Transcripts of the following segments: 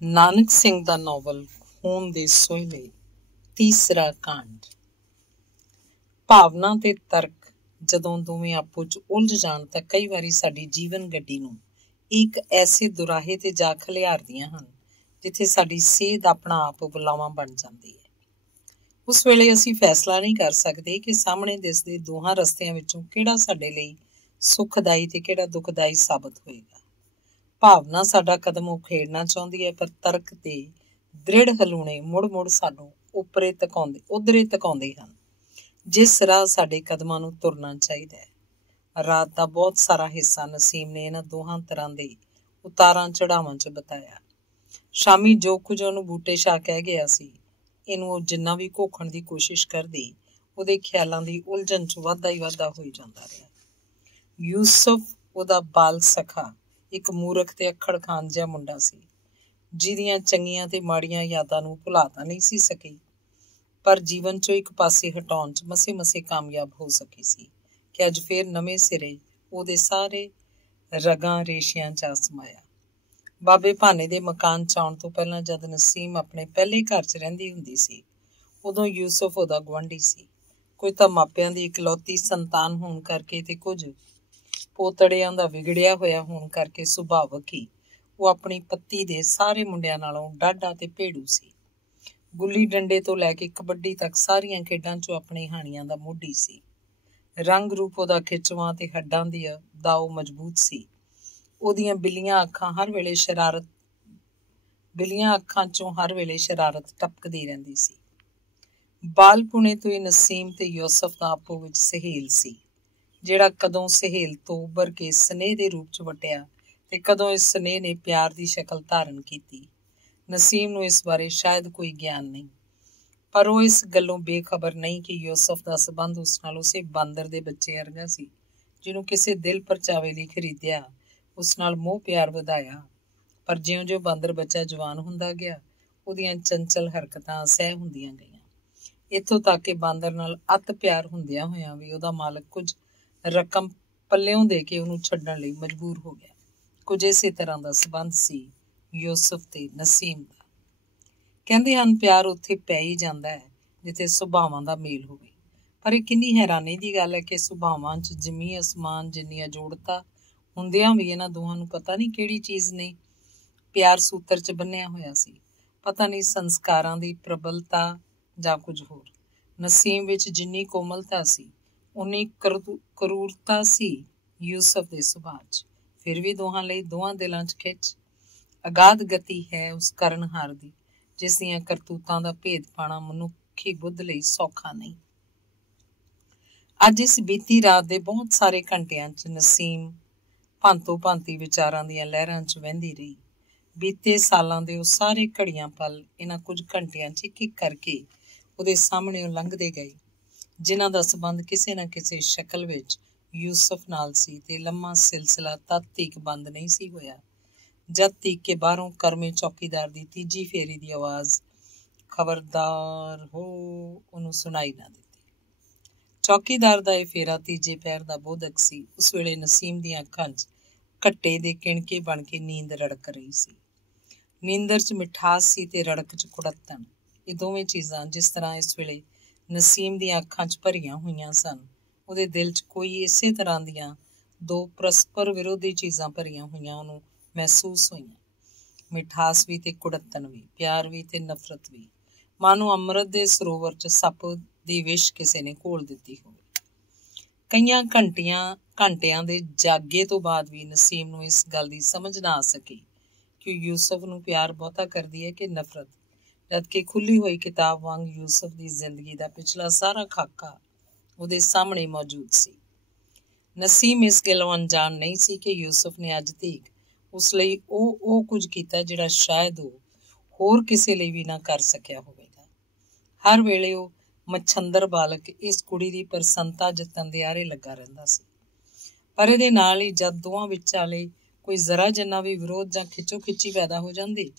ਨਾਨਕ ਸਿੰਘ ਦਾ novel ਖੂਨ ਦੇ ਸੋਹਲੇ। ਤੀਸਰਾ ਕਾਂਡ। ਭਾਵਨਾ ਤੇ ਤਰਕ ਜਦੋਂ ਦੋਵੇਂ ਆਪੋ 'ਚ ਉਲਝ ਜਾਣ ਤਾਂ ਕਈ ਵਾਰੀ ਸਾਡੀ ਜੀਵਨ ਗੱਡੀ ਨੂੰ ਇੱਕ ਐਸੇ ਦੁਰਾਹੇ ਤੇ ਜਾ ਖਲਿਆਰਦੀਆਂ ਹਨ ਜਿੱਥੇ ਸਾਡੀ ਸੇਧ ਆਪਣਾ ਆਪ ਬੁਲਾਵਾ ਬਣ ਜਾਂਦੀ ਹੈ। ਉਸ ਵੇਲੇ ਅਸੀਂ ਫੈਸਲਾ ਨਹੀਂ ਕਰ ਸਕਦੇ ਕਿ ਸਾਹਮਣੇ ਦਿਸਦੇ ਦੋਹਾਂ ਰਸਤਿਆਂ ਵਿੱਚੋਂ ਕਿਹੜਾ ਸਾਡੇ ਲਈ ਸੁਖਦਾਈ ਤੇ ਕਿਹੜਾ ਦੁਖਦਾਈ ਸਾਬਤ ਹੋਏਗਾ। ਭਾਵਨਾ ਸਾਡਾ ਕਦਮ ਉਖੇੜਨਾ ਚਾਹੁੰਦੀ ਹੈ, ਪਰ ਤਰਕ ਤੇ ਦ੍ਰਿੜ ਹਲੂਣੇ ਮੁੜ ਸਾਨੂੰ ਉਧਰੇ ਤਕਾਉਂਦੇ ਹਨ ਜਿਸ ਰਾਹ ਸਾਡੇ ਕਦਮਾਂ ਨੂੰ ਤੁਰਨਾ ਚਾਹੀਦਾ ਹੈ। ਰਾਤ ਦਾ ਬਹੁਤ ਸਾਰਾ ਹਿੱਸਾ ਨਸੀਮ ਨੇ ਇਹਨਾਂ ਦੋਹਾਂ ਤਰ੍ਹਾਂ ਦੇ ਉਤਾਰਾਂ ਚੜਾਵਾਂ 'ਚ ਬਿਤਾਇਆ। ਸ਼ਾਮੀ ਜੋ ਕੁਝ ਉਹਨੂੰ ਬੂਟੇ ਸ਼ਾਹ ਕਹਿ ਗਿਆ ਸੀ, ਇਹਨੂੰ ਉਹ ਜਿੰਨਾ ਵੀ ਘੋਖਣ ਦੀ ਕੋਸ਼ਿਸ਼ ਕਰਦੀ, ਉਹਦੇ ਖਿਆਲਾਂ ਦੀ ਉਲਝਣ 'ਚ ਵਾਧਾ ਹੀ ਵਾਧਾ ਹੋਈ ਜਾਂਦਾ ਰਿਹਾ। ਯੂਸਫ ਉਹਦਾ ਬਾਲ ਸਖਾ ਇੱਕ ਮੂਰਖ ਤੇ ਅੱਖੜ ਖਾਨ ਜਿਹਾ ਮੁੰਡਾ ਸੀ, ਜਿਹਦੀਆਂ ਚੰਗੀਆਂ ਤੇ ਮਾੜੀਆਂ ਯਾਦਾਂ ਨੂੰ ਭੁਲਾ ਤਾਂ ਨਹੀਂ ਸੀ ਸਕੀ, ਪਰ ਜੀਵਨ 'ਚੋਂ ਇੱਕ ਪਾਸੇ ਹਟਾਉਣ 'ਚ ਮਸੇ ਕਾਮਯਾਬ ਹੋ ਸਕੀ ਸੀ ਕਿ ਅੱਜ ਫੇਰ ਨਵੇਂ ਸਿਰੇ ਉਹਦੇ ਸਾਰੇ ਰਗਾਂ ਰੇਸ਼ਿਆਂ 'ਚ ਸਮਾਇਆ। ਬਾਬੇ ਭਾਨੇ ਦੇ ਮਕਾਨ 'ਚ ਆਉਣ ਤੋਂ ਪਹਿਲਾਂ ਜਦ ਨਸੀਮ ਆਪਣੇ ਪਹਿਲੇ ਘਰ 'ਚ ਰਹਿੰਦੀ ਹੁੰਦੀ ਸੀ, ਉਦੋਂ ਯੂਸਫ ਉਹਦਾ ਗੁਆਂਢੀ ਸੀ। ਕੁਝ ਤਾਂ ਮਾਪਿਆਂ ਦੀ ਇਕਲੌਤੀ ਸੰਤਾਨ ਹੋਣ ਕਰਕੇ ਤੇ ਕੁਝ ਪੋਤੜਿਆਂ ਦਾ ਵਿਗੜਿਆ ਹੋਇਆ ਹੋਣ ਕਰਕੇ ਸੁਭਾਵਕ ਹੀ ਉਹ ਆਪਣੀ ਪੱਤੀ ਦੇ ਸਾਰੇ ਮੁੰਡਿਆਂ ਨਾਲੋਂ ਡਾਢਾ ਤੇ ਭੇੜੂ ਸੀ। ਗੁੱਲੀ ਡੰਡੇ ਤੋਂ ਲੈ ਕੇ ਕਬੱਡੀ ਤੱਕ ਸਾਰੀਆਂ ਖੇਡਾਂ 'ਚੋਂ ਆਪਣੇ ਹਾਣੀਆਂ ਦਾ ਮੋਢੀ ਸੀ। ਰੰਗ ਰੂਪ ਉਹਦਾ ਖਿੱਚਵਾਂ ਤੇ ਹੱਡਾਂ ਦੀ ਦਾਓ ਮਜ਼ਬੂਤ ਸੀ। ਉਹਦੀਆਂ ਬਿੱਲੀਆਂ ਅੱਖਾਂ ਚੋਂ ਹਰ ਵੇਲੇ ਸ਼ਰਾਰਤ ਟਪਕਦੀ ਰਹਿੰਦੀ ਸੀ। ਬਾਲਪੁਣੇ ਤੋਂ ਹੀ ਨਸੀਮ ਤੇ ਯੂਸਫ ਦਾ ਆਪੋ ਵਿੱਚ ਸਹੇਲ ਸੀ, ਜਿਹੜਾ ਕਦੋਂ ਸਹੇਲ ਤੋਂ ਉੱਭਰ ਕੇ ਸਨੇਹ ਦੇ ਰੂਪ 'ਚ ਵਟਿਆ ਤੇ ਕਦੋਂ ਇਸ ਸਨੇਹ ਨੇ ਪਿਆਰ ਦੀ ਸ਼ਕਲ ਧਾਰਨ ਕੀਤੀ। ਨਸੀਮ ਨੂੰ ਇਸ ਬਾਰੇ ਸ਼ਾਇਦ ਕੋਈ ਗਿਆਨ ਨਹੀਂ, ਪਰ ਉਹ ਇਸ ਗੱਲੋਂ ਬੇਖਬਰ ਨਹੀਂ ਕਿ ਯੂਸਫ ਦਾ ਸਬੰਧ ਉਸ ਨਾਲ ਉਸੇ ਬਾਂਦਰ ਦੇ ਬੱਚੇ ਵਰਗਾ ਸੀ ਜਿਹਨੂੰ ਕਿਸੇ ਦਿਲ ਪਰਚਾਵੇ ਲਈ ਖਰੀਦਿਆ, ਉਸ ਨਾਲ ਮੋਹ ਪਿਆਰ ਵਧਾਇਆ, ਪਰ ਜਿਉਂ-ਜਿਉਂ ਬਾਂਦਰ ਬੱਚਾ ਜਵਾਨ ਹੁੰਦਾ ਗਿਆ ਉਹਦੀਆਂ ਚੰਚਲ ਹਰਕਤਾਂ ਅਸਹਿ ਹੁੰਦੀਆਂ ਗਈਆਂ। ਇੱਥੋਂ ਤੱਕ ਕਿ ਬਾਂਦਰ ਨਾਲ ਅਤ ਪਿਆਰ ਹੁੰਦਿਆਂ ਹੋਇਆਂ ਵੀ ਉਹਦਾ ਮਾਲਕ ਕੁਝ ਰਕਮ ਪੱਲਿਓਂ ਦੇ ਕੇ ਉਹਨੂੰ ਛੱਡਣ ਲਈ ਮਜਬੂਰ ਹੋ ਗਿਆ। ਕੁਝ ਇਸੇ ਤਰ੍ਹਾਂ ਦਾ ਸਬੰਧ ਸੀ ਯੂਸਫ ਤੇ ਨਸੀਮ ਦਾ। ਕਹਿੰਦੇ ਹਨ ਪਿਆਰ ਉੱਥੇ ਪੈ ਹੀ ਜਾਂਦਾ ਹੈ ਜਿੱਥੇ ਸੁਭਾਵਾਂ ਦਾ ਮੇਲ ਹੋਵੇ, ਪਰ ਇਹ ਕਿੰਨੀ ਹੈਰਾਨੀ ਦੀ ਗੱਲ ਹੈ ਕਿ ਸੁਭਾਵਾਂ 'ਚ ਜ਼ਮੀਨ ਅਸਮਾਨ ਜਿੰਨੀ ਅਜੋੜਤਾ ਹੁੰਦਿਆਂ ਵੀ ਇਹਨਾਂ ਦੋਹਾਂ ਨੂੰ ਪਤਾ ਨਹੀਂ ਕਿਹੜੀ ਚੀਜ਼ ਨੇ ਪਿਆਰ ਸੂਤਰ 'ਚ ਬੰਨਿਆ ਹੋਇਆ ਸੀ। ਪਤਾ ਨਹੀਂ ਸੰਸਕਾਰਾਂ ਦੀ ਪ੍ਰਬਲਤਾ ਜਾਂ ਕੁਝ ਹੋਰ। ਨਸੀਮ ਵਿੱਚ ਜਿੰਨੀ ਕੋਮਲਤਾ ਸੀ ਉਨੀ ਕਰੂਰਤਾ ਸੀ ਯੂਸਫ ਦੇ ਸੁਭਾਅ 'ਚ। ਫਿਰ ਵੀ ਦੋਹਾਂ ਲਈ ਦੋਹਾਂ ਦਿਲਾਂ 'ਚ ਖਿੱਚ ਅਗਾਧ ਗਤੀ ਹੈ ਉਸ ਕਰਨਹਾਰ ਦੀ, ਜਿਸ ਦੀਆਂ ਕਰਤੂਤਾਂ ਦਾ ਭੇਦ ਪਾਣਾ ਮਨੁੱਖੀ ਬੁੱਧ ਲਈ ਸੌਖਾ ਨਹੀਂ। ਅੱਜ ਇਸ ਬੀਤੀ ਰਾਤ ਦੇ ਬਹੁਤ ਸਾਰੇ ਘੰਟਿਆਂ 'ਚ ਨਸੀਮ ਭਾਂਤੋ ਭਾਂਤੀ ਵਿਚਾਰਾਂ ਦੀਆਂ ਲਹਿਰਾਂ 'ਚ ਵਹਿੰਦੀ ਰਹੀ। ਬੀਤੇ ਸਾਲਾਂ ਦੇ ਉਹ ਸਾਰੇ ਘੜੀਆਂ ਪਲ ਇਹਨਾਂ ਕੁਝ ਘੰਟਿਆਂ 'ਚ ਇੱਕ ਕਰਕੇ ਉਹਦੇ ਸਾਹਮਣੇ ਲੰਘਦੇ ਗਏ, ਜਿਨ੍ਹਾਂ ਦਾ ਸਬੰਧ ਕਿਸੇ ਨਾ ਕਿਸੇ ਸ਼ਕਲ ਵਿੱਚ ਯੂਸਫ ਨਾਲ ਸੀ ਤੇ ਲੰਮਾ ਸਿਲਸਿਲਾ ਤਦ ਤੀਕ ਬੰਦ ਨਹੀਂ ਸੀ ਹੋਇਆ ਜਦ ਤੀਕ ਕਿ ਬਾਹਰੋਂ ਕਰਮੇ ਚੌਕੀਦਾਰ ਦੀ ਤੀਜੀ ਫੇਰੀ ਦੀ ਆਵਾਜ਼ ਖਬਰਦਾਰ ਹੋ ਉਹਨੂੰ ਸੁਣਾਈ ਨਾ ਦਿੱਤੀ। ਚੌਕੀਦਾਰ ਦਾ ਇਹ ਫੇਰਾ ਤੀਜੇ ਪਹਿਰ ਦਾ ਬੋਧਕ ਸੀ। ਉਸ ਵੇਲੇ ਨਸੀਮ ਦੀਆਂ ਅੱਖਾਂ 'ਚ ਘੱਟੇ ਦੇ ਕਿਣਕੇ ਬਣ ਕੇ ਨੀਂਦ ਰੜਕ ਰਹੀ ਸੀ। ਨੀਂਦਰ 'ਚ ਮਿਠਾਸ ਸੀ ਤੇ ਰੜਕ 'ਚ ਕੁੜੱਤਣ। ਇਹ ਦੋਵੇਂ ਚੀਜ਼ਾਂ ਜਿਸ ਤਰ੍ਹਾਂ ਇਸ ਵੇਲੇ ਨਸੀਮ ਦੀਆਂ ਅੱਖਾਂ 'ਚ ਭਰੀਆਂ ਹੋਈਆਂ ਸਨ, ਉਹਦੇ ਦਿਲ 'ਚ ਕੋਈ ਇਸੇ ਤਰ੍ਹਾਂ ਦੀਆਂ ਦੋ ਪਰਸਪਰ ਵਿਰੋਧੀ ਚੀਜ਼ਾਂ ਭਰੀਆਂ ਹੋਈਆਂ ਉਹਨੂੰ ਮਹਿਸੂਸ ਹੋਈਆਂ। ਮਿਠਾਸ ਵੀ ਤੇ ਕੁੜੱਤਣ ਵੀ, ਪਿਆਰ ਵੀ ਤੇ ਨਫ਼ਰਤ ਵੀ, ਮਾਨੋ ਅੰਮ੍ਰਿਤ ਦੇ ਸਰੋਵਰ 'ਚ ਸੱਪ ਦੀ ਵਿਸ਼ ਕਿਸੇ ਨੇ ਘੋਲ ਦਿੱਤੀ ਹੋਵੇ। ਕਈਆਂ ਘੰਟਿਆਂ ਦੇ ਜਾਗੇ ਤੋਂ ਬਾਅਦ ਵੀ ਨਸੀਮ ਨੂੰ ਇਸ ਗੱਲ ਦੀ ਸਮਝ ਨਾ ਆ ਸਕੀ ਕਿ ਯੂਸਫ ਨੂੰ ਪਿਆਰ ਬਹੁਤਾ ਕਰਦੀ ਹੈ ਕਿ ਨਫ਼ਰਤ, ਜਦਕਿ ਖੁੱਲੀ ਹੋਈ ਕਿਤਾਬ ਵਾਂਗ ਯੂਸਫ ਦੀ ਜ਼ਿੰਦਗੀ ਦਾ ਪਿਛਲਾ ਸਾਰਾ ਖਾਕਾ ਉਹਦੇ ਸਾਹਮਣੇ ਮੌਜੂਦ ਸੀ। ਨਸੀਮ ਇਸ ਗੱਲੋਂ ਅਣਜਾਣ ਨਹੀਂ ਸੀ ਕਿ ਯੂਸਫ ਨੇ ਅੱਜ ਤੀਕ ਉਸ ਲਈ ਉਹ ਕੁਝ ਕੀਤਾ ਜਿਹੜਾ ਸ਼ਾਇਦ ਉਹ ਹੋਰ ਕਿਸੇ ਲਈ ਵੀ ਨਾ ਕਰ ਸਕਿਆ ਹੋਵੇਗਾ। ਹਰ ਵੇਲੇ ਉਹ ਮੱਛੰਦਰ ਬਾਲਕ ਇਸ ਕੁੜੀ ਦੀ ਪ੍ਰਸੰਨਤਾ ਜਿੱਤਣ ਦੇ ਆਰੇ ਲੱਗਾ ਰਹਿੰਦਾ ਸੀ, ਪਰ ਇਹਦੇ ਨਾਲ ਹੀ ਜਦ ਦੋਹਾਂ ਵਿਚਾਲੇ ਕੋਈ ਜ਼ਰਾ ਜਿੰਨਾ ਵੀ ਵਿਰੋਧ ਜਾਂ ਖਿੱਚੋ ਖਿੱਚੀ ਪੈਦਾ ਹੋ ਜਾਂਦੀ,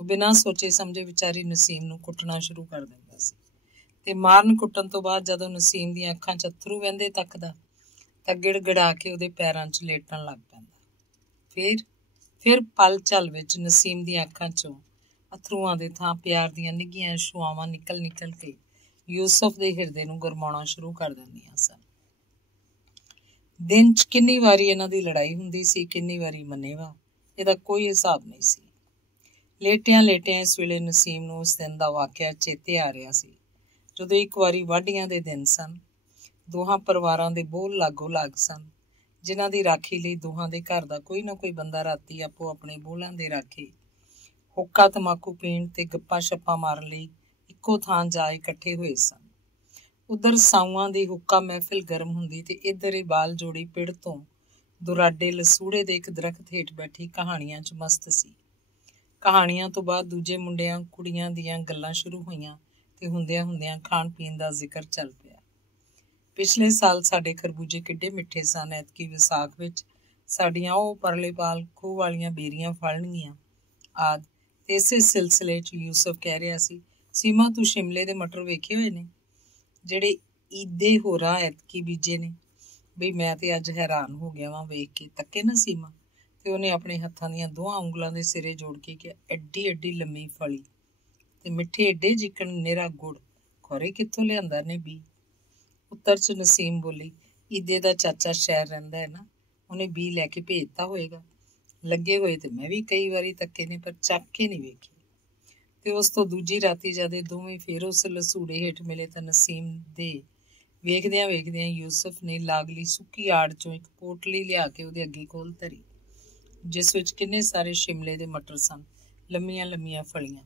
ਉਹ ਬਿਨਾਂ ਸੋਚੇ ਸਮਝੇ ਵਿਚਾਰੀ ਨਸੀਮ ਨੂੰ ਕੁੱਟਣਾ ਸ਼ੁਰੂ ਕਰ ਦਿੰਦਾ ਸੀ ਤੇ ਮਾਰਨ ਕੁੱਟਣ ਤੋਂ ਬਾਅਦ ਜਦੋਂ ਨਸੀਮ ਦੀਆਂ ਅੱਖਾਂ 'ਚ ਅੱਥਰੂ ਵਹਿੰਦੇ ਤੱਕਦਾ ਤਾਂ ਗਿੜਗਿੜਾ ਕੇ ਉਹਦੇ ਪੈਰਾਂ 'ਚ ਲੇਟਣ ਲੱਗ ਪੈਂਦਾ। ਫਿਰ ਪਲ ਝੱਲ ਵਿੱਚ ਨਸੀਮ ਦੀਆਂ ਅੱਖਾਂ 'ਚੋਂ ਅਥਰੂਆਂ ਦੇ ਥਾਂ ਪਿਆਰ ਦੀਆਂ ਨਿੱਘੀਆਂ ਛੁਆਵਾਂ ਨਿਕਲ ਕੇ ਯੂਸਫ ਦੇ ਹਿਰਦੇ ਨੂੰ ਗਰਮਾਉਣਾ ਸ਼ੁਰੂ ਕਰ ਦਿੰਦੀਆਂ ਸਨ। ਦਿਨ 'ਚ ਕਿੰਨੀ ਵਾਰੀ ਇਹਨਾਂ ਦੀ ਲੜਾਈ ਹੁੰਦੀ ਸੀ, ਕਿੰਨੀ ਵਾਰੀ ਮੰਨੇਵਾ, ਇਹਦਾ ਕੋਈ ਹਿਸਾਬ ਨਹੀਂ ਸੀ। ਲੇਟਿਆਂ ਇਸ ਵੇਲੇ ਨਸੀਮ ਨੂੰ ਉਸ ਦਿਨ ਦਾ ਵਾਕਿਆ ਚੇਤੇ ਆ ਰਿਹਾ ਸੀ, ਜਦੋਂ ਇੱਕ ਵਾਰੀ ਵਾਢੀਆਂ ਦੇ ਦਿਨ ਸਨ। ਦੋਹਾਂ ਪਰਿਵਾਰਾਂ ਦੇ ਬੋਲ ਲਾਗੋ ਲਾਗ ਸਨ, ਜਿਨ੍ਹਾਂ ਦੀ ਰਾਖੀ ਲਈ ਦੋਹਾਂ ਦੇ ਘਰ ਦਾ ਕੋਈ ਨਾ ਕੋਈ ਬੰਦਾ ਰਾਤੀ ਆਪੋ ਆਪਣੇ ਬੋਲਾਂ ਦੇ ਰਾਖੇ ਹੁੱਕਾ ਤਮਾਕੂ ਪੀਣ ਤੇ ਗੱਪਾਂ ਛੱਪਾਂ ਮਾਰਨ ਲਈ ਇੱਕੋ ਥਾਂ ਜਾ ਇਕੱਠੇ ਹੋਏ ਸਨ। ਉਧਰ ਸਾਊਆਂ ਦੀ ਹੁੱਕਾ ਮਹਿਫਿਲ ਗਰਮ ਹੁੰਦੀ ਤੇ ਇੱਧਰ ਇਹ ਬਾਲ ਜੋੜੀ ਪਿੜ ਤੋਂ ਦੁਰਾਡੇ ਲਸੂੜੇ ਦੇ ਇੱਕ ਦਰਖਤ ਹੇਠ ਬੈਠੀ ਕਹਾਣੀਆਂ 'ਚ ਮਸਤ ਸੀ। ਕਹਾਣੀਆਂ ਤੋਂ ਬਾਅਦ ਦੂਜੇ ਮੁੰਡਿਆਂ ਕੁੜੀਆਂ ਦੀਆਂ ਗੱਲਾਂ ਸ਼ੁਰੂ ਹੋਈਆਂ ਤੇ ਹੁੰਦਿਆਂ ਖਾਣ ਪੀਣ ਦਾ ਜ਼ਿਕਰ ਚੱਲ ਪਿਆ। ਪਿਛਲੇ ਸਾਲ ਸਾਡੇ ਖਰਬੂਜੇ ਕਿੱਡੇ ਮਿੱਠੇ ਸਨ, ਐਤਕੀ ਵਿਸਾਖ ਵਿੱਚ ਸਾਡੀਆਂ ਉਹ ਪਰਲੇ ਪਾਲ ਖੂਹ ਵਾਲੀਆਂ ਬੇਰੀਆਂ ਫਲਣਗੀਆਂ ਆਦਿ। ਤੇ ਇਸੇ ਸਿਲਸਿਲੇ 'ਚ ਯੂਸਫ ਕਹਿ ਰਿਹਾ ਸੀ, ਸੀਮਾ ਤੂੰ ਸ਼ਿਮਲੇ ਦੇ ਮਟਰ ਵੇਖੇ ਹੋਏ ਨੇ ਜਿਹੜੇ ਈਦੇ ਹੋਰਾਂ ਐਤਕੀ ਬੀਜੇ ਨੇ? ਬਈ ਮੈਂ ਤੇ ਅੱਜ ਹੈਰਾਨ ਹੋ ਗਿਆ ਵਾਂ ਵੇਖ ਕੇ। ਤੱਕੇ ਨਾ ਸੀਮਾ, ਤੇ ਉਹਨੇ ਆਪਣੇ ਹੱਥਾਂ ਦੀਆਂ ਦੋਹਾਂ ਉਂਗਲਾਂ ਦੇ ਸਿਰੇ ਜੋੜ ਕੇ ਕਿਹਾ, ਐਡੀ ਲੰਮੀ ਫਲੀ ਤੇ ਮਿੱਠੇ ਏਡੇ ਜਿਕਣ ਨਿਰਾ ਗੁੜ, ਖੋਰੇ ਕਿੱਥੋਂ ਲਿਆਂਦਾ ਨੇ ਬੀ? ਉੱਤਰ 'ਚ ਨਸੀਮ ਬੋਲੀ, ਈਦੇ ਦਾ ਚਾਚਾ ਸ਼ਹਿਰ ਰਹਿੰਦਾ ਹੈ ਨਾ, ਉਹਨੇ ਬੀ ਲੈ ਕੇ ਭੇਜਤਾ ਹੋਏਗਾ। ਲੱਗੇ ਹੋਏ ਤੇ ਮੈਂ ਵੀ ਕਈ ਵਾਰੀ ਤੱਕੇ ਨੇ, ਪਰ ਚੱਕ ਕੇ ਨਹੀਂ ਵੇਖੇ। ਤੇ ਉਸ ਤੋਂ ਦੂਜੀ ਰਾਤੀ ਜਦ ਇਹ ਦੋਵੇਂ ਫੇਰ ਉਸ ਲਸੂੜੇ ਹੇਠ ਮਿਲੇ ਤਾਂ ਨਸੀਮ ਦੇ ਵੇਖਦਿਆਂ ਯੂਸਫ ਨੇ ਲਾਗਲੀ ਸੁੱਕੀ ਆੜ 'ਚੋਂ ਇੱਕ ਪੋਟਲੀ ਲਿਆ ਕੇ ਉਹਦੇ ਅੱਗੇ ਕੋਲ ਧਰੀ, ਜਿਸ ਵਿੱਚ ਕਿੰਨੇ ਸਾਰੇ ਸ਼ਿਮਲੇ ਦੇ ਮਟਰ ਸਨ, ਲੰਮੀਆਂ ਫਲੀਆਂ।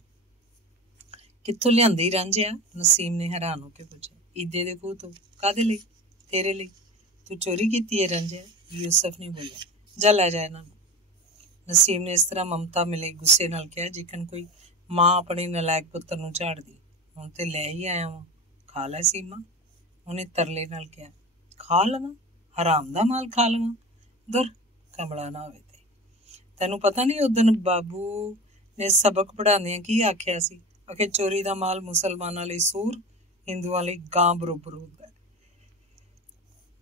ਕਿੱਥੋਂ ਲਿਆਂਦੀ ਰਾਂਝਿਆ? ਨਸੀਮ ਨੇ ਹੈਰਾਨ ਹੋ ਕੇ ਪੁੱਛਿਆ। ਈਦੇ ਦੇ ਖੂਹ ਤੋਂ। ਕਾਹਦੇ ਲਈ? ਤੇਰੇ ਲਈ। ਤੂੰ ਚੋਰੀ ਕੀਤੀ ਹੈ ਰਾਂਝਿਆ? ਯੂਸਫ ਨੇ ਬੋਲਿਆ। ਜਾ ਲੈ ਜਾ ਇਹਨਾਂ ਨੂੰ। ਨਸੀਮ ਨੇ ਇਸ ਤਰ੍ਹਾਂ ਮਮਤਾ ਮਿਲੇ ਗੁੱਸੇ ਨਾਲ ਕਿਹਾ, ਜਿਕਣ ਕੋਈ ਮਾਂ ਆਪਣੇ ਨਲਾਇਕ ਪੁੱਤਰ ਨੂੰ ਝਾੜਦੀ। ਹੁਣ ਤੇ ਲੈ ਹੀ ਆਇਆ ਵਾਂ, ਖਾ ਲੈ ਸੀਮਾ, ਉਹਨੇ ਤਰਲੇ ਨਾਲ ਕਿਹਾ। ਖਾ ਲਵਾਂ? ਹਰਾਮ ਦਾ ਮਾਲ ਖਾ ਲਵਾਂ? ਦੁਰ, ਕਮਲਾ ਨਾ ਹੋਵੇ ਤੇ। ਤੈਨੂੰ ਪਤਾ ਨਹੀਂ ਉਦਣ ਬਾਬੂ ਨੇ ਸਬਕ ਪੜ੍ਹਾਉਂਦਿਆਂ ਕੀ ਆਖਿਆ ਸੀ? ਆਖੇ ਚੋਰੀ ਦਾ ਮਾਲ ਮੁਸਲਮਾਨਾਂ ਲਈ ਸੂਰ, ਹਿੰਦੂਆਂ ਲਈ ਗਾਂ ਬਰੋਬਰ ਹੁੰਦਾ।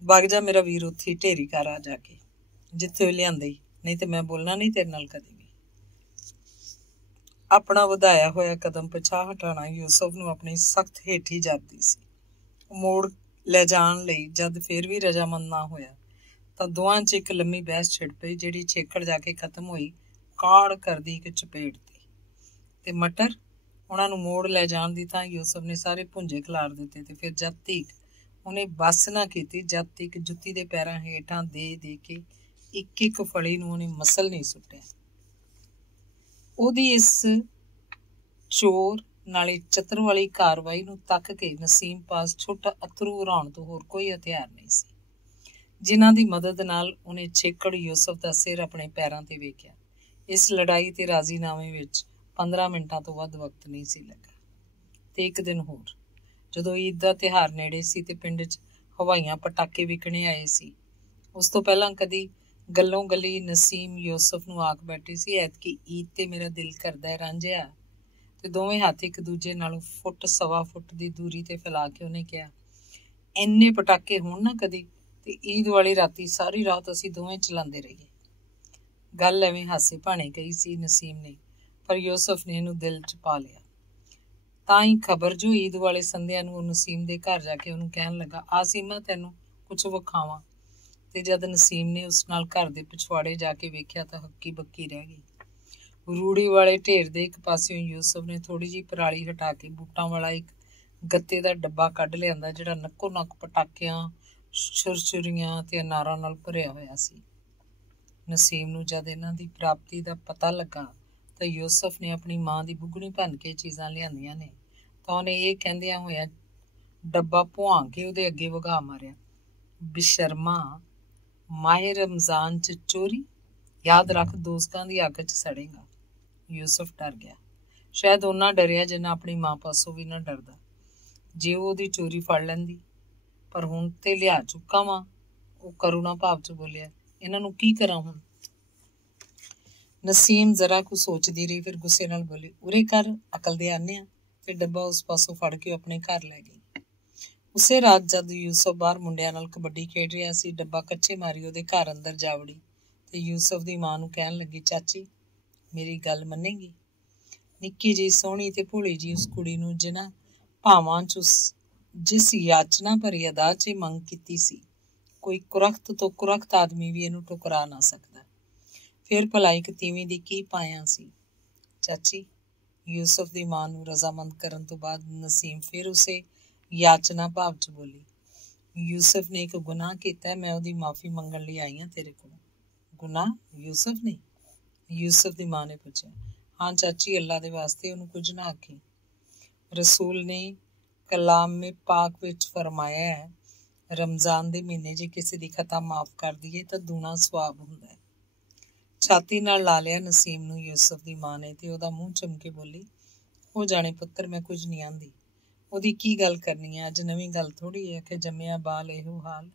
ਵਗ ਜਾ ਮੇਰਾ ਵੀਰ, ਉੱਥੇ ਢੇਰੀ ਕਰ ਆ ਜਾ ਕੇ ਜਿੱਥੇ ਉਹ ਲਿਆਂਦੇ, ਨਹੀਂ ਤੇ ਮੈਂ ਬੋਲਣਾ ਨਹੀਂ ਤੇਰੇ ਨਾਲ ਕਦੇ ਵੀ। ਆਪਣਾ ਵਧਾਇਆ ਹੋਇਆ ਕਦਮ ਪਿਛਾਂਹ ਹਟਾਉਣਾ ਯੂਸਫ ਨੂੰ ਆਪਣੀ ਸਖਤ ਹੇਠੀ ਜਾਪਦੀ ਸੀ। ਉਹ ਮੋੜ ਲੈ ਜਾਣ ਲਈ ਜਦ ਫੇਰ ਵੀ ਰਜਾਮੰਦ ਨਾ ਹੋਇਆ ਤਾਂ ਦੋਵਾਂ 'ਚ ਇੱਕ ਲੰਮੀ ਬਹਿਸ ਛਿੜ ਪਈ, ਜਿਹੜੀ ਛੇਕੜ ਜਾ ਕੇ ਖਤਮ ਹੋਈ ਕਾੜ ਕਰਦੀ ਇੱਕ ਚਪੇੜ ਤੇ ਮਟਰ ਉਹਨਾਂ ਨੂੰ ਮੋੜ ਲੈ ਜਾਣ ਦੀ ਤਾਂ ਯੂਸਫ ਨੇ ਸਾਰੇ ਭੁੰਜੇ ਖਿਲਾਰ ਦਿੱਤੇ। ਤੇ ਫਿਰ ਜਦ ਤੀਕ ਉਹਨੇ ਬੱਸ ਨਾ ਕੀਤੀ, ਜਦ ਤੀਕ ਜੁੱਤੀ ਦੇ ਪੈਰਾਂ ਹੇਠਾਂ ਦੇ ਕੇ ਇੱਕ ਫਲੀ ਨੂੰ ਉਹਨੇ ਮਸਲ ਨਹੀਂ ਸੁੱਟਿਆ। ਉਹਦੀ ਇਸ ਚੋਰ ਨਾਲੇ ਚਤਰ ਵਾਲੀ ਕਾਰਵਾਈ ਨੂੰ ਤੱਕ ਕੇ ਨਸੀਮ ਪਾਸ ਛੋਟਾ ਅਥਰੂ ਉਰਾਉਣ ਤੋਂ ਹੋਰ ਕੋਈ ਹਥਿਆਰ ਨਹੀਂ ਸੀ, ਜਿਨ੍ਹਾਂ ਦੀ ਮਦਦ ਨਾਲ ਉਹਨੇ ਛੇਕੜ ਯੂਸਫ ਦਾ ਸਿਰ ਆਪਣੇ ਪੈਰਾਂ ਤੇ ਵੇਖਿਆ। ਇਸ ਲੜਾਈ ਤੇ ਰਾਜ਼ੀਨਾਮੇ ਵਿੱਚ 15 ਮਿੰਟਾਂ ਤੋਂ ਵੱਧ ਵਕਤ ਨਹੀਂ ਸੀ ਲੱਗਾ। ਤੇ ਇੱਕ ਦਿਨ ਹੋਰ ਜਦੋਂ ਈਦ ਦਾ ਤਿਉਹਾਰ ਨੇੜੇ ਸੀ ਤੇ ਪਿੰਡ 'ਚ ਹਵਾਈਆਂ ਪਟਾਕੇ ਵਿਕਣੇ ਆਏ ਸੀ, ਉਸ ਤੋਂ ਪਹਿਲਾਂ ਕਦੀ ਗੱਲੋਂ ਗੱਲੀ ਨਸੀਮ ਯੂਸਫ ਨੂੰ ਆਖ ਬੈਠੀ ਸੀ, ਐਤਕੀ ਈਦ ਤੇ ਮੇਰਾ ਦਿਲ ਕਰਦਾ ਹੈ ਰਾਂਝਿਆ। ਤੇ ਦੋਵੇਂ ਹੱਥ ਇੱਕ ਦੂਜੇ ਨਾਲੋਂ ਫੁੱਟ ਸਵਾ ਫੁੱਟ ਦੀ ਦੂਰੀ ਤੇ ਫੈਲਾ ਕੇ ਉਹਨੇ ਕਿਹਾ, ਇੰਨੇ ਪਟਾਕੇ ਹੋਣ ਨਾ ਕਦੀ, ਤੇ ਈਦ ਵਾਲੀ ਰਾਤੀ ਸਾਰੀ ਰਾਤ ਅਸੀਂ ਦੋਵੇਂ ਚਲਾਉਂਦੇ ਰਹੀਏ। ਗੱਲ ਐਵੇਂ ਹਾਸੇ ਭਾਣੇ ਗਈ ਸੀ ਨਸੀਮ ਨੇ, ਪਰ ਯੂਸਫ ਨੇ ਇਹਨੂੰ ਦਿਲ 'ਚ ਪਾ ਲਿਆ। ਤਾਂ ਹੀ ਖਬਰ ਜੋ ਈਦ ਵਾਲੇ ਸੰਧਿਆਂ ਨੂੰ ਉਹ ਨਸੀਮ ਦੇ ਘਰ ਜਾ ਕੇ ਉਹਨੂੰ ਕਹਿਣ ਲੱਗਾ, ਆ ਸੀਮਾ ਤੈਨੂੰ ਕੁਛ ਵਿਖਾਵਾਂ। ਤੇ ਜਦ ਨਸੀਮ ਨੇ ਉਸ ਨਾਲ ਘਰ ਦੇ ਪਿਛਵਾੜੇ ਜਾ ਕੇ ਵੇਖਿਆ ਤਾਂ ਹੱਕੀ ਬੱਕੀ ਰਹਿ ਗਈ। ਰੂੜੀ ਵਾਲੇ ਢੇਰ ਦੇ ਇੱਕ ਪਾਸਿਓਂ ਯੂਸਫ ਨੇ ਥੋੜੀ ਜਿਹੀ ਪਰਾਲੀ ਹਟਾ ਕੇ ਬੂਟਾਂ ਵਾਲਾ ਇੱਕ ਗੱਤੇ ਦਾ ਡੱਬਾ ਕੱਢ ਲਿਆਂਦਾ, ਜਿਹੜਾ ਨੱਕੋ ਨੱਕ ਪਟਾਕਿਆਂ, ਛੁਰਛੁਰੀਆਂ ਤੇ ਅਨਾਰਾਂ ਨਾਲ ਭਰਿਆ ਹੋਇਆ ਸੀ। ਨਸੀਮ ਨੂੰ ਜਦ ਇਹਨਾਂ ਦੀ ਪ੍ਰਾਪਤੀ ਦਾ ਪਤਾ ਲੱਗਾ ਤਾਂ ਯੂਸਫ ਨੇ ਆਪਣੀ ਮਾਂ ਦੀ ਬੁੱਗਣੀ ਭੰਨ ਕੇ ਚੀਜ਼ਾਂ ਲਿਆਂਦੀਆਂ ਨੇ, ਤਾਂ ਉਹਨੇ ਇਹ ਕਹਿੰਦਿਆਂ ਹੋਇਆ ਡੱਬਾ ਭੁਆਂ ਕੇ ਉਹਦੇ ਅੱਗੇ ਵਗਾ ਮਾਰਿਆ, ਬੇਸ਼ਰਮਾ, ਮਾਹਿਰ ਰਮਜ਼ਾਨ 'ਚ ਚੋਰੀ, ਯਾਦ ਰੱਖ ਦੋਸਤਾਂ ਦੀ ਅੱਗ 'ਚ ਸੜੇਗਾ। ਯੂਸਫ ਡਰ ਗਿਆ, ਸ਼ਾਇਦ ਓਨਾ ਡਰਿਆ ਜਿੰਨਾ ਆਪਣੀ ਮਾਂ ਪਾਸੋਂ ਵੀ ਨਾ ਡਰਦਾ। ਜੇ ਉਹ ਉਹਦੀ ਚੋਰੀ ਫੜ ਲੈਂਦੀ, ਪਰ ਹੁਣ ਤੇ ਲਿਆ ਚੁੱਕਾ ਵਾਂ। ਉਹ ਕਰੁਣਾ ਭਾਵ 'ਚ ਬੋਲਿਆ, ਇਹਨਾਂ ਨੂੰ ਕੀ ਕਰਾਂ ਹੁਣ? ਨਸੀਮ ਜ਼ਰਾ ਕੁ ਸੋਚਦੀ ਰਹੀ, ਫਿਰ ਗੁੱਸੇ ਨਾਲ ਬੋਲੀ, ਉਰੇ ਕਰ, ਅਕਲ ਦੇ ਆਨੇ ਆ। ਤੇ ਡੱਬਾ ਉਸ ਪਾਸੋਂ ਫੜ ਕੇ ਆਪਣੇ ਘਰ ਲੈ ਗਈ। ਉਸੇ ਰਾਤ ਜਦ ਯੂਸਫ ਬਾਹਰ ਮੁੰਡਿਆਂ ਨਾਲ ਕਬੱਡੀ ਖੇਡ ਰਿਹਾ ਸੀ, ਡੱਬਾ ਕੱਚੇ ਮਾਰੀ ਉਹਦੇ ਘਰ ਅੰਦਰ ਜਾ ਵੜੀ ਤੇ ਯੂਸਫ ਦੀ ਮਾਂ ਨੂੰ ਕਹਿਣ ਲੱਗੀ, ਚਾਚੀ ਮੇਰੀ ਗੱਲ ਮੰਨੇਗੀ? ਨਿੱਕੀ ਜਿਹੀ ਸੋਹਣੀ ਤੇ ਭੋਲੀ ਜੀ ਉਸ ਕੁੜੀ ਨੂੰ ਜਿਨ੍ਹਾਂ ਭਾਵਾਂ 'ਚ ਜਿਸ ਯਾਚਨਾ ਭਰੀ ਅਦਾ 'ਚ ਮੰਗ ਕੀਤੀ ਸੀ, ਕੋਈ ਕੁਰਖਤ ਤੋਂ ਕੁਰਖਤ ਆਦਮੀ ਵੀ ਇਹਨੂੰ ਠੁਕਰਾ ਨਾ ਸਕਦਾ। ਫਿਰ ਭਲਾ ਇੱਕ ਤੀਵੀਂ ਦੀ ਕੀ ਪਾਇਆ ਸੀ। ਚਾਚੀ, ਯੂਸਫ ਦੀ ਮਾਂ ਨੂੰ ਰਜ਼ਾਮੰਦ ਕਰਨ ਤੋਂ ਬਾਅਦ ਨਸੀਮ ਫਿਰ ਉਸੇ ਯਾਚਨਾ ਭਾਵ 'ਚ ਬੋਲੀ, ਯੂਸਫ ਨੇ ਇੱਕ ਗੁਨਾਹ ਕੀਤਾ, ਮੈਂ ਉਹਦੀ ਮਾਫੀ ਮੰਗਣ ਲਈ ਆਈ ਹਾਂ ਤੇਰੇ ਕੋਲ। ਗੁਨਾਹ? ਯੂਸਫ ਨੇ? ਯੂਸਫ ਦੀ ਮਾਂ ਨੇ ਪੁੱਛਿਆ। ਹਾਂ ਚਾਚੀ, ਅੱਲਾ ਦੇ ਵਾਸਤੇ ਉਹਨੂੰ ਕੁਝ ਨਾ ਆਖੀ। ਰਸੂਲ ਨੇ ਕਲਾਮ ਪਾਕ ਵਿੱਚ ਫਰਮਾਇਆ ਹੈ, ਰਮਜ਼ਾਨ ਦੇ ਮਹੀਨੇ ਜੇ ਕਿਸੇ ਦੀ ਖਤਾ ਮਾਫ ਕਰ ਦਈਏ ਤਾਂ ਦੂਣਾ ਸਵਾਬ ਹੁੰਦਾ ਹੈ। ਛਾਤੀ ਨਾਲ ਲਾ ਲਿਆ ਨਸੀਮ ਨੂੰ ਯੂਸਫ ਦੀ ਮਾਂ ਨੇ ਤੇ ਉਹਦਾ ਮੂੰਹ ਚੁੰਮ ਕੇ ਬੋਲੀ, ਉਹ ਜਾਣੇ ਪੁੱਤਰ, ਮੈਂ ਕੁਝ ਨਹੀਂ ਆਂਦੀ। ਉਹਦੀ ਕੀ ਗੱਲ ਕਰਨੀ ਹੈ, ਅੱਜ ਨਵੀਂ ਗੱਲ ਥੋੜ੍ਹੀ ਹੈ ਕਿ ਜੰਮਿਆ ਬਾਲ ਇਹੋ ਹਾਲ।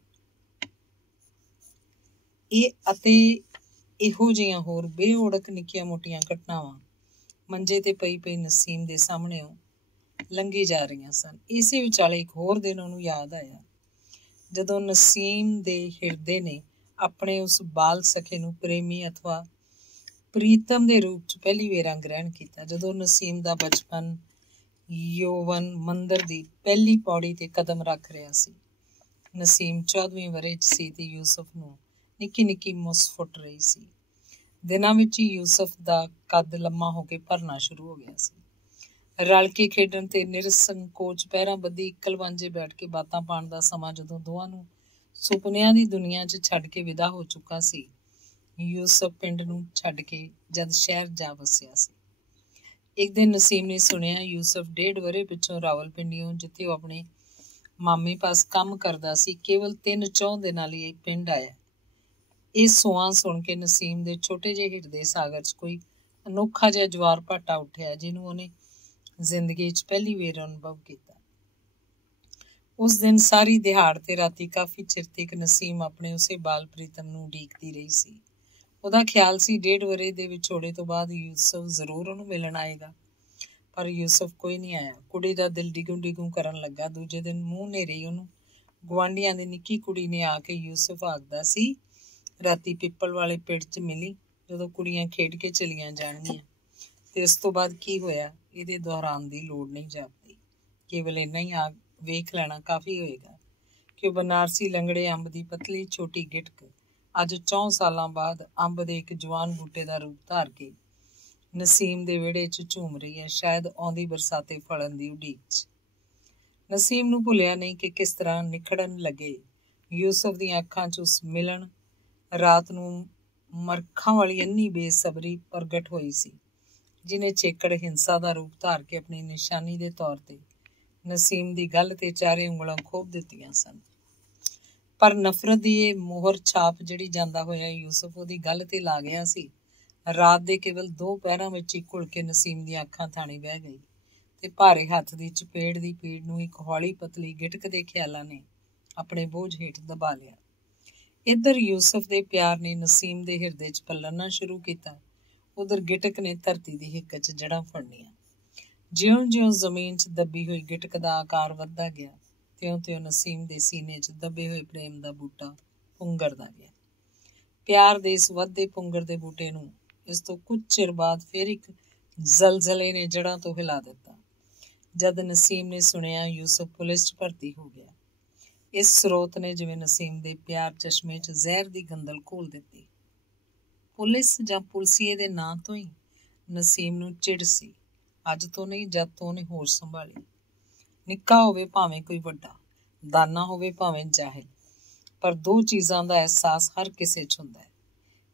ਇਹ ਅਤੇ ਇਹੋ ਜਿਹੀਆਂ ਹੋਰ ਬੇਓੜਕ ਨਿੱਕੀਆਂ ਮੋਟੀਆਂ ਘਟਨਾਵਾਂ ਮੰਜੇ ਤੇ ਪਈ ਪਈ ਨਸੀਮ ਦੇ ਸਾਹਮਣੇੋਂ ਲੰਘੀ ਜਾ ਰਹੀਆਂ ਸਨ। ਇਸੇ ਵਿਚਾਲੇ ਇੱਕ ਹੋਰ ਦਿਨ ਉਹਨੂੰ ਯਾਦ ਆਇਆ, ਜਦੋਂ ਨਸੀਮ ਦੇ ਹਿਰਦੇ ਨੇ ਆਪਣੇ ਉਸ ਬਾਲ ਸਖੇ ਨੂੰ ਪ੍ਰੇਮੀ ਅਥਵਾ ਪ੍ਰੀਤਮ ਦੇ ਰੂਪ 'ਚ ਪਹਿਲੀ ਵੇਰਾਂ ਗ੍ਰਹਿਣ ਕੀਤਾ। ਜਦੋਂ ਨਸੀਮ ਦਾ ਬਚਪਨ ਯੋਵਨ ਮੰਦਰ ਦੀ ਪਹਿਲੀ ਪੌੜੀ ਤੇ ਕਦਮ ਰੱਖ ਰਿਹਾ ਸੀ। ਨਸੀਮ 14ਵੇਂ ਵਰ੍ਹੇ 'ਚ ਸੀ ਤੇ ਯੂਸਫ ਨੂੰ ਨਿੱਕੀ ਨਿੱਕੀ ਮੁੱਸ ਫੁੱਟ ਰਹੀ ਸੀ। ਦਿਨਾਂ ਵਿੱਚ ਹੀ ਯੂਸਫ ਦਾ ਕੱਦ ਲੰਮਾ ਹੋ ਕੇ ਭਰਨਾ ਸ਼ੁਰੂ ਹੋ ਗਿਆ ਸੀ। ਰਲ ਕੇ ਖੇਡਣ ਤੇ ਨਿਰਸੰਕੋਚ ਪਹਿਰਾਂ ਬੱਧੀ ਇਕਲ ਵਾਂਝੇ ਬੈਠ ਕੇ ਬਾਤਾਂ ਪਾਉਣ ਦਾ ਸਮਾਂ ਜਦੋਂ ਦੋਵਾਂ ਨੂੰ ਸੁਪਨਿਆਂ ਦੀ ਦੁਨੀਆ 'ਚ ਛੱਡ ਕੇ ਵਿਦਾ ਹੋ ਚੁੱਕਾ ਸੀ, ਯੂਸਫ ਪਿੰਡ ਨੂੰ ਛੱਡ ਕੇ ਜਦ ਸ਼ਹਿਰ ਜਾ ਵਸਿਆ ਸੀ। ਇੱਕ ਦਿਨ ਨਸੀਮ ਨੇ ਸੁਣਿਆ ਯੂਸਫ 1.5 ਵਰ੍ਹੇ ਪਿੱਛੋਂ ਰਾਵਲਪਿੰਡੀਓਂ, ਜਿੱਥੇ ਉਹ ਆਪਣੇ ਮਾਮੇ ਪਾਸ ਕੰਮ ਕਰਦਾ ਸੀ, ਕੇਵਲ 3-4 ਦਿਨਾਂ ਲਈ ਪਿੰਡ ਆਇਆ। ਇਹ ਸੁਆਹ ਸੁਣ ਕੇ ਨਸੀਮ ਦੇ ਛੋਟੇ ਜਿਹੇ ਹਿਰਦੇ ਸਾਗਰ 'ਚ ਕੋਈ ਅਨੋਖਾ ਜਿਹਾ ਜਵਾਰ ਭਾਟਾ ਉੱਠਿਆ, ਜਿਹਨੂੰ ਉਹਨੇ ਜ਼ਿੰਦਗੀ 'ਚ ਪਹਿਲੀ ਵਾਰ ਅਨੁਭਵ ਕੀਤਾ। ਉਸ ਦਿਨ ਸਾਰੀ ਦਿਹਾੜ ਤੇ ਰਾਤੀ ਕਾਫੀ ਚਿਰ ਤੱਕ ਨਸੀਮ ਆਪਣੇ ਉਸੇ ਬਾਲ ਪ੍ਰੀਤਮ ਨੂੰ ਉਡੀਕਦੀ ਰਹੀ ਸੀ। ਉਹਦਾ ਖਿਆਲ ਸੀ 1.5 ਵਰ੍ਹੇ ਦੇ ਵਿਛੋੜੇ ਤੋਂ ਬਾਅਦ ਯੂਸਫ ਜ਼ਰੂਰ ਉਹਨੂੰ ਮਿਲਣ ਆਏਗਾ, ਪਰ ਯੂਸਫ ਕੋਈ ਨਹੀਂ ਆਇਆ। ਕੁੜੀ ਦਾ ਦਿਲ ਡਿਗੂ ਡਿਗੂ ਕਰਨ ਲੱਗਾ। ਦੂਜੇ ਦਿਨ ਮੂੰਹ ਨੇਰੇ ਉਹਨੂੰ ਗੁਆਂਢੀਆਂ ਦੀ ਨਿੱਕੀ ਕੁੜੀ ਨੇ ਆ ਕੇ ਯੂਸਫ ਆਖਦਾ ਸੀ, ਰਾਤੀ ਪਿੱਪਲ ਵਾਲੇ ਪਿੰਡ 'ਚ ਮਿਲੀ, ਜਦੋਂ ਕੁੜੀਆਂ ਖੇਡ ਕੇ ਚਲੀਆਂ ਜਾਣਗੀਆਂ। ਤੇ ਇਸ ਤੋਂ ਬਾਅਦ ਕੀ ਹੋਇਆ ਇਹਦੇ ਦੁਹਰਾਉਣ ਦੀ ਲੋੜ ਨਹੀਂ ਜਾਪਦੀ, ਕੇਵਲ ਇੰਨਾ ਹੀ ਆ ਵੇਖ ਲੈਣਾ ਕਾਫੀ ਹੋਏਗਾ ਕਿ ਉਹ ਬਨਾਰਸੀ ਲੰਗੜੇ ਅੰਬ ਦੀ ਪਤਲੀ ਛੋਟੀ ਗਿਟਕ ਅੱਜ 4 ਸਾਲਾਂ ਬਾਅਦ ਅੰਬ ਦੇ ਇੱਕ ਜਵਾਨ ਬੂਟੇ ਦਾ ਰੂਪ ਧਾਰ ਕੇ ਨਸੀਮ ਦੇ ਵਿਹੜੇ 'ਚ ਝੂਮ ਰਹੀ ਹੈ, ਸ਼ਾਇਦ ਆਉਂਦੀ ਬਰਸਾਤੇ ਫਲਣ ਦੀ ਉਡੀਕ 'ਚ। ਨਸੀਮ ਨੂੰ ਭੁੱਲਿਆ ਨਹੀਂ ਕਿ ਕਿਸ ਤਰ੍ਹਾਂ ਨਿਖੜਨ ਲੱਗੇ ਯੂਸਫ ਦੀਆਂ ਅੱਖਾਂ 'ਚ ਉਸ ਮਿਲਣ ਰਾਤ ਨੂੰ ਮਰਖਾਂ ਵਾਲੀ ਇੰਨੀ ਬੇਸਬਰੀ ਪ੍ਰਗਟ ਹੋਈ ਸੀ, ਜਿਹਨੇ ਚੇਕੜ ਹਿੰਸਾ ਦਾ ਰੂਪ ਧਾਰ ਕੇ ਆਪਣੀ ਨਿਸ਼ਾਨੀ ਦੇ ਤੌਰ ਤੇ ਨਸੀਮ ਦੀ ਗੱਲ ਤੇ 4 ਉਂਗਲਾਂ ਖੋਭ ਦਿੱਤੀਆਂ ਸਨ। ਪਰ ਨਫ਼ਰਤ ਦੀ ਇਹ ਮੋਹਰ ਛਾਪ ਜਿਹੜੀ ਜਾਂਦਾ ਹੋਇਆ ਯੂਸਫ ਉਹਦੀ ਗੱਲ ਤੇ ਲਾ ਗਿਆ ਸੀ, ਰਾਤ ਦੇ ਕੇਵਲ 2 ਪਹਿਰਾਂ ਵਿੱਚ ਹੀ ਘੁਲ ਕੇ ਨਸੀਮ ਦੀਆਂ ਅੱਖਾਂ ਥਾਣੀ ਬਹਿ ਗਈ ਤੇ ਭਾਰੇ ਹੱਥ ਦੀ ਚਪੇੜ ਦੀ ਪੀੜ ਨੂੰ ਇੱਕ ਹੌਲੀ ਪਤਲੀ ਗਿਟਕ ਦੇ ਖਿਆਲਾਂ ਨੇ ਆਪਣੇ ਬੋਝ ਹੇਠ ਦਬਾ ਲਿਆ। ਇੱਧਰ ਯੂਸਫ ਦੇ ਪਿਆਰ ਨੇ ਨਸੀਮ ਦੇ ਹਿਰਦੇ 'ਚ ਪਲਣਾ ਸ਼ੁਰੂ ਕੀਤਾ, ਉਧਰ ਗਿਟਕ ਨੇ ਧਰਤੀ ਦੀ ਹਿੱਕ 'ਚ ਜੜ੍ਹਾਂ ਫੜਨੀਆਂ। ਜਿਉਂ-ਜਿਉਂ ਜ਼ਮੀਨ 'ਚ ਦੱਬੀ ਹੋਈ ਗਿਟਕ ਦਾ ਆਕਾਰ ਵੱਧਦਾ ਗਿਆ, ਤਿਉਂ-ਤਿਉਂ ਨਸੀਮ ਦੇ ਸੀਨੇ 'ਚ ਦੱਬੇ ਹੋਏ ਪ੍ਰੇਮ ਦਾ ਬੂਟਾ ਪੁੰਗਰਦਾ ਗਿਆ। ਪਿਆਰ ਦੇ ਇਸ ਵੱਧਦੇ ਪੁੰਗਰ ਦੇ ਬੂਟੇ ਨੂੰ ਇਸ ਤੋਂ ਕੁਝ ਚਿਰ ਬਾਅਦ ਫਿਰ ਇੱਕ ਜ਼ਲਜ਼ਲੇ ਨੇ ਜੜ੍ਹਾਂ ਤੋਂ ਹਿਲਾ ਦਿੱਤਾ। ਜਦ ਨਸੀਮ ਨੇ ਸੁਣਿਆ ਯੂਸਫ ਪੁਲਿਸ 'ਚ ਭਰਤੀ ਹੋ ਗਿਆ, ਇਸ ਸਰੋਤ ਨੇ ਜਿਵੇਂ ਨਸੀਮ ਦੇ ਪਿਆਰ ਚਸ਼ਮੇ 'ਚ ਜ਼ਹਿਰ ਦੀ ਗੰਦਲ ਘੋਲ ਦਿੱਤੀ। ਪੁਲਿਸ ਜਾਂ ਪੁਲਸੀਏ ਦੇ ਨਾਂ ਤੋਂ ਹੀ ਨਸੀਮ ਨੂੰ ਚਿੜ ਸੀ, ਅੱਜ ਤੋਂ ਨਹੀਂ ਜਦ ਤੋਂ ਉਹਨੇ ਹੋਸ਼ ਸੰਭਾਲੀ। ਨਿੱਕਾ ਹੋਵੇ ਭਾਵੇਂ ਕੋਈ ਵੱਡਾ, ਦਾਨਾ ਹੋਵੇ ਭਾਵੇਂ ਜਾਹਿਲ, ਪਰ 2 ਚੀਜ਼ਾਂ ਦਾ ਅਹਿਸਾਸ ਹਰ ਕਿਸੇ 'ਚ ਹੁੰਦਾ ਹੈ,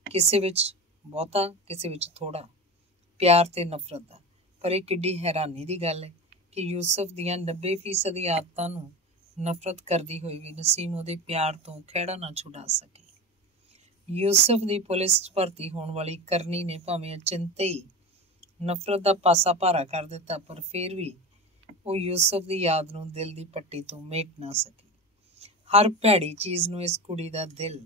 ਕਿਸੇ ਵਿੱਚ ਬਹੁਤਾ, ਕਿਸੇ ਵਿੱਚ ਥੋੜਾ, ਪਿਆਰ ਤੇ ਨਫ਼ਰਤ ਦਾ। ਪਰ ਇਹ ਕਿੱਡੀ ਹੈਰਾਨੀ ਦੀ ਗੱਲ ਹੈ ਕਿ ਯੂਸਫ ਦੀਆਂ 90% ਆਦਤਾਂ ਨੂੰ ਨਫ਼ਰਤ ਕਰਦੀ ਹੋਈ ਵੀ ਨਸੀਮ ਉਹਦੇ ਪਿਆਰ ਤੋਂ ਖਹਿੜਾ ਨਾ ਛੁਡਾ ਸਕੀ। ਯੂਸਫ ਦੀ ਪੁਲਿਸ 'ਚ ਭਰਤੀ ਹੋਣ ਵਾਲੀ ਕਰਨੀ ਨੇ ਭਾਵੇਂ ਅਚਿੰਤੇ ਹੀ ਨਫ਼ਰਤ ਦਾ ਪਾਸਾ ਭਾਰਾ ਕਰ ਦਿੱਤਾ, ਪਰ ਫਿਰ ਵੀ ਉਹ ਯੂਸਫ ਦੀ ਯਾਦ ਨੂੰ ਦਿਲ ਦੀ ਪੱਟੀ ਤੋਂ ਮੇਟ ਨਾ ਸਕੀ। ਹਰ ਭੈੜੀ ਚੀਜ਼ ਨੂੰ ਇਸ ਕੁੜੀ ਦਾ ਦਿਲ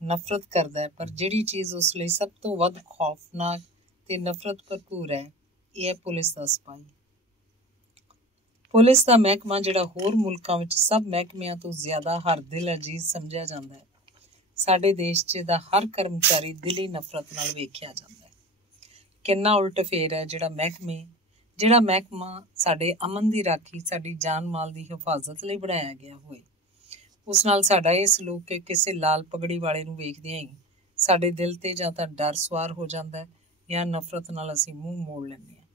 ਨਫ਼ਰਤ ਕਰਦਾ ਹੈ, ਪਰ ਜਿਹੜੀ ਚੀਜ਼ ਉਸ ਲਈ ਸਭ ਤੋਂ ਵੱਧ ਖੌਫਨਾਕ ਤੇ ਨਫ਼ਰਤ ਭਰਪੂਰ ਹੈ, ਇਹ ਹੈ ਪੁਲਿਸ ਦਾ ਸਿਪਾਹੀ। ਪੁਲਿਸ ਦਾ ਮਹਿਕਮਾ ਜਿਹੜਾ ਹੋਰ ਮੁਲਕਾਂ ਵਿੱਚ ਸਭ ਮਹਿਕਮਿਆਂ ਤੋਂ ਜ਼ਿਆਦਾ ਹਰ ਦਿਲ ਅਜੀਜ਼ ਸਮਝਿਆ ਜਾਂਦਾ ਹੈ, ਸਾਡੇ ਦੇਸ਼ 'ਚ ਦਾ ਹਰ ਕਰਮਚਾਰੀ ਦਿਲੀ ਨਫ਼ਰਤ ਨਾਲ ਵੇਖਿਆ ਜਾਂਦਾ ਹੈ। ਕਿੰਨਾ ਉਲਟ ਫੇਰ ਹੈ ਜਿਹੜਾ ਮਹਿਕਮਾ ਸਾਡੇ ਅਮਨ ਦੀ ਰਾਖੀ, ਸਾਡੀ ਜਾਨ ਮਾਲ ਦੀ ਹਿਫਾਜ਼ਤ ਲਈ ਬਣਾਇਆ ਗਿਆ ਹੋਏ, ਉਸ ਨਾਲ ਸਾਡਾ ਇਹ ਸਲੂਕ ਕਿ ਕਿਸੇ ਲਾਲ ਪਗੜੀ ਵਾਲੇ ਨੂੰ ਵੇਖਦਿਆਂ ਹੀ ਸਾਡੇ ਦਿਲ ਤੇ ਜਾਂ ਤਾਂ ਡਰ ਸਵਾਰ ਹੋ ਜਾਂਦਾ ਹੈ ਜਾਂ ਨਫ਼ਰਤ ਨਾਲ ਅਸੀਂ ਮੂੰਹ ਮੋੜ ਲੈਂਦੇ ਹਾਂ।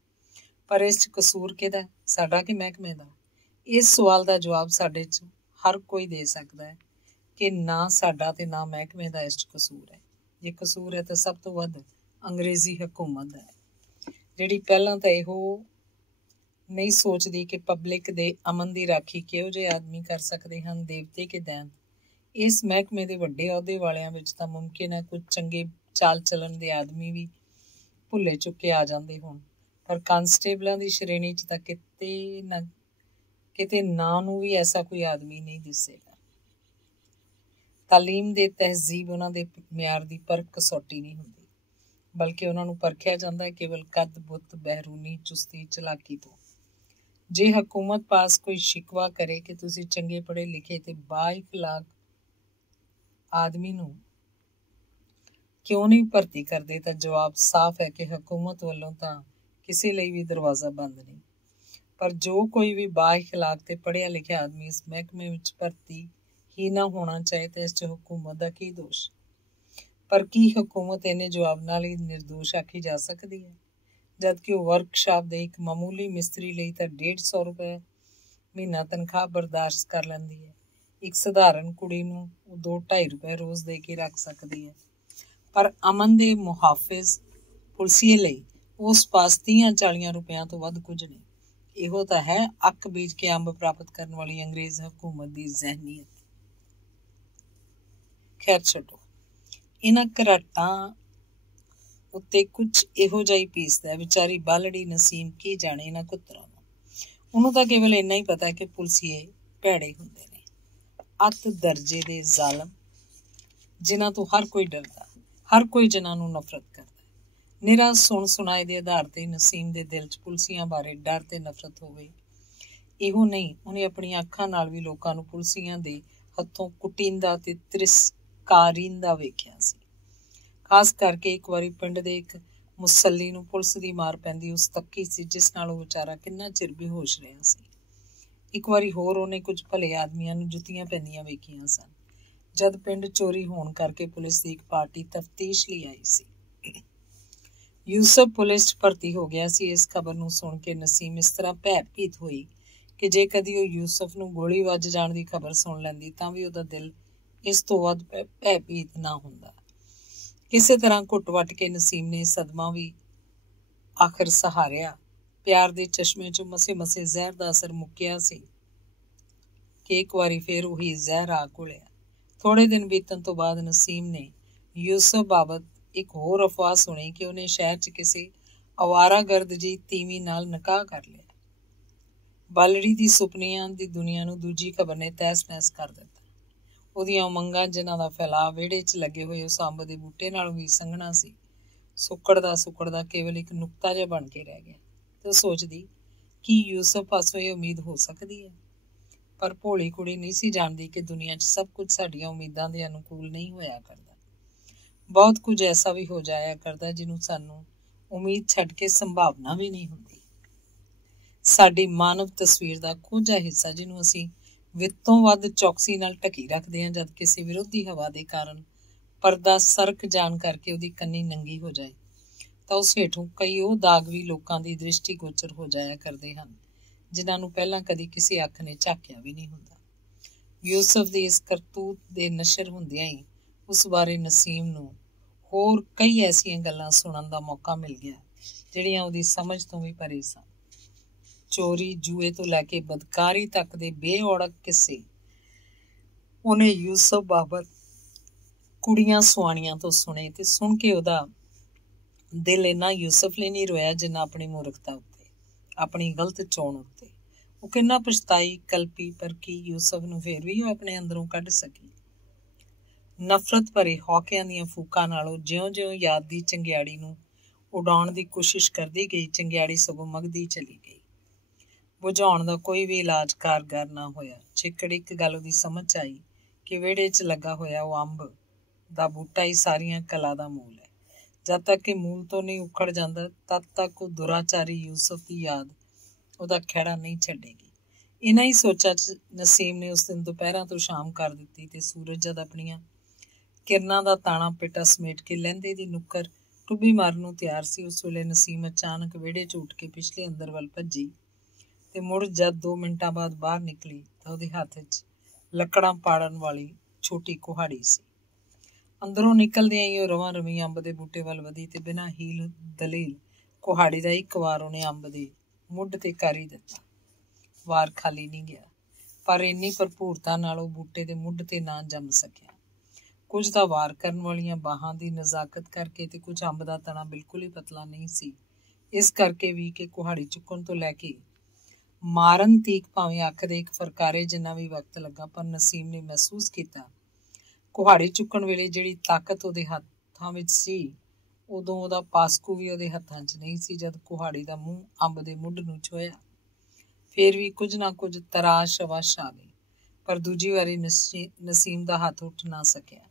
ਪਰ ਇਸ 'ਚ ਕਸੂਰ ਕਿਹਦਾ, ਸਾਡਾ ਕਿ ਮਹਿਕਮੇ ਦਾ? ਇਸ ਸਵਾਲ ਦਾ ਜਵਾਬ ਸਾਡੇ 'ਚ ਹਰ ਕੋਈ ਦੇ ਸਕਦਾ ਹੈ ਕਿ ਨਾ ਸਾਡਾ ਤੇ ਨਾ ਮਹਿਕਮੇ ਦਾ ਇਸ 'ਚ ਕਸੂਰ ਹੈ। ਜੇ ਕਸੂਰ ਹੈ ਤਾਂ ਸਭ ਤੋਂ ਵੱਧ ਅੰਗਰੇਜ਼ੀ ਹਕੂਮਤ ਦਾ ਹੈ, ਜਿਹੜੀ ਪਹਿਲਾਂ ਤਾਂ ਇਹੋ ਨਹੀਂ ਸੋਚਦੀ ਕਿ ਪਬਲਿਕ ਦੇ ਅਮਨ ਦੀ ਰਾਖੀ ਕਿਹੋ ਜਿਹੇ ਆਦਮੀ ਕਰ ਸਕਦੇ ਹਨ, ਦੇਵਤੇ ਕਿ ਦੈਂਤ। ਇਸ ਮਹਿਕਮੇ ਦੇ ਵੱਡੇ ਅਹੁਦੇ ਵਾਲਿਆਂ ਵਿੱਚ ਤਾਂ ਮੁਮਕਿਨ ਹੈ ਕੁਝ ਚੰਗੇ ਚਾਲ ਚੱਲਣ ਦੇ ਆਦਮੀ ਵੀ ਭੁੱਲੇ ਚੁੱਕੇ ਆ ਜਾਂਦੇ ਹੋਣ, ਪਰ ਕਾਂਸਟੇਬਲਾਂ ਦੀ ਸ਼੍ਰੇਣੀ 'ਚ ਤਾਂ ਕਿਤੇ ਨਾਂ ਨੂੰ ਵੀ ਐਸਾ ਕੋਈ ਆਦਮੀ ਨਹੀਂ ਦਿਸੇਗਾ। ਤਾਲੀਮ ਦੇ ਤਹਿਜ਼ੀਬ ਉਹਨਾਂ ਦੇ ਮਿਆਰ ਦੀ ਪਰਖ ਕਸੌਟੀ ਨਹੀਂ ਹੁੰਦੀ, ਬਲਕਿ ਉਹਨਾਂ ਨੂੰ ਪਰਖਿਆ ਜਾਂਦਾ ਹੈ ਕੇਵਲ ਕੱਦ ਬੁੱਤ, ਬਹਿਰੂਨੀ, ਚੁਸਤੀ, ਚਲਾਕੀ ਤੋਂ। ਜੇ ਹਕੂਮਤ ਪਾਸ ਕੋਈ ਸ਼ਿਕਵਾ ਕਰੇ ਕਿ ਤੁਸੀਂ ਚੰਗੇ ਪੜ੍ਹੇ ਲਿਖੇ ਤੇ ਬਾਇਖਲਾਕ ਆਦਮੀ ਨੂੰ ਕਿਉਂ ਨਹੀਂ ਭਰਤੀ ਕਰਦੇ, ਤਾਂ ਜਵਾਬ ਸਾਫ਼ ਹੈ ਕਿ ਹਕੂਮਤ ਵੱਲੋਂ ਤਾਂ ਕਿਸੇ ਲਈ ਵੀ ਦਰਵਾਜ਼ਾ ਬੰਦ ਨਹੀਂ। ਪਰ ਜੋ ਕੋਈ ਵੀ ਬਾਇਖਲਾਕ ਤੇ ਪੜ੍ਹਿਆ ਲਿਖਿਆ ਆਦਮੀ ਇਸ ਮਹਿਕਮੇ ਵਿੱਚ ਭਰਤੀ ਹੀ ਨਾ ਹੋਣਾ ਚਾਹੇ ਤਾਂ ਇਸ 'ਚ ਹਕੂਮਤ ਦਾ ਕੀ ਦੋਸ਼? ਪਰ ਕੀ ਹਕੂਮਤ ਇਹਨੇ ਜਵਾਬ ਨਾਲ ਹੀ ਨਿਰਦੋਸ਼ ਆਖੀ ਜਾ ਸਕਦੀ ਹੈ, ਜਦਕਿ ਉਹ ਵਰਕਸ਼ਾਪ ਦੇ ਇੱਕ ਮਾਮੂਲੀ ਮਿਸਤਰੀ ਲਈ ਤਾਂ 150 ਰੁਪਏ ਮਹੀਨਾ ਤਨਖਾਹ ਬਰਦਾਸ਼ਤ ਕਰ ਲੈਂਦੀ ਹੈ। ਇੱਕ ਸਧਾਰਨ ਕੁੜੀ ਨੂੰ ਉਹ 2-2.5 ਰੁਪਏ ਰੋਜ਼ ਦੇ ਕੇ ਰੱਖ ਸਕਦੀ ਹੈ। ਪਰ ਅਮਨ ਦੇ ਮੁਹਾਫਿਜ਼ ਪੁਲਸੀਏ ਲਈ ਉਸ ਪਾਸ 30-40 ਰੁਪਇਆਂ ਤੋਂ ਵੱਧ ਕੁਝ ਨਹੀਂ। ਇਹੋ ਤਾਂ ਹੈ ਅੱਕ ਬੀਜ ਕੇ ਅੰਬ ਪ੍ਰਾਪਤ ਕਰਨ ਵਾਲੀ ਅੰਗਰੇਜ਼ ਹਕੂਮਤ ਦੀ ਜ਼ਹਿਨੀਅਤ। ਖੈਰ ਛੱਡੋ, ਇਹਨਾਂ ਘਰਾਟਾਂ ਉੱਤੇ ਕੁਝ ਇਹੋ ਜਿਹਾ ਹੀ ਪੀਸਦਾ ਵਿਚਾਰੀ ਬਾਲੜੀ ਨਸੀਮ, ਕੀ ਜਾਣੇ ਇਹਨਾਂ ਕੁੱਤਰਾਂ ਨੂੰ। ਉਹਨੂੰ ਤਾਂ ਕੇਵਲ ਇੰਨਾ ਹੀ ਪਤਾ ਕਿ ਪੁਲਸੀਏ ਭੈੜੇ ਹੁੰਦੇ ਨੇ, ਅੱਤ ਦਰਜੇ ਦੇ ਜ਼ਾਲਮ, ਜਿਨ੍ਹਾਂ ਤੋਂ ਹਰ ਕੋਈ ਡਰਦਾ, ਹਰ ਕੋਈ ਜਿਨ੍ਹਾਂ ਨੂੰ ਨਫ਼ਰਤ ਕਰਦਾ। ਨਿਰਾ ਸੁਣ ਸੁਣਾਏ ਦੇ ਆਧਾਰ ਤੇ ਨਸੀਮ ਦੇ ਦਿਲ 'ਚ ਪੁਲਸੀਆਂ ਬਾਰੇ ਡਰ ਤੇ ਨਫ਼ਰਤ ਹੋਵੇ, ਇਹੋ ਨਹੀਂ, ਉਹਨੇ ਆਪਣੀਆਂ ਅੱਖਾਂ ਨਾਲ ਵੀ ਲੋਕਾਂ ਨੂੰ ਪੁਲਸੀਆਂ ਦੇ ਹੱਥੋਂ ਕੁਟੀਂਦਾ ਤੇ ਤਿਰਸਕਾਰੀਂਦਾ ਵੇਖਿਆ ਸੀ। ਖਾਸ ਕਰਕੇ ਇੱਕ ਵਾਰੀ ਪਿੰਡ ਦੇ ਇੱਕ ਮੁਸੱਲੀ ਨੂੰ ਪੁਲਿਸ ਦੀ ਮਾਰ ਪੈਂਦੀ ਉਸ ਤੱਕੀ ਸੀ, ਜਿਸ ਨਾਲ ਉਹ ਵਿਚਾਰਾ ਕਿੰਨਾ ਚਿਰ ਬੇਹੋਸ਼ ਰਿਹਾ ਸੀ। ਇੱਕ ਵਾਰੀ ਹੋਰ ਉਹਨੇ ਕੁਝ ਭਲੇ ਆਦਮੀਆਂ ਨੂੰ ਜੁੱਤੀਆਂ ਪੈਂਦੀਆਂ ਵੇਖੀਆਂ ਸਨ, ਜਦ ਪਿੰਡ ਚੋਰੀ ਹੋਣ ਕਰਕੇ ਪੁਲਿਸ ਦੀ ਇੱਕ ਪਾਰਟੀ ਤਫਤੀਸ਼ ਲਈ ਆਈ ਸੀ। ਯੂਸਫ ਪੁਲਿਸ 'ਚ ਭਰਤੀ ਹੋ ਗਿਆ ਸੀ। ਇਸ ਖਬਰ ਨੂੰ ਸੁਣ ਕੇ ਨਸੀਮ ਇਸ ਤਰ੍ਹਾਂ ਭੈਭੀਤ ਹੋਈ ਕਿ ਜੇ ਕਦੀ ਉਹ ਯੂਸਫ ਨੂੰ ਗੋਲੀ ਵੱਜ ਜਾਣ ਦੀ ਖਬਰ ਸੁਣ ਲੈਂਦੀ ਤਾਂ ਵੀ ਉਹਦਾ ਦਿਲ ਇਸ ਤੋਂ ਵੱਧ ਭੈਭੀਤ ਨਾ ਹੁੰਦਾ। ਕਿਸੇ ਤਰ੍ਹਾਂ ਘੁੱਟ ਵੱਟ ਕੇ ਨਸੀਮ ਨੇ ਸਦਮਾ ਵੀ ਆਖਰ ਸਹਾਰਿਆ। ਪਿਆਰ ਦੇ ਚਸ਼ਮੇ 'ਚੋਂ ਮਸੇ ਮਸੇ ਜ਼ਹਿਰ ਦਾ ਅਸਰ ਮੁੱਕਿਆ ਸੀ ਕਿ ਇੱਕ ਵਾਰੀ ਫੇਰ ਉਹੀ ਜ਼ਹਿਰ ਆ ਘੁਲਿਆ। ਥੋੜੇ ਦਿਨ ਬੀਤਣ ਤੋਂ ਬਾਅਦ ਨਸੀਮ ਨੇ ਯੂਸਫ ਬਾਬਤ ਇੱਕ ਹੋਰ ਅਫਵਾਹ ਸੁਣੀ ਕਿ ਉਹਨੇ ਸ਼ਹਿਰ 'ਚ ਕਿਸੇ ਅਵਾਰਾਗਰਦ ਜਿਹੀ ਤੀਵੀਂ ਨਾਲ ਨਿਕਾਹ ਕਰ ਲਿਆ। ਬਾਲੜੀ ਦੀ ਸੁਪਨਿਆਂ ਦੀ ਦੁਨੀਆ ਨੂੰ ਦੂਜੀ ਖਬਰ ਨੇ ਤਹਿਸ ਨਹਿਸ ਕਰ ਦਿੱਤਾ। ਉਹਦੀਆਂ ਉਮੰਗਾਂ, ਜਿਨ੍ਹਾਂ ਦਾ ਫੈਲਾਅ ਵਿਹੜੇ 'ਚ ਲੱਗੇ ਹੋਏ ਉਸ ਅੰਬ ਦੇ ਬੂਟੇ ਨਾਲੋਂ ਵੀ ਸੰਘਣਾ ਸੀ, ਸੁੱਕੜਦਾ ਕੇਵਲ ਇੱਕ ਨੁਕਤਾ ਜਿਹਾ ਬਣ ਕੇ ਰਹਿ ਗਿਆ। ਤੇ ਉਹ ਸੋਚਦੀ ਕਿ ਯੂਸਫ ਪਾਸੋਂ ਇਹ ਉਮੀਦ ਹੋ ਸਕਦੀ ਹੈ, ਪਰ ਭੋਲੀ ਕੁੜੀ ਨਹੀਂ ਸੀ ਜਾਣਦੀ ਕਿ ਦੁਨੀਆ 'ਚ ਸਭ ਕੁਝ ਸਾਡੀਆਂ ਉਮੀਦਾਂ ਦੇ ਅਨੁਕੂਲ ਨਹੀਂ ਹੋਇਆ ਕਰਦਾ। ਬਹੁਤ ਕੁਝ ਐਸਾ ਵੀ ਹੋ ਜਾਇਆ ਕਰਦਾ ਜਿਹਨੂੰ ਸਾਨੂੰ ਉਮੀਦ ਛੱਡ ਕੇ ਸੰਭਾਵਨਾ ਵੀ ਨਹੀਂ ਹੁੰਦੀ। ਸਾਡੀ ਮਾਨਵ ਤਸਵੀਰ ਦਾ ਕੋਝਾ ਹਿੱਸਾ, ਜਿਹਨੂੰ ਅਸੀਂ ਵਿੱਤੋਂ ਵੱਧ ਚੌਕਸੀ ਨਾਲ ਢਕੀ ਰੱਖਦੇ ਹਾਂ, ਜਦ ਕਿਸੇ ਵਿਰੋਧੀ ਹਵਾ ਦੇ ਕਾਰਨ ਪਰਦਾ ਸਰਕ ਜਾਣ ਕਰਕੇ ਉਹਦੀ ਕੰਨੀ ਨੰਗੀ ਹੋ ਜਾਏ ਤਾਂ ਉਸ ਹੇਠੋਂ ਕਈ ਉਹ ਦਾਗ ਵੀ ਲੋਕਾਂ ਦੀ ਦ੍ਰਿਸ਼ਟੀ ਗੋਚਰ ਹੋ ਜਾਇਆ ਕਰਦੇ ਹਨ, ਜਿਨ੍ਹਾਂ ਨੂੰ ਪਹਿਲਾਂ ਕਦੀ ਕਿਸੇ ਅੱਖ ਨੇ ਝਾਕਿਆ ਵੀ ਨਹੀਂ ਹੁੰਦਾ। ਯੂਸਫ ਦੀ ਇਸ ਕਰਤੂਤ ਦੇ ਨਸ਼ਰ ਹੁੰਦਿਆਂ ਹੀ ਉਸ ਬਾਰੇ ਨਸੀਮ ਨੂੰ ਹੋਰ ਕਈ ਐਸੀਆਂ ਗੱਲਾਂ ਸੁਣਨ ਦਾ ਮੌਕਾ ਮਿਲ ਗਿਆ ਜਿਹੜੀਆਂ ਉਹਦੀ ਸਮਝ ਤੋਂ ਵੀ ਪਰੇ ਸਨ। ਚੋਰੀ, ਜੂਏ ਤੋਂ ਲੈ ਕੇ ਬਦਕਾਰੀ ਤੱਕ ਦੇ ਬੇਓੜਕ ਕਿੱਸੇ ਉਹਨੇ ਯੂਸਫ ਬਾਬਤ ਕੁੜੀਆਂ ਸੁਆਣੀਆਂ ਤੋਂ ਸੁਣੇ, ਤੇ ਸੁਣ ਕੇ ਉਹਦਾ ਦਿਲ ਇੰਨਾ ਯੂਸਫ ਲਈ ਨਹੀਂ ਰੋਇਆ ਜਿੰਨਾ ਆਪਣੀ ਮੂਰਖਤਾ ਉੱਤੇ, ਆਪਣੀ ਗਲਤ ਚੋਣ ਉੱਤੇ। ਉਹ ਕਿੰਨਾ ਪਛਤਾਈ, ਕਲਪੀ, ਪਰ ਕੀ ਯੂਸਫ ਨੂੰ ਫੇਰ ਵੀ ਉਹ ਆਪਣੇ ਅੰਦਰੋਂ ਕੱਢ ਸਕੀ। ਨਫ਼ਰਤ ਭਰੇ ਹੌਕਿਆਂ ਦੀਆਂ ਫੂਕਾਂ ਨਾਲੋਂ ਜਿਉਂ-ਜਿਉਂ ਯਾਦ ਦੀ ਚੰਗਿਆੜੀ ਨੂੰ ਉਡਾਉਣ ਦੀ ਕੋਸ਼ਿਸ਼ ਕਰਦੀ ਗਈ, ਚੰਗਿਆੜੀ ਸਗੋਂ ਮੱਘਦੀ ਚਲੀ ਗਈ। ਬੁਝਾਉਣ ਦਾ ਕੋਈ ਵੀ ਇਲਾਜ ਕਾਰਗਰ ਨਾ ਹੋਇਆ। ਚਿੱਕੜ ਇੱਕ ਗੱਲ ਉਹਦੀ ਸਮਝ ਆਈ ਕਿ ਵਿਹੜੇ 'ਚ ਲੱਗਾ ਹੋਇਆ ਉਹ ਅੰਬ ਦਾ ਬੂਟਾ ਹੀ ਸਾਰੀਆਂ ਕਲਾ ਦਾ ਮੂਲ ਹੈ। ਜਦ ਤੱਕ ਕਿ ਮੂਲ ਤੋਂ ਨਹੀਂ ਉਖੜ ਜਾਂਦਾ ਤਦ ਤੱਕ ਉਹ ਦੁਰਾਚਾਰੀ ਯੂਸਫ ਦੀ ਯਾਦ ਉਹਦਾ ਖਹਿੜਾ ਨਹੀਂ ਛੱਡੇਗੀ। ਇਹਨਾਂ ਹੀ ਸੋਚਾਂ 'ਚ ਨਸੀਮ ਨੇ ਉਸ ਦਿਨ ਦੁਪਹਿਰਾਂ ਤੋਂ ਸ਼ਾਮ ਕਰ ਦਿੱਤੀ ਤੇ ਸੂਰਜ ਜਦ ਆਪਣੀਆਂ ਕਿਰਨਾਂ ਦਾ ਤਾਣਾ ਪਿੱਟਾ ਸਮੇਟ ਕੇ ਲਹਿੰਦੇ ਦੀ ਨੁੱਕਰ ਟੁੱਬੀ ਮਾਰਨ ਨੂੰ ਤਿਆਰ ਸੀ, ਉਸ ਵੇਲੇ ਨਸੀਮ ਅਚਾਨਕ ਵਿਹੜੇ 'ਚ ਉੱਠ ਕੇ ਪਿਛਲੇ ਅੰਦਰ ਵੱਲ ਭੱਜੀ ਤੇ ਮੁੜ ਜਦ 2 ਮਿੰਟਾਂ ਬਾਅਦ ਬਾਹਰ ਨਿਕਲੀ ਤਾਂ ਉਹਦੇ ਹੱਥ 'ਚ ਲੱਕੜਾਂ ਪਾੜਨ ਵਾਲੀ ਛੋਟੀ ਕੁਹਾੜੀ ਸੀ। ਅੰਦਰੋਂ ਨਿਕਲਦਿਆਂ ਹੀ ਉਹ ਰਵਾਂ ਰਵੀਂ ਅੰਬ ਦੇ ਬੂਟੇ ਵੱਲ ਵਧੀ ਤੇ ਬਿਨਾਂ ਹੀਲ ਦਲੀਲ ਕੁਹਾੜੀ ਦਾ ਇੱਕ ਵਾਰ ਉਹਨੇ ਅੰਬ ਦੇ ਮੁੱਢ ਤੇ ਕਰ ਹੀ ਦਿੱਤਾ। ਵਾਰ ਖਾਲੀ ਨਹੀਂ ਗਿਆ, ਪਰ ਇੰਨੀ ਭਰਪੂਰਤਾ ਨਾਲ ਉਹ ਬੂਟੇ ਦੇ ਮੁੱਢ ਤੇ ਨਾ ਜੰਮ ਸਕਿਆ। ਕੁਝ ਤਾਂ ਵਾਰ ਕਰਨ ਵਾਲੀਆਂ ਬਾਹਾਂ ਦੀ ਨਜ਼ਾਕਤ ਕਰਕੇ ਤੇ ਕੁਝ ਅੰਬ ਦਾ ਤਣਾ ਬਿਲਕੁਲ ਹੀ ਪਤਲਾ ਨਹੀਂ ਸੀ, ਇਸ ਕਰਕੇ ਵੀ ਕਿ ਕੁਹਾੜੀ ਚੁੱਕਣ ਤੋਂ ਲੈ ਕੇ ਮਾਰਨ ਤੀਕ ਭਾਵੇਂ ਅੱਖ ਦੇ ਇੱਕ ਫਰਕਾਰੇ ਜਿੰਨਾ ਵੀ ਵਕਤ ਲੱਗਾ, ਪਰ ਨਸੀਮ ਨੇ ਮਹਿਸੂਸ ਕੀਤਾ ਕੁਹਾੜੀ ਚੁੱਕਣ ਵੇਲੇ ਜਿਹੜੀ ਤਾਕਤ ਉਹਦੇ ਹੱਥਾਂ ਵਿੱਚ ਸੀ, ਉਦੋਂ ਉਹਦਾ ਪਾਸਕੂ ਵੀ ਉਹਦੇ ਹੱਥਾਂ 'ਚ ਨਹੀਂ ਸੀ। ਜਦ ਕੁਹਾੜੀ ਦਾ ਮੂੰਹ ਅੰਬ ਦੇ ਮੁੱਢ ਨੂੰ ਛੋਇਆ, ਫੇਰ ਵੀ ਕੁਝ ਨਾ ਕੁਝ ਤਰਾਸ਼ ਅਵਸ਼ ਆ ਗਈ, ਪਰ ਦੂਜੀ ਵਾਰੀ ਨਸੀਮ ਦਾ ਹੱਥ ਉੱਠ ਨਾ ਸਕਿਆ।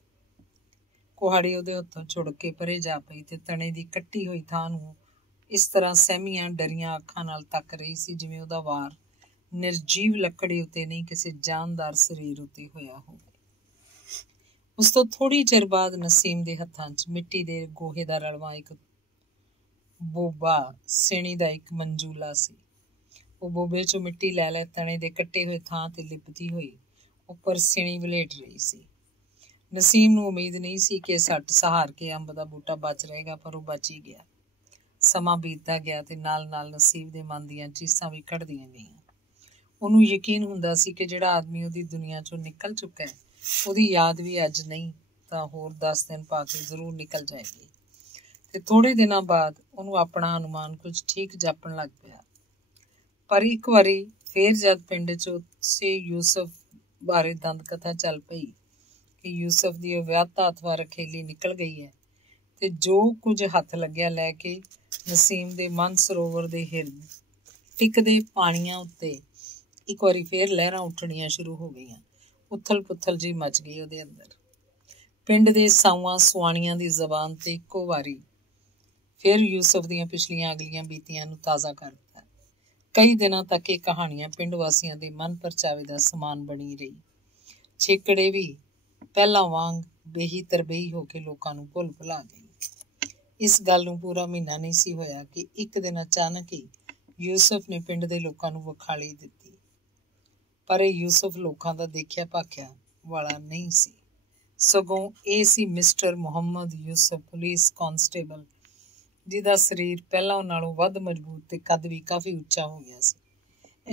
ਕੁਹਾੜੀ ਉਹਦੇ ਹੱਥੋਂ ਛੁੱਟ ਕੇ ਪਰੇ ਜਾ ਪਈ ਤੇ ਤਣੇ ਦੀ ਕੱਟੀ ਹੋਈ ਥਾਂ ਨੂੰ ਇਸ ਤਰ੍ਹਾਂ ਸਹਿਮੀਆਂ ਡਰੀਆਂ ਅੱਖਾਂ ਨਾਲ ਤੱਕ ਰਹੀ ਸੀ ਜਿਵੇਂ ਉਹਦਾ ਵਾਰ ਨਿਰਜੀਵ ਲੱਕੜੀ ਉੱਤੇ ਨਹੀਂ ਕਿਸੇ ਜਾਨਦਾਰ ਸਰੀਰ ਉੱਤੇ ਹੋਇਆ ਹੋਵੇ। ਉਸ ਤੋਂ ਥੋੜ੍ਹੀ ਚਿਰ ਬਾਅਦ ਨਸੀਮ ਦੇ ਹੱਥਾਂ 'ਚ ਮਿੱਟੀ ਦੇ ਗੋਹੇ ਦਾ ਰਲਵਾਂ ਇੱਕ ਬੋਬਾ ਸੇਣੀ ਦਾ ਇੱਕ ਮੰਜੂਲਾ ਸੀ। ਉਹ ਬੋਬੇ 'ਚੋਂ ਮਿੱਟੀ ਲੈ ਲੈ ਤਣੇ ਦੇ ਕੱਟੇ ਹੋਏ ਥਾਂ ਤੇ ਲਿਪਦੀ ਹੋਈ ਉੱਪਰ ਸੇਣੀ ਵਲੇਟ ਰਹੀ ਸੀ। ਨਸੀਮ ਨੂੰ ਉਮੀਦ ਨਹੀਂ ਸੀ ਕਿ ਸੱਟ ਸਹਾਰ ਕੇ ਅੰਬ ਦਾ ਬੂਟਾ ਬਚ ਰਹੇਗਾ, ਪਰ ਉਹ ਬਚ ਹੀ ਗਿਆ। ਸਮਾਂ ਬੀਤਦਾ ਗਿਆ ਤੇ ਨਾਲ ਨਾਲ ਨਸੀਬ ਦੇ ਮਨ ਦੀਆਂ ਚੀਸਾਂ ਵੀ ਕੱਢਦੀਆਂ ਗਈਆਂ। ਉਹਨੂੰ ਯਕੀਨ ਹੁੰਦਾ ਸੀ ਕਿ ਜਿਹੜਾ ਆਦਮੀ ਉਹਦੀ ਦੁਨੀਆ 'ਚੋਂ ਨਿਕਲ ਚੁੱਕਾ ਹੈ, ਉਹਦੀ ਯਾਦ ਵੀ ਅੱਜ ਨਹੀਂ ਤਾਂ ਹੋਰ 10 ਦਿਨ ਪਾ ਕੇ ਜ਼ਰੂਰ ਨਿਕਲ ਜਾਏਗੀ। ਤੇ ਥੋੜੇ ਦਿਨਾਂ ਬਾਅਦ ਉਹਨੂੰ ਆਪਣਾ ਅਨੁਮਾਨ ਕੁਝ ਠੀਕ ਜਾਪਣ ਲੱਗ ਪਿਆ। ਪਰ ਇੱਕ ਵਾਰੀ ਫੇਰ ਜਦ ਪਿੰਡ 'ਚ ਉਸੇ ਯੂਸਫ ਬਾਰੇ ਦੰਦ ਕਥਾ ਚੱਲ ਪਈ ਕਿ ਯੂਸਫ ਦੀ ਅਵਿਆਹਤਾ ਅਥਵਾ ਰਖੇਲੀ ਨਿਕਲ ਗਈ ਹੈ, ਤੇ ਜੋ ਕੁਝ ਹੱਥ ਲੱਗਿਆ ਲੈ ਕੇ ਨਸੀਮ ਦੇ ਮਨ ਸਰੋਵਰ ਦੇ ਹਿਰਦ ਟਿਕਦੇ ਪਾਣੀਆਂ ਉੱਤੇ ਇੱਕ ਵਾਰੀ ਫੇਰ ਲਹਿਰਾਂ ਉੱਠਣੀਆਂ ਸ਼ੁਰੂ ਹੋ ਗਈਆਂ। ਉਥਲ ਪੁਥਲ ਜੀ ਮਚ ਗਈ ਉਹਦੇ ਅੰਦਰ। ਪਿੰਡ ਦੇ ਸਾਊਆਂ ਸੁਆਣੀਆਂ ਦੀ ਜ਼ਬਾਨ ਤੇ ਇੱਕੋ ਵਾਰੀ ਫਿਰ ਯੂਸਫ ਦੀਆਂ ਪਿਛਲੀਆਂ ਅਗਲੀਆਂ ਬੀਤੀਆਂ ਨੂੰ ਤਾਜ਼ਾ ਕਰ ਦਿੱਤਾ। ਕਈ ਦਿਨਾਂ ਤੱਕ ਇਹ ਕਹਾਣੀਆਂ ਪਿੰਡ ਵਾਸੀਆਂ ਦੇ ਮਨ ਪਰਚਾਵੇ ਦਾ ਸਮਾਨ ਬਣੀ ਰਹੀ। ਛੇਕੜੇ ਵੀ ਪਹਿਲਾਂ ਵਾਂਗ ਬੇਹੀ ਤਰਬੇਹੀ ਹੋ ਕੇ ਲੋਕਾਂ ਨੂੰ ਭੁੱਲ ਭੁਲਾ ਗਈ। ਇਸ ਗੱਲ ਨੂੰ ਪੂਰਾ ਮਹੀਨਾ ਨਹੀਂ ਸੀ ਹੋਇਆ ਕਿ ਇੱਕ ਦਿਨ ਅਚਾਨਕ ਹੀ ਯੂਸਫ ਨੇ ਪਿੰਡ ਦੇ ਲੋਕਾਂ ਨੂੰ ਵਿਖਾਲੀ ਦਿੱਤੀ। ਪਰ ਇਹ ਯੂਸਫ ਲੋਕਾਂ ਦਾ ਦੇਖਿਆ ਭਾਖਿਆ ਵਾਲਾ ਨਹੀਂ ਸੀ, ਸਗੋਂ ਇਹ ਸੀ mister Muhammad Yusuf, police constable, ਜਿਹਦਾ ਸਰੀਰ ਪਹਿਲਾਂ ਨਾਲੋਂ ਵੱਧ ਮਜ਼ਬੂਤ ਤੇ ਕੱਦ ਵੀ ਕਾਫੀ ਉੱਚਾ ਹੋ ਗਿਆ ਸੀ।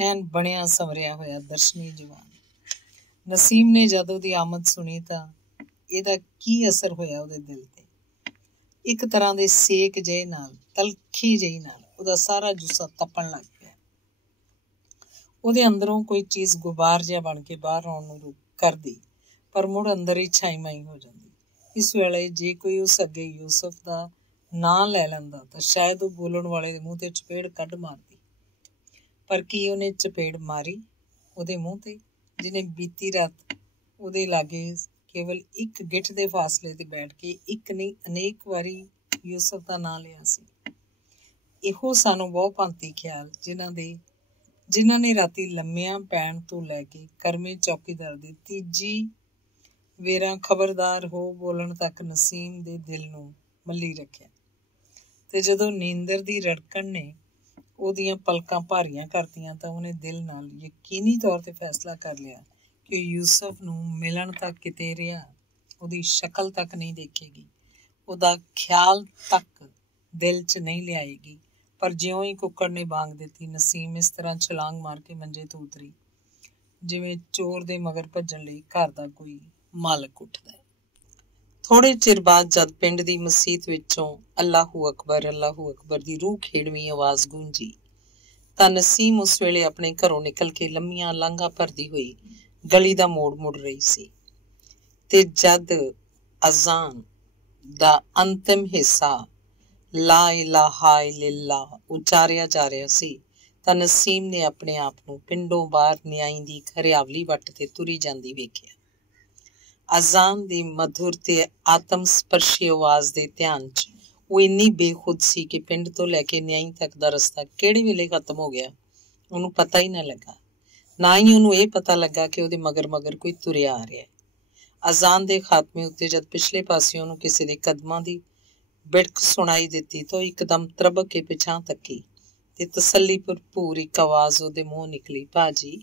ਐਨ ਬਣਿਆ ਸੰਵਰਿਆ ਹੋਇਆ ਦਰਸ਼ਨੀ ਜਵਾਨ। ਨਸੀਮ ਨੇ ਜਦ ਉਹਦੀ ਆਮਦ ਸੁਣੀ ਤਾਂ ਇਹਦਾ ਕੀ ਅਸਰ ਹੋਇਆ ਉਹਦੇ ਦਿਲ ਤੇ। ਇੱਕ ਤਰ੍ਹਾਂ ਦੇ ਸੇਕ ਜਿਹੇ ਨਾਲ, ਤਲਖੀ ਜਿਹੀ ਨਾਲ ਉਹਦਾ ਸਾਰਾ ਜੁੱਸਾ ਤਪਣ ਲੱਗ ਪਿਆ। ਉਹਦੇ ਅੰਦਰੋਂ ਕੋਈ ਚੀਜ਼ ਗੁਬਾਰ ਜਿਹਾ ਬਣ ਕੇ ਬਾਹਰ ਆਉਣ ਨੂੰ ਕਰਦੀ, ਪਰ ਮੁੜ ਅੰਦਰ ਹੀ ਛਾਈ ਮਾਈ ਹੋ ਜਾਂਦੀ। ਇਸ ਵੇਲੇ ਜੇ ਕੋਈ ਉਸ ਅੱਗੇ ਯੂਸਫ ਦਾ ਨਾਂ ਲੈ ਲੈਂਦਾ ਤਾਂ ਸ਼ਾਇਦ ਉਹ ਬੋਲਣ ਵਾਲੇ ਦੇ ਮੂੰਹ ਤੇ ਚਪੇੜ ਕੱਢ ਮਾਰਦੀ। ਪਰ ਕੀ ਉਹਨੇ ਚਪੇੜ ਮਾਰੀ ਉਹਦੇ ਮੂੰਹ ਤੇ, ਜਿਹਨੇ ਬੀਤੀ ਰਾਤ ਉਹਦੇ ਲਾਗੇ ਕੇਵਲ ਇੱਕ ਗਿੱਠ ਦੇ ਫਾਸਲੇ ਤੇ ਬੈਠ ਕੇ ਇੱਕ ਨਹੀਂ ਅਨੇਕ ਵਾਰੀ ਯੂਸਫ ਦਾ ਨਾਂ ਲਿਆ ਸੀ। ਇਹੋ ਸਾਨੂੰ ਬਹੁ ਭਾਂਤੀ ਖਿਆਲ ਜਿਨ੍ਹਾਂ ਨੇ ਰਾਤੀ ਲੰਮਿਆਂ ਪੈਣ ਤੋਂ ਲੈ ਕੇ ਕਰਮੇ ਚੌਕੀਦਾਰ ਦੀ ਤੀਜੀ ਵੇਰਾਂ ਖਬਰਦਾਰ ਹੋ ਬੋਲਣ ਤੱਕ ਨਸੀਮ ਦੇ ਦਿਲ ਨੂੰ ਮੱਲੀ ਰੱਖਿਆ। ਤੇ ਜਦੋਂ ਨੀਂਦਰ ਦੀ ਰੜਕਣ ਨੇ ਉਹਦੀਆਂ ਪਲਕਾਂ ਭਾਰੀਆਂ ਕਰਤੀਆਂ ਤਾਂ ਉਹਨੇ ਦਿਲ ਨਾਲ ਯਕੀਨੀ ਤੌਰ ਤੇ ਫੈਸਲਾ ਕਰ ਲਿਆ ਕਿ ਯੂਸਫ ਨੂੰ ਮਿਲਣ ਤੱਕ ਕਿਤੇ ਰਿਹਾ, ਉਹਦੀ ਸ਼ਕਲ ਤੱਕ ਨਹੀਂ ਦੇਖੇਗੀ, ਉਹਦਾ ਖਿਆਲ ਤੱਕ ਦਿਲ 'ਚ ਨਹੀਂ ਲਿਆਏਗੀ। ਪਰ ਜਿਉਂ ਹੀ ਕੁੱਕੜ ਨੇ ਬਾਂਗ ਦਿੱਤੀ, ਨਸੀਮ ਇਸ ਤਰ੍ਹਾਂ ਛਲਾਂਗ ਮਾਰ ਕੇ ਮੰਜੇ ਤੋਂ ਉਤਰੀ ਜਿਵੇਂ ਚੋਰ ਦੇ ਮਗਰ ਭੱਜਣ ਲਈ ਘਰ ਦਾ ਕੋਈ ਮਾਲਕ ਉੱਠਦਾ ਹੈ। ਥੋੜੇ ਚਿਰ ਬਾਅਦ ਜਦ ਪਿੰਡ ਦੀ ਮਸੀਤ ਵਿੱਚੋਂ ਅੱਲਾਹੂ ਅਕਬਰ ਦੀ ਰੂਹ ਖੇੜਵੀਂ ਆਵਾਜ਼ ਗੂੰਜੀ ਤਾਂ ਨਸੀਮ ਉਸ ਵੇਲੇ ਆਪਣੇ ਘਰੋਂ ਨਿਕਲ ਕੇ ਲੰਮੀਆਂ ਲਾਂਘਾਂ ਭਰਦੀ ਹੋਈ ਗਲੀ ਦਾ ਮੋੜ ਮੁੜ ਰਹੀ ਸੀ। ਤੇ ਜਦ ਅਜ਼ਾਨ ਦਾ ਅੰਤਿਮ ਹਿੱਸਾ ਲਾ ਇਲਾਹਾ ਇਲੱਲਾਹ ਉਚਾਰਿਆ ਜਾ ਰਿਹਾ ਸੀ ਤਾਂ ਨਸੀਮ ਨੇ ਆਪਣੇ ਆਪ ਨੂੰ ਪਿੰਡੋਂ ਬਾਹਰ ਨਿਆਈ ਦੀ ਹਰਿਆਵਲੀ ਵੱਟ ਤੇ ਤੁਰੀ ਜਾਂਦੀ ਵੇਖਿਆ। ਅਜ਼ਾਨ ਦੀ ਮਧੁਰ ਤੇ ਆਤਮ ਸਪਰਸ਼ੀ ਆਵਾਜ਼ ਦੇ ਧਿਆਨ 'ਚ ਉਹ ਇੰਨੀ ਬੇਖੁਦ ਸੀ ਕਿ ਪਿੰਡ ਤੋਂ ਲੈ ਕੇ ਨਿਆਈ ਤੱਕ ਦਾ ਰਸਤਾ ਕਿਹੜੇ ਵੇਲੇ ਖਤਮ ਹੋ ਗਿਆ ਉਹਨੂੰ ਪਤਾ ਹੀ ਨਾ ਲੱਗਾ। ਨਾ ਹੀ ਉਹਨੂੰ ਇਹ ਪਤਾ ਲੱਗਾ ਕਿ ਉਹਦੇ ਮਗਰ ਮਗਰ ਕੋਈ ਤੁਰਿਆ ਆ ਰਿਹਾ ਹੈ। ਅਜ਼ਾਨ ਦੇ ਖਾਤਮੇ ਉੱਤੇ ਜਦ ਪਿਛਲੇ ਪਾਸਿਓਂ ਉਹਨੂੰ ਕਿਸੇ ਦੇ ਕਦਮਾਂ ਦੀ ਬਿੜਕ ਸੁਣਾਈ ਦਿੱਤੀ ਤਾਂ ਉਹ ਇੱਕਦਮ ਤਰਬਕ ਕੇ ਪਿਛਾਂਹ ਤੱਕੀ ਤੇ ਤਸੱਲੀ ਭਰਪੂਰ ਇੱਕ ਆਵਾਜ਼ ਉਹਦੇ ਮੂੰਹ ਨਿਕਲੀ, ਭਾਜੀ।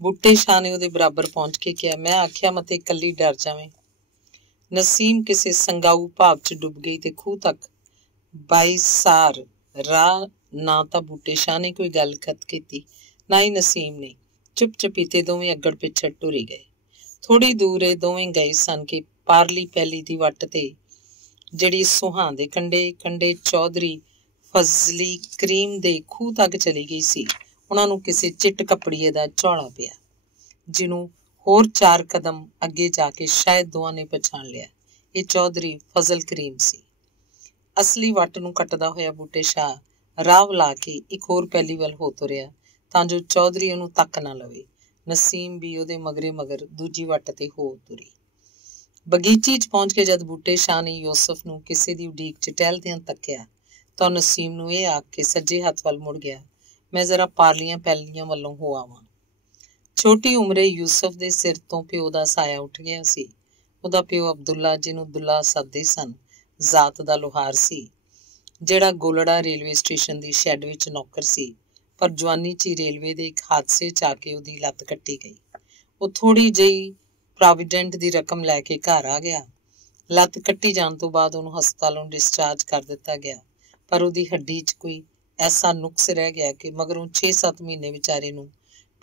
ਬੂਟੇ ਸ਼ਾਹ ਨੇ ਉਹਦੇ ਬਰਾਬਰ ਪਹੁੰਚ ਕੇ ਕਿਹਾ, ਮੈਂ ਆਖਿਆ ਮਤੇ ਇਕੱਲੀ ਡਰ ਜਾਵੇਂ। ਨਸੀਮ ਕਿਸੇ ਸੰਗਾਊ ਭਾਵ ਚ ਡੁੱਬ ਗਈ ਤੇ ਖੂਹ ਤੱਕ ਬਾਈਸਾਰ ਰਾਹ ਨਾ ਤਾਂ ਬੂਟੇ ਸ਼ਾਹ ਨੇ ਕੋਈ ਗੱਲ ਖਤ ਕੀਤੀ, ਨਾ ਹੀ ਨਸੀਮ ਨੇ। ਚੁੱਪ ਚਪੀਤੇ ਦੋਵੇਂ ਅੱਗੜ ਪਿੱਛੜ ਟੁਰੀ ਗਏ। ਥੋੜੀ ਦੂਰ ਇਹ ਦੋਵੇਂ ਗਏ ਸਨ ਕਿ ਪਾਰਲੀ ਪੈਲੀ ਦੀ ਵੱਟ ਤੇ ਜਿਹੜੀ ਸੁਹਾਂ ਦੇ ਕੰਢੇ ਕੰਢੇ ਚੌਧਰੀ ਫਜ਼ਲੀ ਕਰੀਮ ਦੇ ਖੂਹ ਤੱਕ ਚਲੀ ਗਈ ਸੀ, ਉਹਨਾਂ ਨੂੰ ਕਿਸੇ ਚਿੱਟ ਕੱਪੜੀਏ ਦਾ ਝੋਲਾ ਪਿਆ, ਜਿਹਨੂੰ ਹੋਰ 4 ਕਦਮ ਅੱਗੇ ਜਾ ਕੇ ਸ਼ਾਇਦ ਦੋਵਾਂ ਨੇ ਪਛਾਣ ਲਿਆ। ਇਹ ਚੌਧਰੀ ਫਜ਼ਲ ਕਰੀਮ ਸੀ। ਅਸਲੀ ਵੱਟ ਨੂੰ ਕੱਟਦਾ ਹੋਇਆ ਬੂਟੇ ਸ਼ਾਹ ਰਾਹ ਲਾ ਕੇ ਇੱਕ ਹੋਰ ਪੈਲੀ ਵੱਲ ਹੋ ਤੁਰਿਆ ਤਾਂ ਜੋ ਚੌਧਰੀ ਉਹਨੂੰ ਤੱਕ ਨਾ ਲਵੇ। ਨਸੀਮ ਵੀ ਉਹਦੇ ਮਗਰੇ ਮਗਰ ਦੂਜੀ ਵੱਟ ਤੇ ਹੋ ਤੁਰੀ। ਬਗੀਚੀ 'ਚ ਪਹੁੰਚ ਕੇ ਜਦ ਬੂਟੇ ਸ਼ਾਹ ਨੇ ਯੂਸਫ ਨੂੰ ਕਿਸੇ ਦੀ ਉਡੀਕ 'ਚ ਟਹਿਲਦਿਆਂ ਤੱਕਿਆ ਤਾਂ ਨਸੀਮ ਨੂੰ ਇਹ ਆਖ ਕੇ ਸੱਜੇ ਹੱਥ ਵੱਲ ਮੁੜ ਗਿਆ, ਮੈਂ ਜ਼ਰਾ ਪਾਰਲੀਆਂ ਪੈਲੀਆਂ ਵੱਲੋਂ ਹੋ ਆਵਾਂ। ਛੋਟੀ ਉਮਰੇ ਯੂਸਫ ਦੇ ਸਿਰ ਤੋਂ ਪਿਓ ਦਾ ਸਾਇਆ ਉੱਠ ਗਿਆ ਸੀ। ਉਹਦਾ ਪਿਓ ਅਬਦੁੱਲਾ, ਜਿਹਨੂੰ ਦੁੱਲਾ ਸੱਦਦੇ ਸਨ, ਜ਼ਾਤ ਦਾ ਲੁਹਾਰ ਸੀ, ਜਿਹੜਾ ਗੋਲੜਾ ਰੇਲਵੇ ਸਟੇਸ਼ਨ ਦੀ ਸ਼ੈੱਡ ਵਿੱਚ ਨੌਕਰ ਸੀ। ਪਰ ਜਵਾਨੀ 'ਚ ਹੀ ਰੇਲਵੇ ਦੇ ਇੱਕ ਹਾਦਸੇ 'ਚ ਆ ਕੇ ਉਹਦੀ ਲੱਤ ਕੱਟੀ ਗਈ। ਉਹ ਥੋੜ੍ਹੀ ਜਿਹੀ ਪ੍ਰੋਵੀਡੈਂਟ ਦੀ ਰਕਮ ਲੈ ਕੇ ਘਰ ਆ ਗਿਆ। ਲੱਤ ਕੱਟੀ ਜਾਣ ਤੋਂ ਬਾਅਦ ਉਹਨੂੰ ਹਸਪਤਾਲੋਂ ਡਿਸਚਾਰਜ ਕਰ ਦਿੱਤਾ ਗਿਆ, ਪਰ ਉਹਦੀ ਹੱਡੀ 'ਚ ਕੋਈ ਐਸਾ ਨੁਕਸ ਰਹਿ ਗਿਆ ਕਿ ਮਗਰੋਂ 6-7 ਮਹੀਨੇ ਵਿਚਾਰੇ ਨੂੰ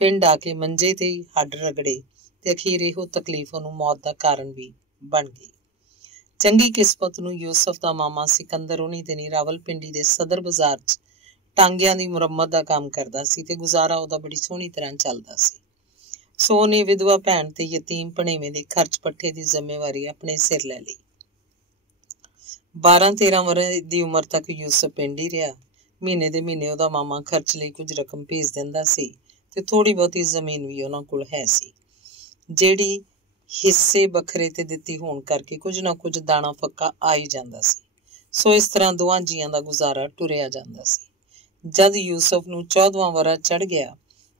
ਪਿੰਡ ਆ ਕੇ ਮੰਜੇ ਤੇ ਹੀ ਹੱਡ ਰਗੜੇ ਤੇ ਅਖੀਰ ਇਹੋ ਤਕਲੀਫ ਉਹਨੂੰ ਮੌਤ ਦਾ ਕਾਰਨ ਵੀ ਬਣ ਗਈ। ਚੰਗੀ ਕਿਸਮਤ ਨੂੰ ਯੂਸਫ ਦਾ ਮਾਮਾ ਸਿਕੰਦਰ ਉਨੀ ਦਿਨੀ ਰਾਵਲਪਿੰਡੀ ਦੇ ਸਦਰ ਬਾਜ਼ਾਰ 'ਚ ਟਾਂਗਿਆਂ ਦੀ ਮੁਰੰਮਤ ਦਾ ਕੰਮ ਕਰਦਾ ਸੀ ਤੇ ਗੁਜ਼ਾਰਾ ਉਹਦਾ ਬੜੀ ਸੋਹਣੀ ਤਰ੍ਹਾਂ ਚੱਲਦਾ ਸੀ। ਸੋ ਉਹਨੇ ਵਿਧਵਾ ਭੈਣ ਤੇ ਯਤੀਮ ਭਣੇਵੇਂ ਦੇ ਖਰਚ ਪੱਠੇ ਦੀ ਜ਼ਿੰਮੇਵਾਰੀ ਆਪਣੇ ਸਿਰ ਲੈ ਲਈ। 12-13 ਵਰ੍ਹੇ ਦੀ ਉਮਰ ਤੱਕ ਯੂਸਫ ਪਿੰਡ ਹੀ ਰਿਹਾ। ਮਹੀਨੇ ਦੇ ਮਹੀਨੇ ਉਹਦਾ ਮਾਮਾ ਖਰਚ ਲਈ ਕੁਝ ਰਕਮ ਭੇਜ ਦਿੰਦਾ ਸੀ ਤੇ ਥੋੜ੍ਹੀ ਬਹੁਤੀ ਜ਼ਮੀਨ ਵੀ ਉਹਨਾਂ ਕੋਲ ਹੈ ਸੀ, ਜਿਹੜੀ ਹਿੱਸੇ ਵੱਖਰੇ ਤੇ ਦਿੱਤੀ ਹੋਣ ਕਰਕੇ ਕੁਝ ਨਾ ਕੁਝ ਦਾਣਾ ਫੱਕਾ ਆ ਹੀ ਜਾਂਦਾ ਸੀ। ਸੋ ਇਸ ਤਰ੍ਹਾਂ ਦੋਵਾਂ ਜੀਆਂ ਦਾ ਗੁਜ਼ਾਰਾ ਟੁਰਿਆ ਜਾਂਦਾ ਸੀ। ਜਦ ਯੂਸਫ ਨੂੰ 14ਵਾਂ ਵਰ੍ਹਾ ਚੜ੍ਹ ਗਿਆ,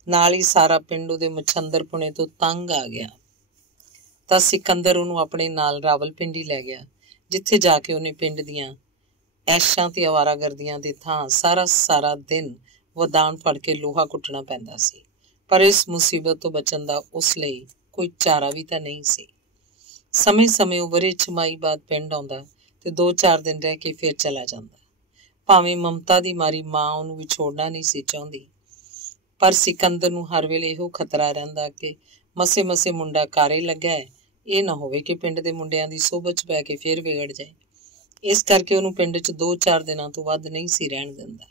ਨਾਲ ਹੀ ਸਾਰਾ ਪਿੰਡ ਉਹਦੇ ਮਛੰਦਰਪੁਣੇ ਤੋਂ ਤੰਗ ਆ ਗਿਆ ਤਾਂ ਸਿਕੰਦਰ ਉਹਨੂੰ ਆਪਣੇ ਨਾਲ ਰਾਵਲਪਿੰਡੀ ਲੈ ਗਿਆ, ਜਿੱਥੇ ਜਾ ਕੇ ਉਹਨੇ ਪਿੰਡ ਦੀਆਂ ਐਸ਼ਾਂ ਤੇ ਅਵਾਰਾਗਰਦੀਆਂ ਦੀ ਥਾਂ ਸਾਰਾ ਦਿਨ ਵਦਾਨ ਫੜ ਕੇ ਲੋਹਾ ਕੁੱਟਣਾ ਪੈਂਦਾ ਸੀ। ਪਰ ਇਸ ਮੁਸੀਬਤ ਤੋਂ ਬਚਣ ਦਾ ਉਸ ਲਈ ਕੋਈ ਚਾਰਾ ਵੀ ਤਾਂ ਨਹੀਂ ਸੀ। ਸਮੇਂ-ਸਮੇਂ ਉਹ ਵਰ੍ਹੇ ਛਮਾਈ ਬਾਅਦ ਪਿੰਡ ਆਉਂਦਾ ਤੇ 2-4 ਦਿਨ ਰਹਿ ਕੇ ਫਿਰ ਚਲਾ ਜਾਂਦਾ। ਭਾਵੇਂ ਮਮਤਾ ਦੀ ਮਾਰੀ ਮਾਂ ਉਹਨੂੰ ਵਿਛੋੜਨਾ ਨਹੀਂ ਸੀ ਚਾਹੁੰਦੀ, ਪਰ ਸਿਕੰਦਰ ਨੂੰ ਹਰ ਵੇਲੇ ਇਹੋ ਖਤਰਾ ਰਹਿੰਦਾ ਕਿ ਮਸੇ ਮੁੰਡਾ ਕਾਰੇ ਲੱਗਾ ਹੈ, ਇਹ ਨਾ ਹੋਵੇ ਕਿ ਪਿੰਡ ਦੇ ਮੁੰਡਿਆਂ ਦੀ ਸੋਭਤ 'ਚ ਪੈ ਕੇ ਫਿਰ ਵਿਗੜ ਜਾਏ। ਇਸ ਕਰਕੇ ਉਹਨੂੰ ਪਿੰਡ 'ਚ 2-4 ਦਿਨਾਂ ਤੋਂ ਵੱਧ ਨਹੀਂ ਸੀ ਰਹਿਣ ਦਿੰਦਾ।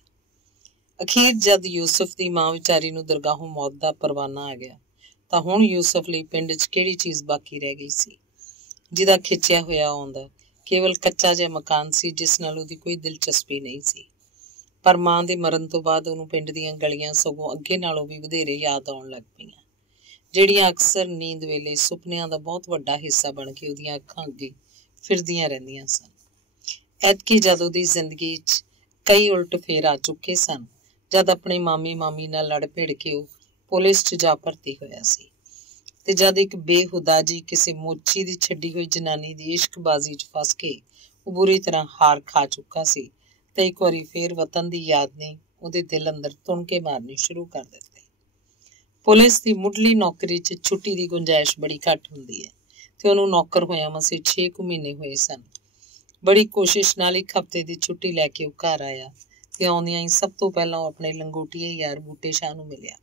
ਅਖੀਰ ਜਦ ਯੂਸਫ ਦੀ ਮਾਂ ਵਿਚਾਰੀ ਨੂੰ ਦਰਗਾਹੋਂ ਮੌਤ ਦਾ ਪਰਵਾਨਾ ਆ ਗਿਆ ਤਾਂ ਹੁਣ ਯੂਸਫ ਲਈ ਪਿੰਡ 'ਚ ਕਿਹੜੀ ਚੀਜ਼ ਬਾਕੀ ਰਹਿ ਗਈ ਸੀ, ਜਿਹਦਾ ਖਿੱਚਿਆ ਹੋਇਆ ਆਉਂਦਾ ਕੇਵਲ ਕੱਚਾ ਜਿਹਾ ਮਕਾਨ ਸੀ, ਜਿਸ ਨਾਲ ਉਹਦੀ ਕੋਈ ਦਿਲਚਸਪੀ ਨਹੀਂ ਸੀ। ਪਰ ਮਾਂ ਦੇ ਮਰਨ ਤੋਂ ਬਾਅਦ ਉਹਨੂੰ ਪਿੰਡ ਦੀਆਂ ਗਲੀਆਂ ਸਗੋਂ ਅੱਗੇ ਨਾਲੋਂ ਵੀ ਵਧੇਰੇ ਯਾਦ ਆਉਣ ਲੱਗ ਪਈਆਂ, ਜਿਹੜੀਆਂ ਅਕਸਰ ਨੀਂਦ ਵੇਲੇ ਸੁਪਨਿਆਂ ਦਾ ਬਹੁਤ ਵੱਡਾ ਹਿੱਸਾ ਬਣ ਕੇ ਉਹਦੀਆਂ ਅੱਖਾਂ ਅੱਗੇ ਫਿਰਦੀਆਂ ਰਹਿੰਦੀਆਂ ਸਨ। ਐਤਕੀ ਜਦ ਉਹਦੀ ਜ਼ਿੰਦਗੀ 'ਚ ਕਈ ਉਲਟ ਫੇਰ ਆ ਚੁੱਕੇ ਸਨ, ਜਦ ਆਪਣੇ ਮਾਮੀ ਨਾਲ ਲੜ ਭਿੜ ਕੇ ਉਹ ਪੁਲਿਸ 'ਚ ਜਾ ਭਰਤੀ ਹੋਇਆ ਸੀ ਤੇ ਜਦ ਇੱਕ ਬੇਹੁਦਾ ਜੀ ਕਿਸੇ ਮੋਚੀ ਦੀ ਛੱਡੀ ਹੋਈ ਜਨਾਨੀ ਦੀ ਇਸ਼ਕਬਾਜ਼ੀ 'ਚ ਫਸ ਕੇ ਉਹ ਬੁਰੀ ਤਰ੍ਹਾਂ ਹਾਰ ਖਾ ਚੁੱਕਾ ਸੀ ਤੇ ਇੱਕ ਵਾਰੀ ਫੇਰ ਵਤਨ ਦੀ ਯਾਦ ਨੇ ਉਹਦੇ ਦਿਲ ਅੰਦਰ ਤੁਣਕੇ ਮਾਰਨੇ ਸ਼ੁਰੂ ਕਰ ਦਿੱਤੇ। ਪੁਲਿਸ ਦੀ ਮੁੱਢਲੀ ਨੌਕਰੀ 'ਚ ਛੁੱਟੀ ਦੀ ਗੁੰਜਾਇਸ਼ ਬੜੀ ਘੱਟ ਹੁੰਦੀ ਹੈ ਤੇ ਉਹਨੂੰ ਨੌਕਰ ਹੋਇਆ ਮਸੇ 6 ਕੁ ਮਹੀਨੇ ਹੋਏ ਸਨ। ਬੜੀ ਕੋਸ਼ਿਸ਼ ਨਾਲ 1 ਹਫ਼ਤੇ ਦੀ ਛੁੱਟੀ ਲੈ ਕੇ ਉਹ ਘਰ ਆਇਆ ਤੇ ਆਉਂਦਿਆਂ ਹੀ ਸਭ ਤੋਂ ਪਹਿਲਾਂ ਉਹ ਆਪਣੇ ਲੰਗੋਟੀਏ ਯਾਰ ਬੂਟੇ ਸ਼ਾਹ ਨੂੰ ਮਿਲਿਆ,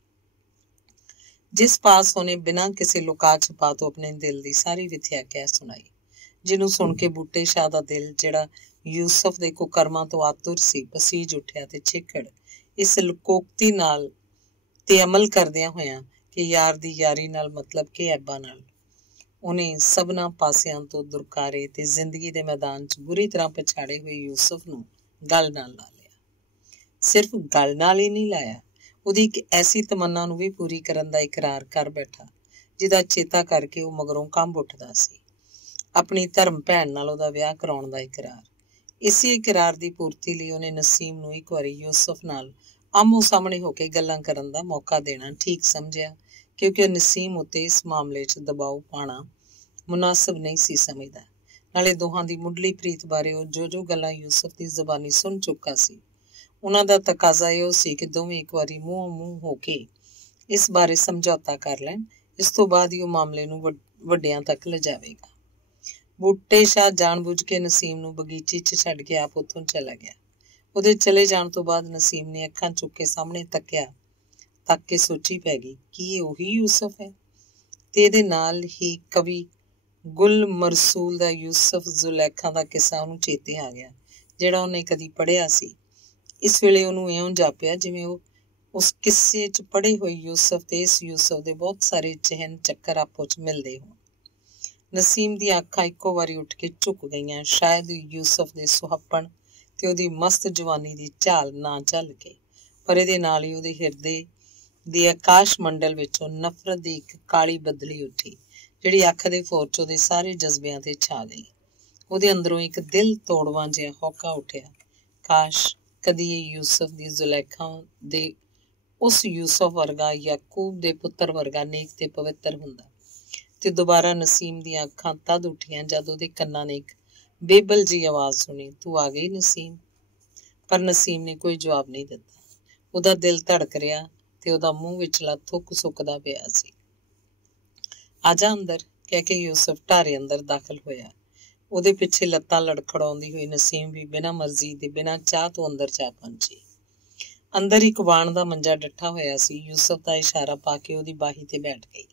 ਜਿਸ ਪਾਸ ਉਹਨੇ ਬਿਨਾਂ ਕਿਸੇ ਲੁਕਾ ਛਪਾ ਤੋਂ ਆਪਣੇ ਦਿਲ ਦੀ ਸਾਰੀ ਵਿਥਿਆ ਕਹਿ ਸੁਣਾਈ, ਜਿਹਨੂੰ ਸੁਣ ਕੇ ਬੂਟੇ ਸ਼ਾਹ ਦਾ ਦਿਲ, ਜਿਹੜਾ ਯੂਸਫ ਦੇ ਕੁਕਰਮਾਂ ਤੋਂ ਆਤੁਰ ਸੀ, ਪਸੀਜ ਉੱਠਿਆ ਤੇ ਛਿੱਕੜ ਇਸ ਲਕੋਕਤੀ ਨਾਲ ਤੇ ਅਮਲ ਕਰਦਿਆਂ ਹੋਇਆਂ ਕਿ ਯਾਰ ਦੀ ਯਾਰੀ ਨਾਲ ਮਤਲਬ ਕਿ ਐਬਾਂ ਨਾਲ, ਉਹਨੇ ਸਭਨਾਂ ਪਾਸਿਆਂ ਤੋਂ ਦੁਰਕਾਰੇ ਤੇ ਜ਼ਿੰਦਗੀ ਦੇ ਮੈਦਾਨ 'ਚ ਬੁਰੀ ਤਰ੍ਹਾਂ ਪਛਾੜੇ ਹੋਏ ਯੂਸਫ ਨੂੰ ਗੱਲ ਨਾਲ ਲਾ ਲਿਆ। ਸਿਰਫ ਗੱਲ ਨਾਲ ਹੀ ਨਹੀਂ ਲਾਇਆ, ਉਹਦੀ ਇੱਕ ਐਸੀ ਤਮੰਨਾ ਨੂੰ ਵੀ ਪੂਰੀ ਕਰਨ ਦਾ ਇਕਰਾਰ ਕਰ ਬੈਠਾ, ਜਿਹਦਾ ਚੇਤਾ ਕਰਕੇ ਉਹ ਮਗਰੋਂ ਕੰਬ ਉੱਠਦਾ ਸੀ। ਆਪਣੀ ਧਰਮ ਭੈਣ ਨਾਲ ਉਹਦਾ ਵਿਆਹ ਕਰਾਉਣ ਦਾ ਇਕਰਾਰ। ਇਸੇ ਇਕਰਾਰ ਦੀ ਪੂਰਤੀ ਲਈ ਉਹਨੇ ਨਸੀਮ ਨੂੰ ਇੱਕ ਵਾਰੀ ਯੂਸਫ ਨਾਲ ਆਮੋ ਸਾਹਮਣੇ ਹੋ ਕੇ ਗੱਲਾਂ ਕਰਨ ਦਾ ਮੌਕਾ ਦੇਣਾ ਠੀਕ ਸਮਝਿਆ, ਕਿਉਂਕਿ ਨਸੀਮ ਉੱਤੇ ਇਸ ਮਾਮਲੇ 'ਚ ਦਬਾਅ ਪਾਉਣਾ ਮੁਨਾਸਬ ਨਹੀਂ ਸੀ ਸਮਝਦਾ। ਨਾਲੇ ਦੋਹਾਂ ਦੀ ਮੁੱਢਲੀ ਪ੍ਰੀਤ ਬਾਰੇ ਉਹ ਜੋ ਗੱਲਾਂ ਯੂਸਫ ਦੀ ਜ਼ਬਾਨੀ ਸੁਣ ਚੁੱਕਾ ਸੀ, ਉਹਨਾਂ ਦਾ ਤਕਾਜ਼ਾ ਇਹੋ ਸੀ ਕਿ ਦੋਵੇਂ ਇੱਕ ਵਾਰੀ ਮੂੰਹ ਮੂੰਹ ਹੋ ਕੇ ਇਸ ਬਾਰੇ ਸਮਝੌਤਾ ਕਰ ਲੈਣ। ਇਸ ਤੋਂ ਬਾਅਦ ਹੀ ਉਹ ਮਾਮਲੇ ਨੂੰ ਵੱਡਿਆਂ ਤੱਕ ਲਿਜਾਵੇਗਾ। ਬੂਟੇ ਸ਼ਾਹ ਜਾਣਬੁੱਝ ਕੇ ਨਸੀਮ ਨੂੰ ਬਗੀਚੇ 'ਚ ਛੱਡ ਕੇ ਆਪ ਉੱਥੋਂ ਚਲਾ ਗਿਆ। ਉਹਦੇ ਚਲੇ ਜਾਣ ਤੋਂ ਬਾਅਦ ਨਸੀਮ ਨੇ ਅੱਖਾਂ ਚੁੱਕ ਕੇ ਸਾਹਮਣੇ ਤੱਕ ਕੇ ਸੋਚੀ ਪੈ ਗਈ ਕਿ ਇਹ ਉਹੀ ਯੂਸਫ ਹੈ, ਤੇ ਇਹਦੇ ਨਾਲ ਹੀ ਕਵੀ ਗੁਲ ਮਰਸੂਲ ਦਾ ਯੂਸਫ ਜ਼ੁਲੈਖਾ ਦਾ ਕਿੱਸਾ ਉਹਨੂੰ ਚੇਤੇ ਆ ਗਿਆ, ਜਿਹੜਾ ਉਹਨੇ ਕਦੀ ਪੜ੍ਹਿਆ ਸੀ। ਇਸ ਵੇਲੇ ਉਹਨੂੰ ਇਉਂ ਜਾਪਿਆ ਜਿਵੇਂ ਉਹ ਉਸ ਕਿੱਸੇ 'ਚ ਪੜ੍ਹੇ ਹੋਏ ਯੂਸਫ ਤੇ ਇਸ ਯੂਸਫ ਦੇ ਬਹੁਤ ਸਾਰੇ ਚਿਹਨ ਚੱਕਰ ਆਪੋ 'ਚ ਮਿਲਦੇ ਹੋਣ। ਨਸੀਮ ਦੀਆਂ ਅੱਖਾਂ ਇੱਕੋ ਵਾਰੀ ਉੱਠ ਕੇ ਝੁਕ ਗਈਆਂ, ਸ਼ਾਇਦ ਯੂਸਫ ਦੇ ਸੁਹੱਪਣ ਤੇ ਉਹਦੀ ਮਸਤ ਜਵਾਨੀ ਦੀ ਝਾਲ ਨਾ ਝੱਲ ਕੇ, ਪਰ ਇਹਦੇ ਨਾਲ ਹੀ ਉਹਦੇ ਹਿਰਦੇ ਦੇ ਆਕਾਸ਼ ਮੰਡਲ ਵਿੱਚੋਂ ਨਫ਼ਰਤ ਦੀ ਇੱਕ ਕਾਲੀ ਬੱਦਲੀ ਉੱਠੀ, ਜਿਹੜੀ ਅੱਖ ਦੇ ਫੋਰ 'ਚ ਉਹਦੇ ਸਾਰੇ ਜਜ਼ਬਿਆਂ ਤੇ ਛਾ ਗਈ। ਉਹਦੇ ਅੰਦਰੋਂ ਇੱਕ ਦਿਲ ਤੋੜਵਾਂ ਜਿਹਾ ਹੌਕਾ ਉੱਠਿਆ, ਕਾਸ਼ ਕਦੀ ਇਹ ਯੂਸਫ ਦੀ ਜ਼ੁਲੈਖਾ ਦੇ ਉਸ ਯੂਸਫ ਵਰਗਾ, ਯਾਕੂਬ ਦੇ ਪੁੱਤਰ ਵਰਗਾ ਨੇਕ ਤੇ ਪਵਿੱਤਰ ਹੁੰਦਾ। ਤੇ ਦੁਬਾਰਾ ਨਸੀਮ ਦੀਆਂ ਅੱਖਾਂ ਤਦ ਉੱਠੀਆਂ ਜਦ ਉਹਦੇ ਕੰਨਾਂ ਨੇ ਇੱਕ ਬੇਬਲ ਜੀ ਆਵਾਜ਼ ਸੁਣੀ, ਤੂੰ ਆ ਗਈ ਨਸੀਮ? ਪਰ ਨਸੀਮ ਨੇ ਕੋਈ ਜਵਾਬ ਨਹੀਂ ਦਿੱਤਾ। ਉਹਦਾ ਦਿਲ ਧੜਕ ਰਿਹਾ ਤੇ ਉਹਦਾ ਮੂੰਹ ਵਿਚਲਾ ਥੁੱਕ ਸੁੱਕਦਾ ਪਿਆ ਸੀ। ਆਜਾ ਅੰਦਰ, ਕਹਿ ਕੇ ਯੂਸਫ ਢਾਰੇ ਅੰਦਰ ਦਾਖਲ ਹੋਇਆ। ਉਹਦੇ ਪਿੱਛੇ ਲੱਤਾਂ ਲੜਖੜਾਉਂਦੀ ਹੋਈ ਨਸੀਮ ਵੀ ਬਿਨਾਂ ਮਰਜ਼ੀ ਦੇ ਬਿਨਾਂ ਚਾਹ ਤੋਂ ਅੰਦਰ ਜਾ ਪਹੁੰਚੀ। ਅੰਦਰ ਇੱਕ ਵਾਣ ਦਾ ਮੰਜਾ ਡੱਠਾ ਹੋਇਆ ਸੀ। ਯੂਸਫ ਦਾ ਇਸ਼ਾਰਾ ਪਾ ਕੇ ਉਹਦੀ ਬਾਹੀ ਤੇ ਬੈਠ ਗਈ।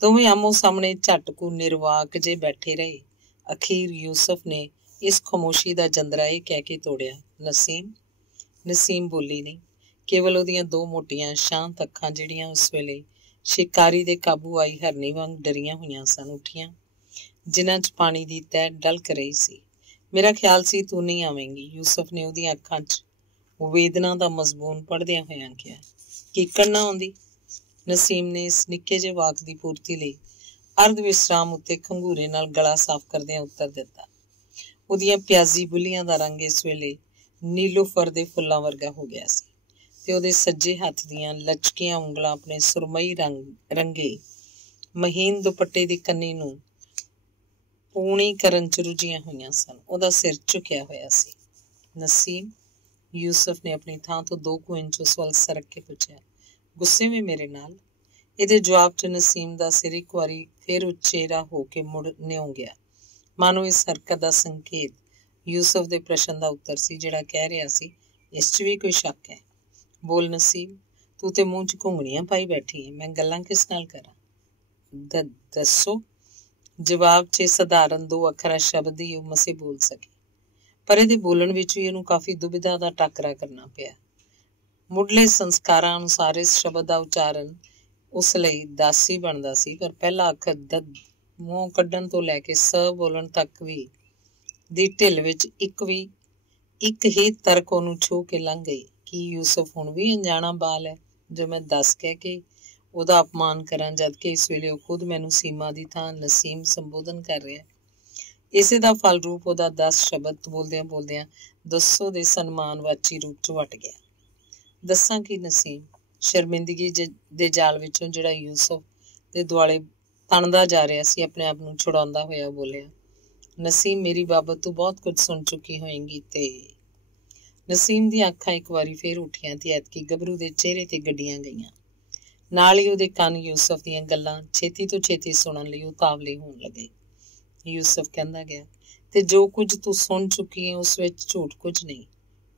ਦੋਵੇਂ ਆਮੋ ਸਾਹਮਣੇ ਝਟਕੂ ਨਿਰਵਾਕ ਜੇ ਬੈਠੇ ਰਹੇ। ਅਖੀਰ ਯੂਸਫ ਨੇ ਇਸ ਖਾਮੋਸ਼ੀ ਦਾ ਜੰਦਰਾ ਇਹ ਕਹਿ ਕੇ ਤੋੜਿਆ, ਨਸੀਮ। ਨਸੀਮ ਬੋਲੀ ਨਹੀਂ, ਕੇਵਲ ਉਹਦੀਆਂ ਦੋ ਮੋਟੀਆਂ ਸ਼ਾਂਤ ਅੱਖਾਂ, ਜਿਹੜੀਆਂ ਉਸ ਵੇਲੇ ਸ਼ਿਕਾਰੀ ਦੇ ਕਾਬੂ ਆਈ ਹਰਨੀ ਵਾਂਗ ਡਰੀਆਂ ਹੋਈਆਂ ਸਨ, ਉੱਠੀਆਂ, ਜਿਨ੍ਹਾਂ 'ਚ ਪਾਣੀ ਦੀ ਤਹਿ ਡਲਕ ਰਹੀ ਸੀ। ਮੇਰਾ ਖਿਆਲ ਸੀ ਤੂੰ ਨਹੀਂ ਆਵੇਂਗੀ, ਯੂਸਫ ਨੇ ਉਹਦੀਆਂ ਅੱਖਾਂ 'ਚ ਵੇਦਨਾ ਦਾ ਮਜ਼ਮੂਨ ਪੜ੍ਹਦਿਆਂ ਹੋਇਆਂ ਕਿਹਾ। ਕੀਕਣ ਨਾ ਆਉਂਦੀ? ਨਸੀਮ ਨੇ ਇਸ ਨਿੱਕੇ ਜਿਹੇ ਵਾਕ ਦੀ ਪੂਰਤੀ ਲਈ ਅਰਧ ਵਿਸਰਾਮ ਉੱਤੇ ਖੰਗੂਰੇ ਨਾਲ ਗਲਾ ਸਾਫ਼ ਕਰਦਿਆਂ ਉੱਤਰ ਦਿੱਤਾ। ਉਹਦੀਆਂ ਪਿਆਜ਼ੀ ਬੁੱਲੀਆਂ ਦਾ ਰੰਗ ਇਸ ਵੇਲੇ ਨੀਲੋਫਰ ਦੇ ਫੁੱਲਾਂ ਵਰਗਾ ਹੋ ਗਿਆ ਸੀ, ਤੇ ਉਹਦੇ ਸੱਜੇ ਹੱਥ ਦੀਆਂ ਲਚਕੀਆਂ ਉਂਗਲਾਂ ਆਪਣੇ ਸੁਰਮਈ ਰੰਗੇ ਮਹੀਨ ਦੁਪੱਟੇ ਦੀ ਕੰਨੀ ਨੂੰ ਪੂਣੀ ਕਰਨ 'ਚ ਰੁੱਝੀਆਂ ਹੋਈਆਂ ਸਨ। ਉਹਦਾ ਸਿਰ ਝੁਕਿਆ ਹੋਇਆ ਸੀ। ਨਸੀਮ, ਯੂਸਫ ਨੇ ਆਪਣੀ ਥਾਂ ਤੋਂ 2 ਇੰਚ ਉਸ ਵੱਲ ਸਰਕ ਕੇ ਪੁੱਛਿਆ, ਗੁੱਸੇ ਵਿੱਚ ਮੇਰੇ ਨਾਲ? ਇਹਦੇ ਜਵਾਬ 'ਚ ਨਸੀਮ ਦਾ ਸਿਰ ਇੱਕ ਵਾਰੀ ਫਿਰ ਉਚੇਰਾ ਹੋ ਕੇ ਮੁੜ ਨਿਉਂ ਗਿਆ, ਮਾਨੋ ਇਸ ਹਰਕਤ ਦਾ ਸੰਕੇਤ ਯੂਸਫ ਦੇ ਪ੍ਰਸ਼ਨ ਦਾ ਉੱਤਰ ਸੀ, ਜਿਹੜਾ ਕਹਿ ਰਿਹਾ ਸੀ, ਇਸ 'ਚ ਵੀ ਕੋਈ ਸ਼ੱਕ ਹੈ? ਬੋਲ ਨਸੀਮ, ਤੂੰ ਤੇ ਮੂੰਹ 'ਚ ਘੁੰਗਣੀਆਂ ਪਾਈ ਬੈਠੀ ਹੈ, ਮੈਂ ਗੱਲਾਂ ਕਿਸ ਨਾਲ ਕਰਾਂ? ਦੱਸੋ। ਜਵਾਬ 'ਚ ਸਧਾਰਨ 2 ਅੱਖਰਾਂ ਸ਼ਬਦ ਹੀ ਉਹ ਮਸੇ ਬੋਲ ਸਕੇ, ਪਰ ਇਹਦੇ ਬੋਲਣ ਵਿੱਚ ਵੀ ਇਹਨੂੰ ਕਾਫੀ ਦੁਬਿਧਾ ਦਾ ਟਾਕਰਾ ਕਰਨਾ ਪਿਆ। ਮੁੱਢਲੇ ਸੰਸਕਾਰਾਂ ਅਨੁਸਾਰ ਇਸ ਸ਼ਬਦ ਦਾ ਉਚਾਰਨ ਉਸ ਲਈ ਦਾਸੀ ਬਣਦਾ ਸੀ, ਪਰ ਪਹਿਲਾ ਅੱਖਰ ਦਦ ਮੂੰਹ ਕੱਢਣ ਤੋਂ ਲੈ ਕੇ ਸ ਬੋਲਣ ਤੱਕ ਵੀ ਦੀ ਢਿੱਲ ਵਿੱਚ ਇੱਕ ਹੀ ਤਰਕ ਉਹਨੂੰ ਛੂਹ ਕੇ ਲੰਘ ਗਈ। ਕੀ ਯੂਸਫ ਹੁਣ ਵੀ ਅਣਜਾਣਾ ਬਾਲ ਹੈ ਜੋ ਮੈਂ ਦੱਸ ਕਹਿ ਕੇ ਉਹਦਾ ਅਪਮਾਨ ਕਰਾਂ, ਜਦਕਿ ਇਸ ਵੇਲੇ ਉਹ ਖੁਦ ਮੈਨੂੰ ਸੀਮਾ ਦੀ ਥਾਂ ਨਸੀਮ ਸੰਬੋਧਨ ਕਰ ਰਿਹਾ? ਇਸੇ ਦਾ ਫਲ ਰੂਪ ਉਹਦਾ 10 ਸ਼ਬਦ ਬੋਲਦਿਆਂ ਬੋਲਦਿਆਂ ਦੱਸੋ ਦੇ ਸਨਮਾਨਵਾਚੀ ਰੂਪ 'ਚ ਵਟ ਗਿਆ। ਦੱਸਾਂ ਕੀ ਨਸੀਮ? ਸ਼ਰਮਿੰਦਗੀ ਦੇ ਜਾਲ ਵਿੱਚੋਂ ਜਿਹੜਾ ਯੂਸਫ ਦੇ ਦੁਆਲੇ ਤਣਦਾ ਜਾ ਰਿਹਾ ਸੀ, ਆਪਣੇ ਆਪ ਨੂੰ ਛੁਡਾਉਂਦਾ ਹੋਇਆ ਬੋਲਿਆ, ਨਸੀਮ, ਮੇਰੀ ਬਾਬਤ ਤੂੰ ਬਹੁਤ ਕੁਝ ਸੁਣ ਚੁੱਕੀ ਹੋਏਂਗੀ। ਤੇ ਨਸੀਮ ਦੀਆਂ ਅੱਖਾਂ ਇੱਕ ਵਾਰੀ ਫੇਰ ਉੱਠੀਆਂ ਤੇ ਐਤਕੀ ਗੱਭਰੂ ਦੇ ਚਿਹਰੇ ਤੇ ਗੱਡੀਆਂ ਗਈਆਂ। ਨਾਲ ਹੀ ਉਹਦੇ ਕੰਨ ਯੂਸਫ ਦੀਆਂ ਗੱਲਾਂ ਛੇਤੀ ਤੋਂ ਛੇਤੀ ਸੁਣਨ ਲਈ ਉਤਾਵਲੇ ਹੋਣ ਲੱਗੇ। ਯੂਸਫ ਕਹਿੰਦਾ ਗਿਆ, ਤੇ ਜੋ ਕੁਝ ਤੂੰ ਸੁਣ ਚੁੱਕੀ ਹੈ ਉਸ ਵਿੱਚ ਝੂਠ ਕੁਝ ਨਹੀਂ।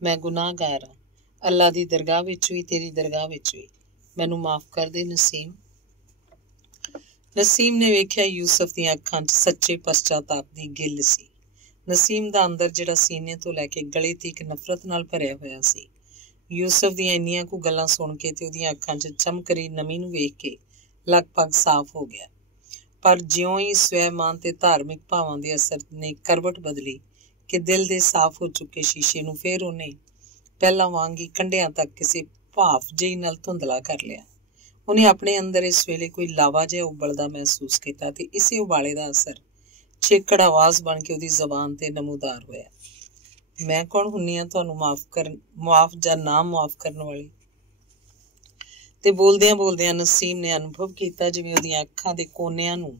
ਮੈਂ ਗੁਨਾਹਗਾਰ ਹਾਂ, ਅੱਲਾ ਦੀ ਦਰਗਾਹ ਵਿੱਚ ਵੀ ਤੇਰੀ ਦਰਗਾਹ ਵਿੱਚ ਵੀ। ਮੈਨੂੰ ਮਾਫ਼ ਕਰ ਦੇ ਨਸੀਮ। ਨਸੀਮ ਨੇ ਵੇਖਿਆ ਯੂਸਫ ਦੀਆਂ ਅੱਖਾਂ 'ਚ ਸੱਚੇ ਪਛਤਾਤਾਪ ਦੀ ਗਿੱਲ ਸੀ। ਨਸੀਮ ਦਾ ਅੰਦਰ, ਜਿਹੜਾ ਸੀਨੇ ਤੋਂ ਲੈ ਕੇ ਗਲੇ ਤੀਕ ਨਫ਼ਰਤ ਨਾਲ ਭਰਿਆ ਹੋਇਆ ਸੀ, ਯੂਸਫ ਦੀਆਂ ਇੰਨੀਆਂ ਕੁ ਗੱਲਾਂ ਸੁਣ ਕੇ ਤੇ ਉਹਦੀਆਂ ਅੱਖਾਂ 'ਚ ਚਮਕ ਰਹੀ ਨਮੀ ਨੂੰ ਵੇਖ ਕੇ ਲਗਭਗ ਸਾਫ਼ ਹੋ ਗਿਆ। ਪਰ ਜਿਉਂ ਹੀ ਸਵੈਮਾਨ ਤੇ ਧਾਰਮਿਕ ਭਾਵਾਂ ਦੇ ਅਸਰ ਨੇ ਕਰਵਟ ਬਦਲੀ ਕਿ ਦਿਲ ਦੇ ਸਾਫ਼ ਹੋ ਚੁੱਕੇ ਸ਼ੀਸ਼ੇ ਨੂੰ ਫਿਰ ਉਹਨੇ ਪਹਿਲਾਂ ਵਾਂਗ ਹੀ ਕੰਢਿਆਂ ਤੱਕ ਕਿਸੇ ਭਾਫ ਜਿਹੀ ਨਾਲ ਧੁੰਦਲਾ ਕਰ ਲਿਆ। ਉਹਨੇ ਆਪਣੇ ਅੰਦਰ ਇਸ ਵੇਲੇ ਕੋਈ ਲਾਵਾ ਜਿਹਾ ਉਬਲਦਾ ਮਹਿਸੂਸ ਕੀਤਾ ਤੇ ਇਸੇ ਉਬਾਲੇ ਦਾ ਅਸਰ ਛੇਕੜ ਆਵਾਜ਼ ਬਣ ਕੇ ਉਹਦੀ ਜ਼ਬਾਨ ਤੇ ਨਮੂਦਾਰ ਹੋਇਆ। ਮੈਂ ਕੌਣ ਹੁੰਨੀ ਆ ਤੁਹਾਨੂੰ ਮਾਫ ਜਾਂ ਨਾ ਮਾਫ ਕਰਨ ਵਾਲੀ। ਤੇ ਬੋਲਦਿਆਂ ਨਸੀਮ ਨੇ ਅਨੁਭਵ ਕੀਤਾ ਜਿਵੇਂ ਉਹਦੀਆਂ ਅੱਖਾਂ ਦੇ ਕੋਨਿਆਂ ਨੂੰ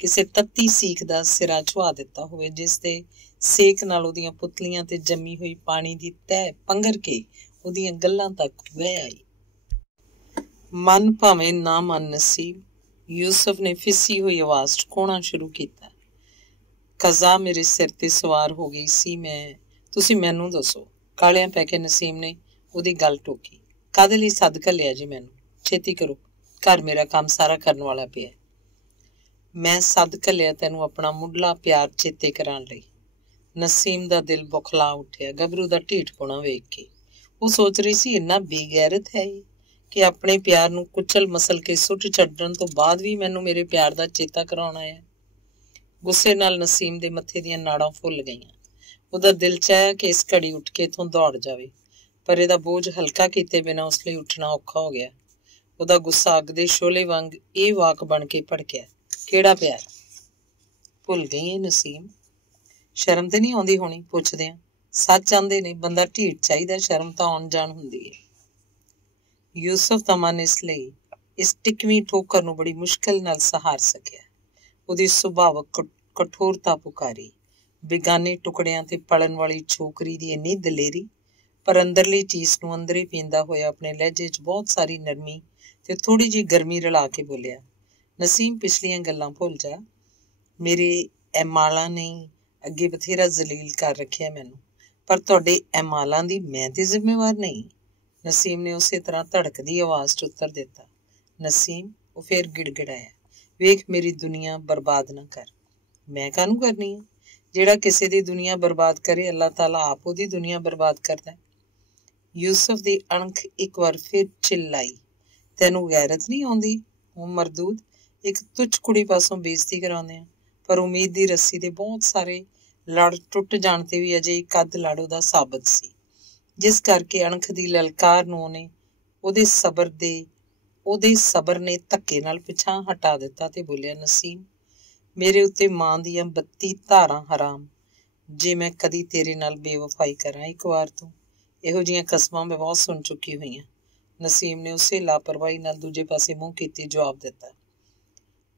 ਕਿਸੇ ਤੱਤੀ ਸੀਖ ਦਾ ਸਿਰਾ ਛੁਆ ਦਿੱਤਾ ਹੋਵੇ, ਜਿਸ ਦੇ ਸੇਕ ਨਾਲ ਉਹਦੀਆਂ ਪੁਤਲੀਆਂ ਤੇ ਜੰਮੀ ਹੋਈ ਪਾਣੀ ਦੀ ਤਹਿ ਪੰਘਰ ਕੇ ਉਹਦੀਆਂ ਗੱਲਾਂ ਤੱਕ ਵਹਿ ਆਈ। ਮਨ ਭਾਵੇਂ ਨਾ ਮੰਨ ਨਸੀਮ, ਯੂਸਫ ਨੇ ਫਿੱਸੀ ਹੋਈ ਆਵਾਜ਼ ਚ ਕੋਣਾ ਸ਼ੁਰੂ ਕੀਤਾ। ਕਜ਼ਾ ਮੇਰੇ ਸਿਰ ਤੇ ਸਵਾਰ ਹੋ ਗਈ ਸੀ। ਤੁਸੀਂ ਮੈਨੂੰ ਦੱਸੋ। ਕਾਲਿਆਂ ਪੈ ਕੇ ਨਸੀਮ ਨੇ ਉਹਦੀ ਗੱਲ ਟੋਕੀ। ਕਾਹਦੇ ਲਈ ਸੱਦ ਘੱਲਿਆ ਜੀ ਮੈਨੂੰ? ਛੇਤੀ ਕਰੋ, ਘਰ ਮੇਰਾ ਕੰਮ ਸਾਰਾ ਕਰਨ ਵਾਲਾ ਪਿਆ। ਮੈਂ ਸੱਦ ਘੱਲਿਆ ਤੈਨੂੰ ਆਪਣਾ ਮੁੱਢਲਾ ਪਿਆਰ ਚੇਤੇ ਕਰਾਉਣ ਲਈ। ਨਸੀਮ ਦਾ ਦਿਲ ਬੁਖਲਾ ਉੱਠਿਆ ਗੱਭਰੂ ਦਾ ਢੀਠਪੁਣਾ ਵੇਖ ਕੇ। ਉਹ ਸੋਚ ਰਹੀ ਸੀ, ਇੰਨਾ ਬੇਗੈਰਤ ਹੈ ਇਹ ਕਿ ਆਪਣੇ ਪਿਆਰ ਨੂੰ ਕੁਚਲ ਮਸਲ ਕੇ ਸੁੱਟ ਛੱਡਣ ਤੋਂ ਬਾਅਦ ਵੀ ਮੈਨੂੰ ਮੇਰੇ ਪਿਆਰ ਦਾ ਚੇਤਾ ਕਰਾਉਣਾ ਹੈ। ਗੁੱਸੇ ਨਾਲ ਨਸੀਮ ਦੇ ਮੱਥੇ ਦੀਆਂ ਨਾੜਾਂ ਫੁੱਲ ਗਈਆਂ। ਉਹਦਾ ਦਿਲ ਚਾਹਿਆ ਕਿ ਇਸ ਘੜੀ ਉੱਠ ਕੇ ਇੱਥੋਂ ਦੌੜ ਜਾਵੇ, ਪਰ ਇਹਦਾ ਬੋਝ ਹਲਕਾ ਕੀਤੇ ਬਿਨਾਂ ਉਸ ਲਈ ਉੱਠਣਾ ਔਖਾ ਹੋ ਗਿਆ। ਉਹਦਾ ਗੁੱਸਾ ਅੱਗ ਦੇ ਸ਼ੋਲੇ ਵਾਂਗ ਇਹ ਵਾਕ ਬਣ ਕੇ ਭੜਕਿਆ। ਕਿਹੜਾ ਪਿਆਰ? ਭੁੱਲ ਗਈ ਏ ਨਸੀਮ? ਸ਼ਰਮ ਤੇ ਨਹੀਂ ਆਉਂਦੀ ਹੋਣੀ ਪੁੱਛਦਿਆਂ। ਸੱਚ ਆਂਦੇ ਨੇ, ਬੰਦਾ ਢੀਠ ਚਾਹੀਦਾ, ਸ਼ਰਮ ਤਾਂ ਆਉਣ ਜਾਣ ਹੁੰਦੀ ਹੈ। ਯੂਸਫ ਦਾ ਮਨ ਇਸ ਟਿਕਵੀਂ ਠੋਕਰ ਨੂੰ ਬੜੀ ਮੁਸ਼ਕਿਲ ਨਾਲ ਸਹਾਰ ਸਕਿਆ। ਉਹਦੀ ਸੁਭਾਵਕ ਕਠੋਰਤਾ ਪੁਕਾਰੀ, ਬੇਗਾਨੇ ਟੁਕੜਿਆਂ ਤੇ ਪਲਣ ਵਾਲੀ ਛੋਕਰੀ ਦੀ ਇੰਨੀ ਦਲੇਰੀ, ਪਰ ਅੰਦਰਲੀ ਚੀਸ ਨੂੰ ਅੰਦਰੇ ਪੀਂਦਾ ਹੋਇਆ ਆਪਣੇ ਲਹਿਜੇ 'ਚ ਬਹੁਤ ਸਾਰੀ ਨਰਮੀ ਤੇ ਥੋੜ੍ਹੀ ਜਿਹੀ ਗਰਮੀ ਰਲਾ ਕੇ ਬੋਲਿਆ, ਨਸੀਮ ਪਿਛਲੀਆਂ ਗੱਲਾਂ ਭੁੱਲ ਜਾ। ਮੇਰੇ ਐਮਾਲਾਂ ਨੇ ਅੱਗੇ ਬਥੇਰਾ ਜ਼ਲੀਲ ਕਰ ਰੱਖਿਆ ਮੈਨੂੰ, ਪਰ ਤੁਹਾਡੇ ਐਮਾਲਾਂ ਦੀ ਮੈਂ ਤੇ ਜ਼ਿੰਮੇਵਾਰ ਨਹੀਂ। ਨਸੀਮ ਨੇ ਉਸੇ ਤਰ੍ਹਾਂ ਧੜਕਦੀ ਆਵਾਜ਼ 'ਚ ਉੱਤਰ ਦਿੱਤਾ। ਨਸੀਮ, ਉਹ ਫੇਰ ਗਿੜਗਿੜਾਇਆ, ਵੇਖ ਮੇਰੀ ਦੁਨੀਆ ਬਰਬਾਦ ਨਾ ਕਰ। ਮੈਂ ਕਾਹਨੂੰ ਕਰਨੀ ਆ? ਜਿਹੜਾ ਕਿਸੇ ਦੀ ਦੁਨੀਆ ਬਰਬਾਦ ਕਰੇ, ਅੱਲਾਹ ਤਾਲਾ ਆਪ ਉਹਦੀ ਦੁਨੀਆ ਬਰਬਾਦ ਕਰਦਾ। ਯੂਸਫ ਦੀ ਅਣਖ ਇੱਕ ਵਾਰ ਫਿਰ ਚਿল্ਲਾਈ। ਤੈਨੂੰ ਗੈਰਤ ਨਹੀਂ ਆਉਂਦੀ? ਉਹ ਮਰਦੂਦ, ਇੱਕ ਤੁੱਛ ਕੁੜੀ ਪਾਸੋਂ ਬੇਇੱਜ਼ਤੀ ਕਰਾਉਂਦੇ ਆ, ਪਰ ਉਮੀਦ ਦੀ ਰੱਸੀ ਦੇ ਬਹੁਤ ਸਾਰੇ ਲੜ ਟੁੱਟ ਜਾਣ ਤੇ ਵੀ ਅਜੇ ਇੱਕ ਅੱਧ ਲੜ ਉਹਦਾ ਸਾਬਤ ਸੀ, ਜਿਸ ਕਰਕੇ ਅਣਖ ਦੀ ਲਲਕਾਰ ਨੂੰ ਉਹਦੇ ਸਬਰ ਨੇ ਧੱਕੇ ਨਾਲ ਪਿਛਾਂਹ ਹਟਾ ਦਿੱਤਾ ਤੇ ਬੋਲਿਆ, ਨਸੀਮ, ਮੇਰੇ ਉੱਤੇ ਮਾਂ ਦੀਆਂ 32 ਧਾਰਾਂ ਹਰਾਮ ਜੇ ਮੈਂ ਕਦੀ ਤੇਰੇ ਨਾਲ ਬੇਵਫਾਈ ਕਰਾਂ ਇੱਕ ਵਾਰ ਤੋਂ। ਇਹੋ ਜਿਹੀਆਂ ਕਸਮਾਂ ਮੈਂ ਬਹੁਤ ਸੁਣ ਚੁੱਕੀ ਹੋਈਆਂ। ਨਸੀਮ ਨੇ ਉਸੇ ਲਾਪਰਵਾਹੀ ਨਾਲ ਦੂਜੇ ਪਾਸੇ ਮੂੰਹ ਕੀਤੀ ਜਵਾਬ ਦਿੱਤਾ,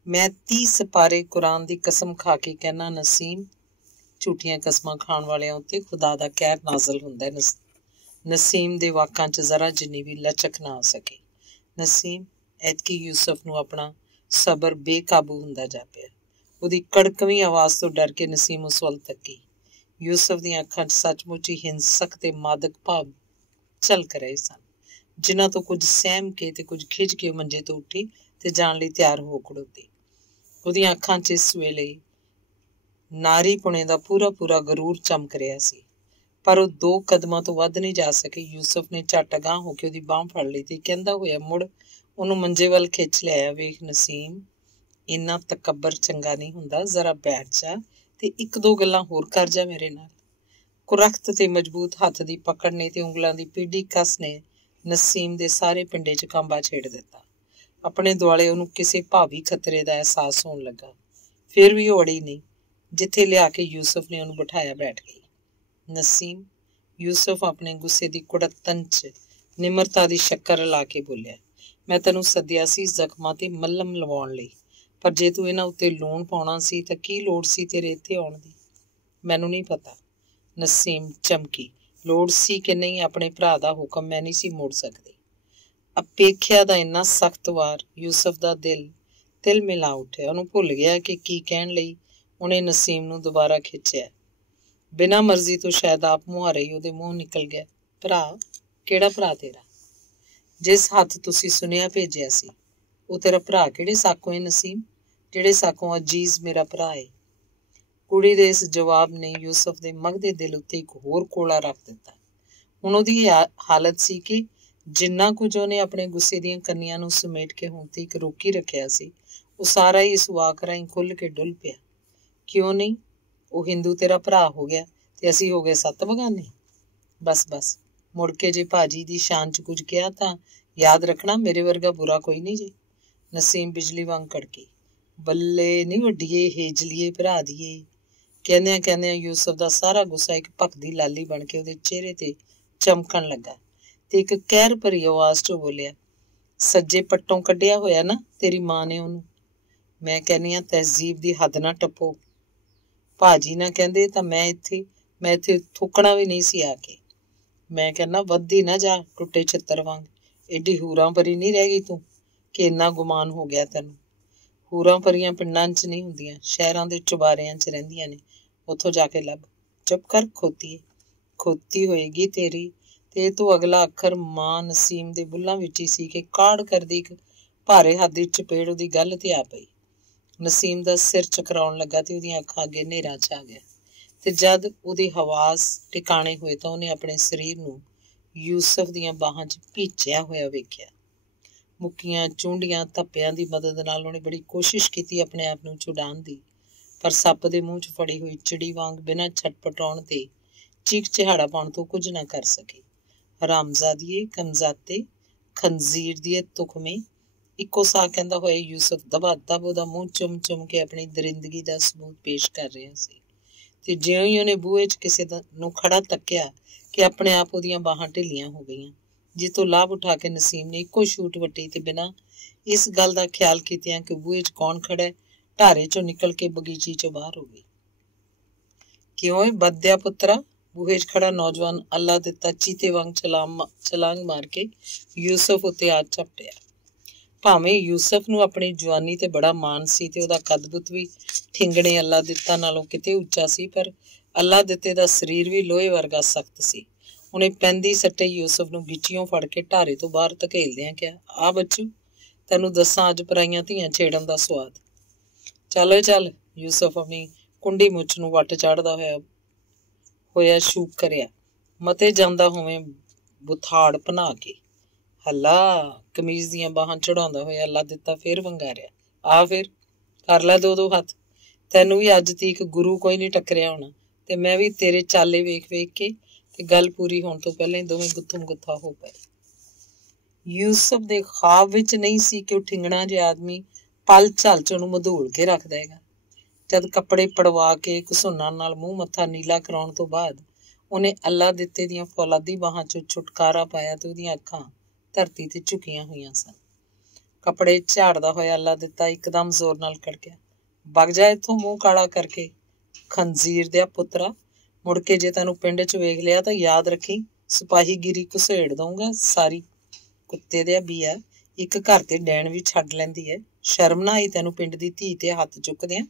ਮੈਂ 30 ਸਿਪਾਰੇ ਕੁਰਾਨ ਦੀ ਕਸਮ ਖਾ ਕੇ ਕਹਿਣਾ ਨਸੀਮ, ਝੂਠੀਆਂ ਕਸਮਾਂ ਖਾਣ ਵਾਲਿਆਂ ਉੱਤੇ ਖੁਦਾ ਦਾ ਕਹਿਰ ਨਾਜ਼ਲ ਹੁੰਦਾ ਹੈ। ਨਸੀਮ ਦੇ ਵਾਕਾਂ 'ਚ ਜ਼ਰਾ ਜਿੰਨੀ ਵੀ ਲਚਕ ਨਾ ਆ ਸਕੀ। ਨਸੀਮ, ਐਤਕੀ ਯੂਸਫ ਨੂੰ ਆਪਣਾ ਸਬਰ ਬੇਕਾਬੂ ਹੁੰਦਾ ਜਾਪਿਆ। ਉਹਦੀ ਕੜਕਵੀਂ ਆਵਾਜ਼ ਤੋਂ ਡਰ ਕੇ ਨਸੀਮ ਉਸ ਵੱਲ ਤੱਕੀ। ਯੂਸਫ ਦੀਆਂ ਅੱਖਾਂ 'ਚ ਸੱਚਮੁੱਚ ਹੀ ਹਿੰਸਕ ਤੇ ਮਾਦਕ ਭਾਵ ਝਲਕ ਰਹੇ ਸਨ, ਜਿਨ੍ਹਾਂ ਤੋਂ ਕੁਝ ਸਹਿਮ ਕੇ ਤੇ ਕੁਝ ਖਿੱਚ ਕੇ ਮੰਜੇ ਤੋਂ ਉੱਠੀ ਤੇ ਜਾਣ ਲਈ ਤਿਆਰ ਹੋ ਖੜੋਤੀ। ਉਹਦੀਆਂ ਅੱਖਾਂ 'ਚ ਇਸ ਵੇਲੇ ਨਾਰੀ ਪੁਣੇ ਦਾ ਪੂਰਾ ਗਰੂਰ ਚਮਕ ਰਿਹਾ ਸੀ, ਪਰ ਉਹ 2 ਕਦਮਾਂ ਤੋਂ ਵੱਧ ਨਹੀਂ ਜਾ ਸਕੇ। ਯੂਸਫ ਨੇ ਝੱਟ ਅਗਾਂਹ ਹੋ ਕੇ ਉਹਦੀ ਬਾਂਹ ਫੜ ਲਈ ਤੇ ਕਹਿੰਦਾ ਹੋਇਆ ਮੁੜ ਉਹਨੂੰ ਮੰਜੇ ਵੱਲ ਖਿੱਚ ਲਿਆਇਆ, ਵੇਖ ਨਸੀਮ, ਇੰਨਾ ਤਕੱਬਰ ਚੰਗਾ ਨਹੀਂ ਹੁੰਦਾ, ਜ਼ਰਾ ਬੈਠ ਜਾ ਤੇ 1-2 ਗੱਲਾਂ ਹੋਰ ਕਰ ਜਾ ਮੇਰੇ ਨਾਲ। ਕੁਰਖਤ ਤੇ ਮਜ਼ਬੂਤ ਹੱਥ ਦੀ ਪਕੜ ਨੇ ਤੇ ਉਂਗਲਾਂ ਦੀ ਪੀਡੀ ਕਸ ਨੇ ਨਸੀਮ ਦੇ ਸਾਰੇ ਪਿੰਡੇ 'ਚ ਕੰਬਾ ਛੇੜ ਦਿੱਤਾ। ਆਪਣੇ ਦੁਆਲੇ ਉਹਨੂੰ ਕਿਸੇ ਭਾਵੀ ਖਤਰੇ ਦਾ ਅਹਿਸਾਸ ਹੋਣ ਲੱਗਾ। ਫਿਰ ਵੀ ਉਹ ਅੜੀ ਨਹੀਂ। ਜਿੱਥੇ ਲਿਆ ਕੇ ਯੂਸਫ ਨੇ ਉਹਨੂੰ ਬਿਠਾਇਆ ਬੈਠ ਗਈ। ਨਸੀਮ, ਯੂਸਫ ਆਪਣੇ ਗੁੱਸੇ ਦੀ ਕੁੜੱਤਣ 'ਚ ਨਿਮਰਤਾ ਦੀ ਸ਼ੱਕਰ ਲਾ ਕੇ ਬੋਲਿਆ, ਮੈਂ ਤੈਨੂੰ ਸੱਦਿਆ ਸੀ ਜ਼ਖਮਾਂ ਤੇ ਮੱਲਮ ਲਵਾਉਣ ਲਈ, ਪਰ ਜੇ ਤੂੰ ਇਹਨਾਂ ਉੱਤੇ ਲੂਣ ਪਾਉਣਾ ਸੀ ਤਾਂ ਕੀ ਲੋੜ ਸੀ ਤੇਰੇ ਇੱਥੇ ਆਉਣ ਦੀ? ਮੈਨੂੰ ਨਹੀਂ ਪਤਾ। ਨਸੀਮ ਚਮਕੀ, ਲੋੜ ਸੀ ਕਿ ਨਹੀਂ, ਆਪਣੇ ਭਰਾ ਦਾ ਹੁਕਮ ਮੈਂ ਨਹੀਂ ਸੀ ਮੋੜ ਸਕਦੀ। ਅਪੇਖਿਆ ਦਾ ਇੰਨਾ ਸਖਤ ਵਾਰ ਯੂਸਫ ਦਾ ਦਿਲ ਤਿਲ ਮਿਲਾ ਉੱਠਿਆ। ਉਹਨੂੰ ਭੁੱਲ ਗਿਆ ਕਿ ਕੀ ਕਹਿਣ ਲਈ ਉਹਨੇ ਨਸੀਮ ਨੂੰ ਦੁਬਾਰਾ ਖਿੱਚਿਆ। ਬਿਨਾਂ ਮਰਜ਼ੀ ਤੋਂ ਸ਼ਾਇਦ ਆਪ ਮੁਹਾਰੇ ਹੀ ਉਹਦੇ ਮੂੰਹ ਨਿਕਲ ਗਿਆ, ਭਰਾ? ਕਿਹੜਾ ਭਰਾ ਤੇਰਾ? ਜਿਸ ਹੱਥ ਤੁਸੀਂ ਸੁਨੇਹਾ ਭੇਜਿਆ ਸੀ, ਉਹ ਤੇਰਾ ਭਰਾ ਕਿਹੜੇ ਸਾਕੋਂ ਹੈ ਨਸੀਮ, ਜਿਹੜੇ ਸਾਕੋਂ ਅਜੀਜ਼ ਮੇਰਾ ਭਰਾ ਹੈ? ਕੁੜੀ ਦੇ ਇਸ ਜਵਾਬ ਨੇ ਯੂਸਫ ਦੇ ਮਗਦੇ ਦਿਲ ਉੱਤੇ ਇੱਕ ਹੋਰ ਕੋਲਾ ਰੱਖ ਦਿੱਤਾ। ਹੁਣ ਉਹਦੀ ਹਾਲਤ ਸੀ ਕਿ ਜਿੰਨਾ ਕੁਝ ਉਹਨੇ ਆਪਣੇ ਗੁੱਸੇ ਦੀਆਂ ਕੰਨੀਆਂ ਨੂੰ ਸਮੇਟ ਕੇ ਹੁਣ ਤੱਕ ਰੋਕੀ ਰੱਖਿਆ ਸੀ, ਉਹ ਸਾਰਾ ਹੀ ਇਸ ਵਾਕ ਰਾਹੀਂ ਖੁੱਲ੍ਹ ਕੇ ਡੁੱਲ ਪਿਆ। ਕਿਉਂ ਨਹੀਂ? ਉਹ ਹਿੰਦੂ ਤੇਰਾ ਭਰਾ ਹੋ ਗਿਆ ਤੇ ਅਸੀਂ ਹੋ ਗਏ 7 ਬਗਾਨੇ। ਬਸ ਮੁੜ ਕੇ ਜੇ ਭਾਜੀ ਦੀ ਸ਼ਾਨ 'ਚ ਕੁਝ ਕਿਹਾ ਤਾਂ ਯਾਦ ਰੱਖਣਾ, ਮੇਰੇ ਵਰਗਾ ਬੁਰਾ ਕੋਈ ਨਹੀਂ ਜੀ। ਨਸੀਮ ਬਿਜਲੀ ਵਾਂਗ ਕੜਕੀ, ਬੱਲੇ ਨਹੀਂ ਵੱਡੀਏ ਹੇਜਲੀਏ ਭਰਾ ਦੀਏ, ਕਹਿੰਦਿਆਂ ਕਹਿੰਦਿਆਂ ਯੂਸਫ ਦਾ ਸਾਰਾ ਗੁੱਸਾ ਇੱਕ ਭਖਦੀ ਲਾਲੀ ਬਣ ਕੇ ਉਹਦੇ ਚਿਹਰੇ ਤੇ ਚਮਕਣ ਲੱਗਾ ਤੇ ਇੱਕ ਕਹਿਰ ਭਰੀ ਆਵਾਜ਼ 'ਚ ਬੋਲਿਆ, ਸੱਜੇ ਪੱਟੋਂ ਕੱਢਿਆ ਹੋਇਆ ਨਾ ਤੇਰੀ ਮਾਂ ਨੇ ਉਹਨੂੰ। ਮੈਂ ਕਹਿੰਦੀ ਹਾਂ ਤਹਿਜ਼ੀਬ ਦੀ ਹੱਦ ਨਾ ਟੱਪੋ। ਭਾਜੀ ਨਾ ਕਹਿੰਦੇ ਤਾਂ ਮੈਂ ਇੱਥੇ ਥੁੱਕਣਾ ਵੀ ਨਹੀਂ ਸੀ ਆ ਕੇ। ਮੈਂ ਕਹਿੰਦਾ ਵੱਧਦੀ ਨਾ ਜਾ ਟੁੱਟੇ ਛਿੱਤਰ ਵਾਂਗ। ਏਡੀ ਹੂਰਾਂ ਭਰੀ ਨਹੀਂ ਰਹਿ ਗਈ ਤੂੰ ਕਿ ਇੰਨਾ ਗੁਮਾਨ ਹੋ ਗਿਆ ਤੈਨੂੰ। ਹੂਰਾਂ ਭਰੀਆਂ ਪਿੰਡਾਂ 'ਚ ਨਹੀਂ ਹੁੰਦੀਆਂ, ਸ਼ਹਿਰਾਂ ਦੇ ਚੁਬਾਰਿਆਂ 'ਚ ਰਹਿੰਦੀਆਂ ਨੇ। ਉੱਥੋਂ ਜਾ ਕੇ ਲੱਭ। ਚੁੱਪ ਕਰ ਖੋਤੀ ਹੋਏਗੀ ਤੇਰੀ। ਤੇ ਤੂੰ ਅਗਲਾ ਅੱਖਰ ਮਾਂ ਨਸੀਮ ਦੇ ਬੁੱਲਾਂ ਵਿੱਚ ਹੀ ਸੀ ਕਿ ਕਾੜ ਕਰਦੀ ਇੱਕ ਭਾਰੇ ਹੱਥ ਦੀ ਚਪੇੜ ਉਹਦੀ ਗੱਲ ਤੇ ਆ ਪਈ। ਨਸੀਮ ਦਾ ਸਿਰ ਚਕਰਾਉਣ ਲੱਗਾ ਤੇ ਉਹਦੀਆਂ ਅੱਖਾਂ ਅੱਗੇ ਹਨੇਰਾ ਛਾ ਗਿਆ ਤੇ ਜਦ ਉਹਦੀ ਹਵਾਸ ਟਿਕਾਣੇ ਹੋਏ ਤਾਂ ਉਹਨੇ ਆਪਣੇ ਸਰੀਰ ਨੂੰ ਯੂਸਫ ਦੀਆਂ ਬਾਹਾਂ 'ਚ ਭੀਚਿਆ ਹੋਇਆ ਵੇਖਿਆ। ਮੁੱਕੀਆਂ ਚੂੰਡੀਆਂ ਧੱਪਿਆਂ ਦੀ ਮਦਦ ਨਾਲ ਉਹਨੇ ਬੜੀ ਕੋਸ਼ਿਸ਼ ਕੀਤੀ ਆਪਣੇ ਆਪ ਨੂੰ ਛੁਡਾਉਣ ਦੀ, ਪਰ ਸੱਪ ਦੇ ਮੂੰਹ 'ਚ ਫੜੀ ਹੋਈ ਚਿੜੀ ਵਾਂਗ ਬਿਨਾਂ ਛਟਪਟਾਉਣ ਤੇ ਚੀਕ ਚਿਹਾੜਾ ਪਾਉਣ ਤੋਂ ਕੁਝ ਨਾ ਕਰ ਸਕੀ। ਹਰਾਮਜ਼ਾਦੀਏ, ਕਮਜ਼ਾਤੇ, ਖੰਜ਼ੀਰ ਦੀਏ ਤੁਖਮੇ, ਇੱਕੋ ਸਾਹ ਕਹਿੰਦਾ ਹੋਇਆ ਯੂਸਫ ਦਬਾ ਦਬ ਉਹਦਾ ਮੂੰਹ ਚੁੰਮ ਕੇ ਆਪਣੀ ਦਰਿੰਦਗੀ ਦਾ ਸਬੂਤ ਪੇਸ਼ ਕਰ ਰਿਹਾ ਸੀ। ਤੇ ਜਿਉਂ ਹੀ ਉਹਨੇ ਬੂਹੇ 'ਚ ਕਿਸੇ ਨੂੰ ਖੜਾ ਤੱਕਿਆ ਕਿ ਆਪਣੇ ਆਪ ਉਹਦੀਆਂ ਬਾਹਾਂ ਢਿੱਲੀਆਂ ਹੋ ਗਈਆਂ, ਜਿਸ ਤੋਂ ਲਾਭ ਉਠਾ ਕੇ ਨਸੀਮ ਨੇ ਇੱਕੋ ਛੂਟ ਵੱਟੀ ਤੇ ਬਿਨਾਂ ਇਸ ਗੱਲ ਦਾ ਖਿਆਲ ਕੀਤਿਆਂ ਕਿ ਬੂਹੇ 'ਚ ਕੌਣ ਖੜਾ ਹੈ, ਢਾਰੇ 'ਚੋਂ ਨਿਕਲ ਕੇ ਬਗੀਚੀ 'ਚੋਂ ਬਾਹਰ ਹੋ ਗਈ। ਕਿਉਂ ਏ ਬੱਦਿਆ ਪੁੱਤਰਾ? ਬੂਹੇ 'ਚ ਖੜਾ ਨੌਜਵਾਨ ਅੱਲਾ ਦਿੱਤਾ ਚੀਤੇ ਵਾਂਗ ਛਲਾਂਗ ਮਾਰ ਕੇ ਯੂਸਫ ਉੱਤੇ ਆ ਝਪਟਿਆ। ਭਾਵੇਂ ਯੂਸਫ ਨੂੰ ਆਪਣੀ ਜਵਾਨੀ ਤੇ ਬੜਾ ਮਾਣ ਸੀ ਤੇ ਉਹਦਾ ਕੱਦ-ਬੁੱਤ ਵੀ ਠਿੰਗਣੇ ਅੱਲਾ ਦਿੱਤਾ ਨਾਲੋਂ ਕਿਤੇ ਉੱਚਾ ਸੀ, ਪਰ ਅੱਲਾ ਦਿੱਤੇ ਦਾ ਸਰੀਰ ਵੀ ਲੋਹੇ ਵਰਗਾ ਸਖਤ ਸੀ। ਉਹਨੇ ਪੈਂਦੀ ਸੱਟੇ ਯੂਸਫ ਨੂੰ ਗਿੱਚੀਓਂ ਫੜ ਕੇ ਢਾਰੇ ਤੋਂ ਬਾਹਰ ਧਕੇਲਦਿਆਂ ਕਿਹਾ, ਆ ਬੱਚੂ, ਤੈਨੂੰ ਦੱਸਾਂ ਅੱਜ ਪਰਾਈਆਂ ਧੀਆਂ ਛੇੜਨ ਦਾ ਸਵਾਦ। ਚੱਲ। ਯੂਸਫ ਆਪਣੀ ਕੁੰਡੀ ਮੁੱਛ ਨੂੰ ਵੱਟ ਚੜ੍ਹਦਾ ਹੋਇਆ ਸ਼ੂਕ ਕਰਿਆ। ਮਤੇ ਜਾਂਦਾ ਹੋਵੇਂ ਬੁਥਾੜ ਭਨਾ ਕੇ। ਹੱਲਾ, ਕਮੀਜ਼ ਦੀਆਂ ਬਾਹਾਂ ਚੜਾਉਂਦਾ ਹੋਇਆ ਅੱਲਾ ਦਿੱਤਾ ਫੇਰ ਵੰਗਾਰਿਆ। ਆ ਫੇਰ ਕਰ ਲੈ ਦੋ ਹੱਥ। ਤੈਨੂੰ ਵੀ ਅੱਜ ਤੀਕ ਗੁਰੂ ਕੋਈ ਨਹੀਂ ਟੱਕਰਿਆ ਹੋਣਾ ਤੇ ਮੈਂ ਵੀ ਤੇਰੇ ਚਾਲੇ ਵੇਖ ਕੇ ਤੇ ਗੱਲ ਪੂਰੀ ਹੋਣ ਤੋਂ ਪਹਿਲਾਂ ਹੀ ਦੋਵੇਂ ਗੁੱਥਮ ਗੁੱਥਾ ਹੋ ਪਏ। ਯੂਸਫ ਦੇ ਖ਼ਾਬ ਵਿੱਚ ਨਹੀਂ ਸੀ ਕਿ ਉਹ ਠਿੰਗਣਾ ਜਿਹਾ ਆਦਮੀ ਪਲ ਝੱਲ 'ਚ ਉਹਨੂੰ ਮਧੂਲ ਕੇ ਰੱਖ ਦੇਗਾ। ਜਦ ਕੱਪੜੇ ਪੜਵਾ ਕੇ ਘਸੁੰਨਾਂ ਨਾਲ ਮੂੰਹ ਮੱਥਾ ਨੀਲਾ ਕਰਾਉਣ ਤੋਂ ਬਾਅਦ ਉਹਨੇ ਅੱਲਾ ਦਿੱਤੇ ਦੀਆਂ ਫੌਲਾਦੀ ਬਾਹਾਂ 'ਚੋਂ ਛੁਟਕਾਰਾ ਪਾਇਆ ਤੇ ਉਹਦੀਆਂ ਅੱਖਾਂ ਧਰਤੀ ਤੇ ਝੁਕੀਆਂ ਹੋਈਆਂ ਸਨ। ਕੱਪੜੇ ਝਾੜਦਾ ਹੋਇਆ ਅੱਲਾ ਦਿੱਤਾ ਇੱਕਦਮ ਜ਼ੋਰ ਨਾਲ ਕੜਕਿਆ, ਵਗ ਜਾ ਇੱਥੋਂ ਮੂੰਹ ਕਾਲਾ ਕਰਕੇ, ਖੰਜ਼ੀਰ ਦਿਆ ਪੁੱਤਰਾ। ਮੁੜ ਕੇ ਜੇ ਤੈਨੂੰ ਪਿੰਡ 'ਚ ਵੇਖ ਲਿਆ ਤਾਂ ਯਾਦ ਰੱਖੀ ਸਿਪਾਹੀਗਿਰੀ ਘੁਸੇੜ ਦਊਂਗਾ ਸਾਰੀ। ਕੁੱਤੇ ਦਿਆ ਬੀਆ, ਇੱਕ ਘਰ ਤੇ ਡੈਣ ਵੀ ਛੱਡ ਲੈਂਦੀ ਹੈ। ਸ਼ਰਮ ਨਾ ਆਈ ਤੈਨੂੰ ਪਿੰਡ ਦੀ ਧੀ ਤੇ ਹੱਥ ਚੁੱਕਦਿਆਂ?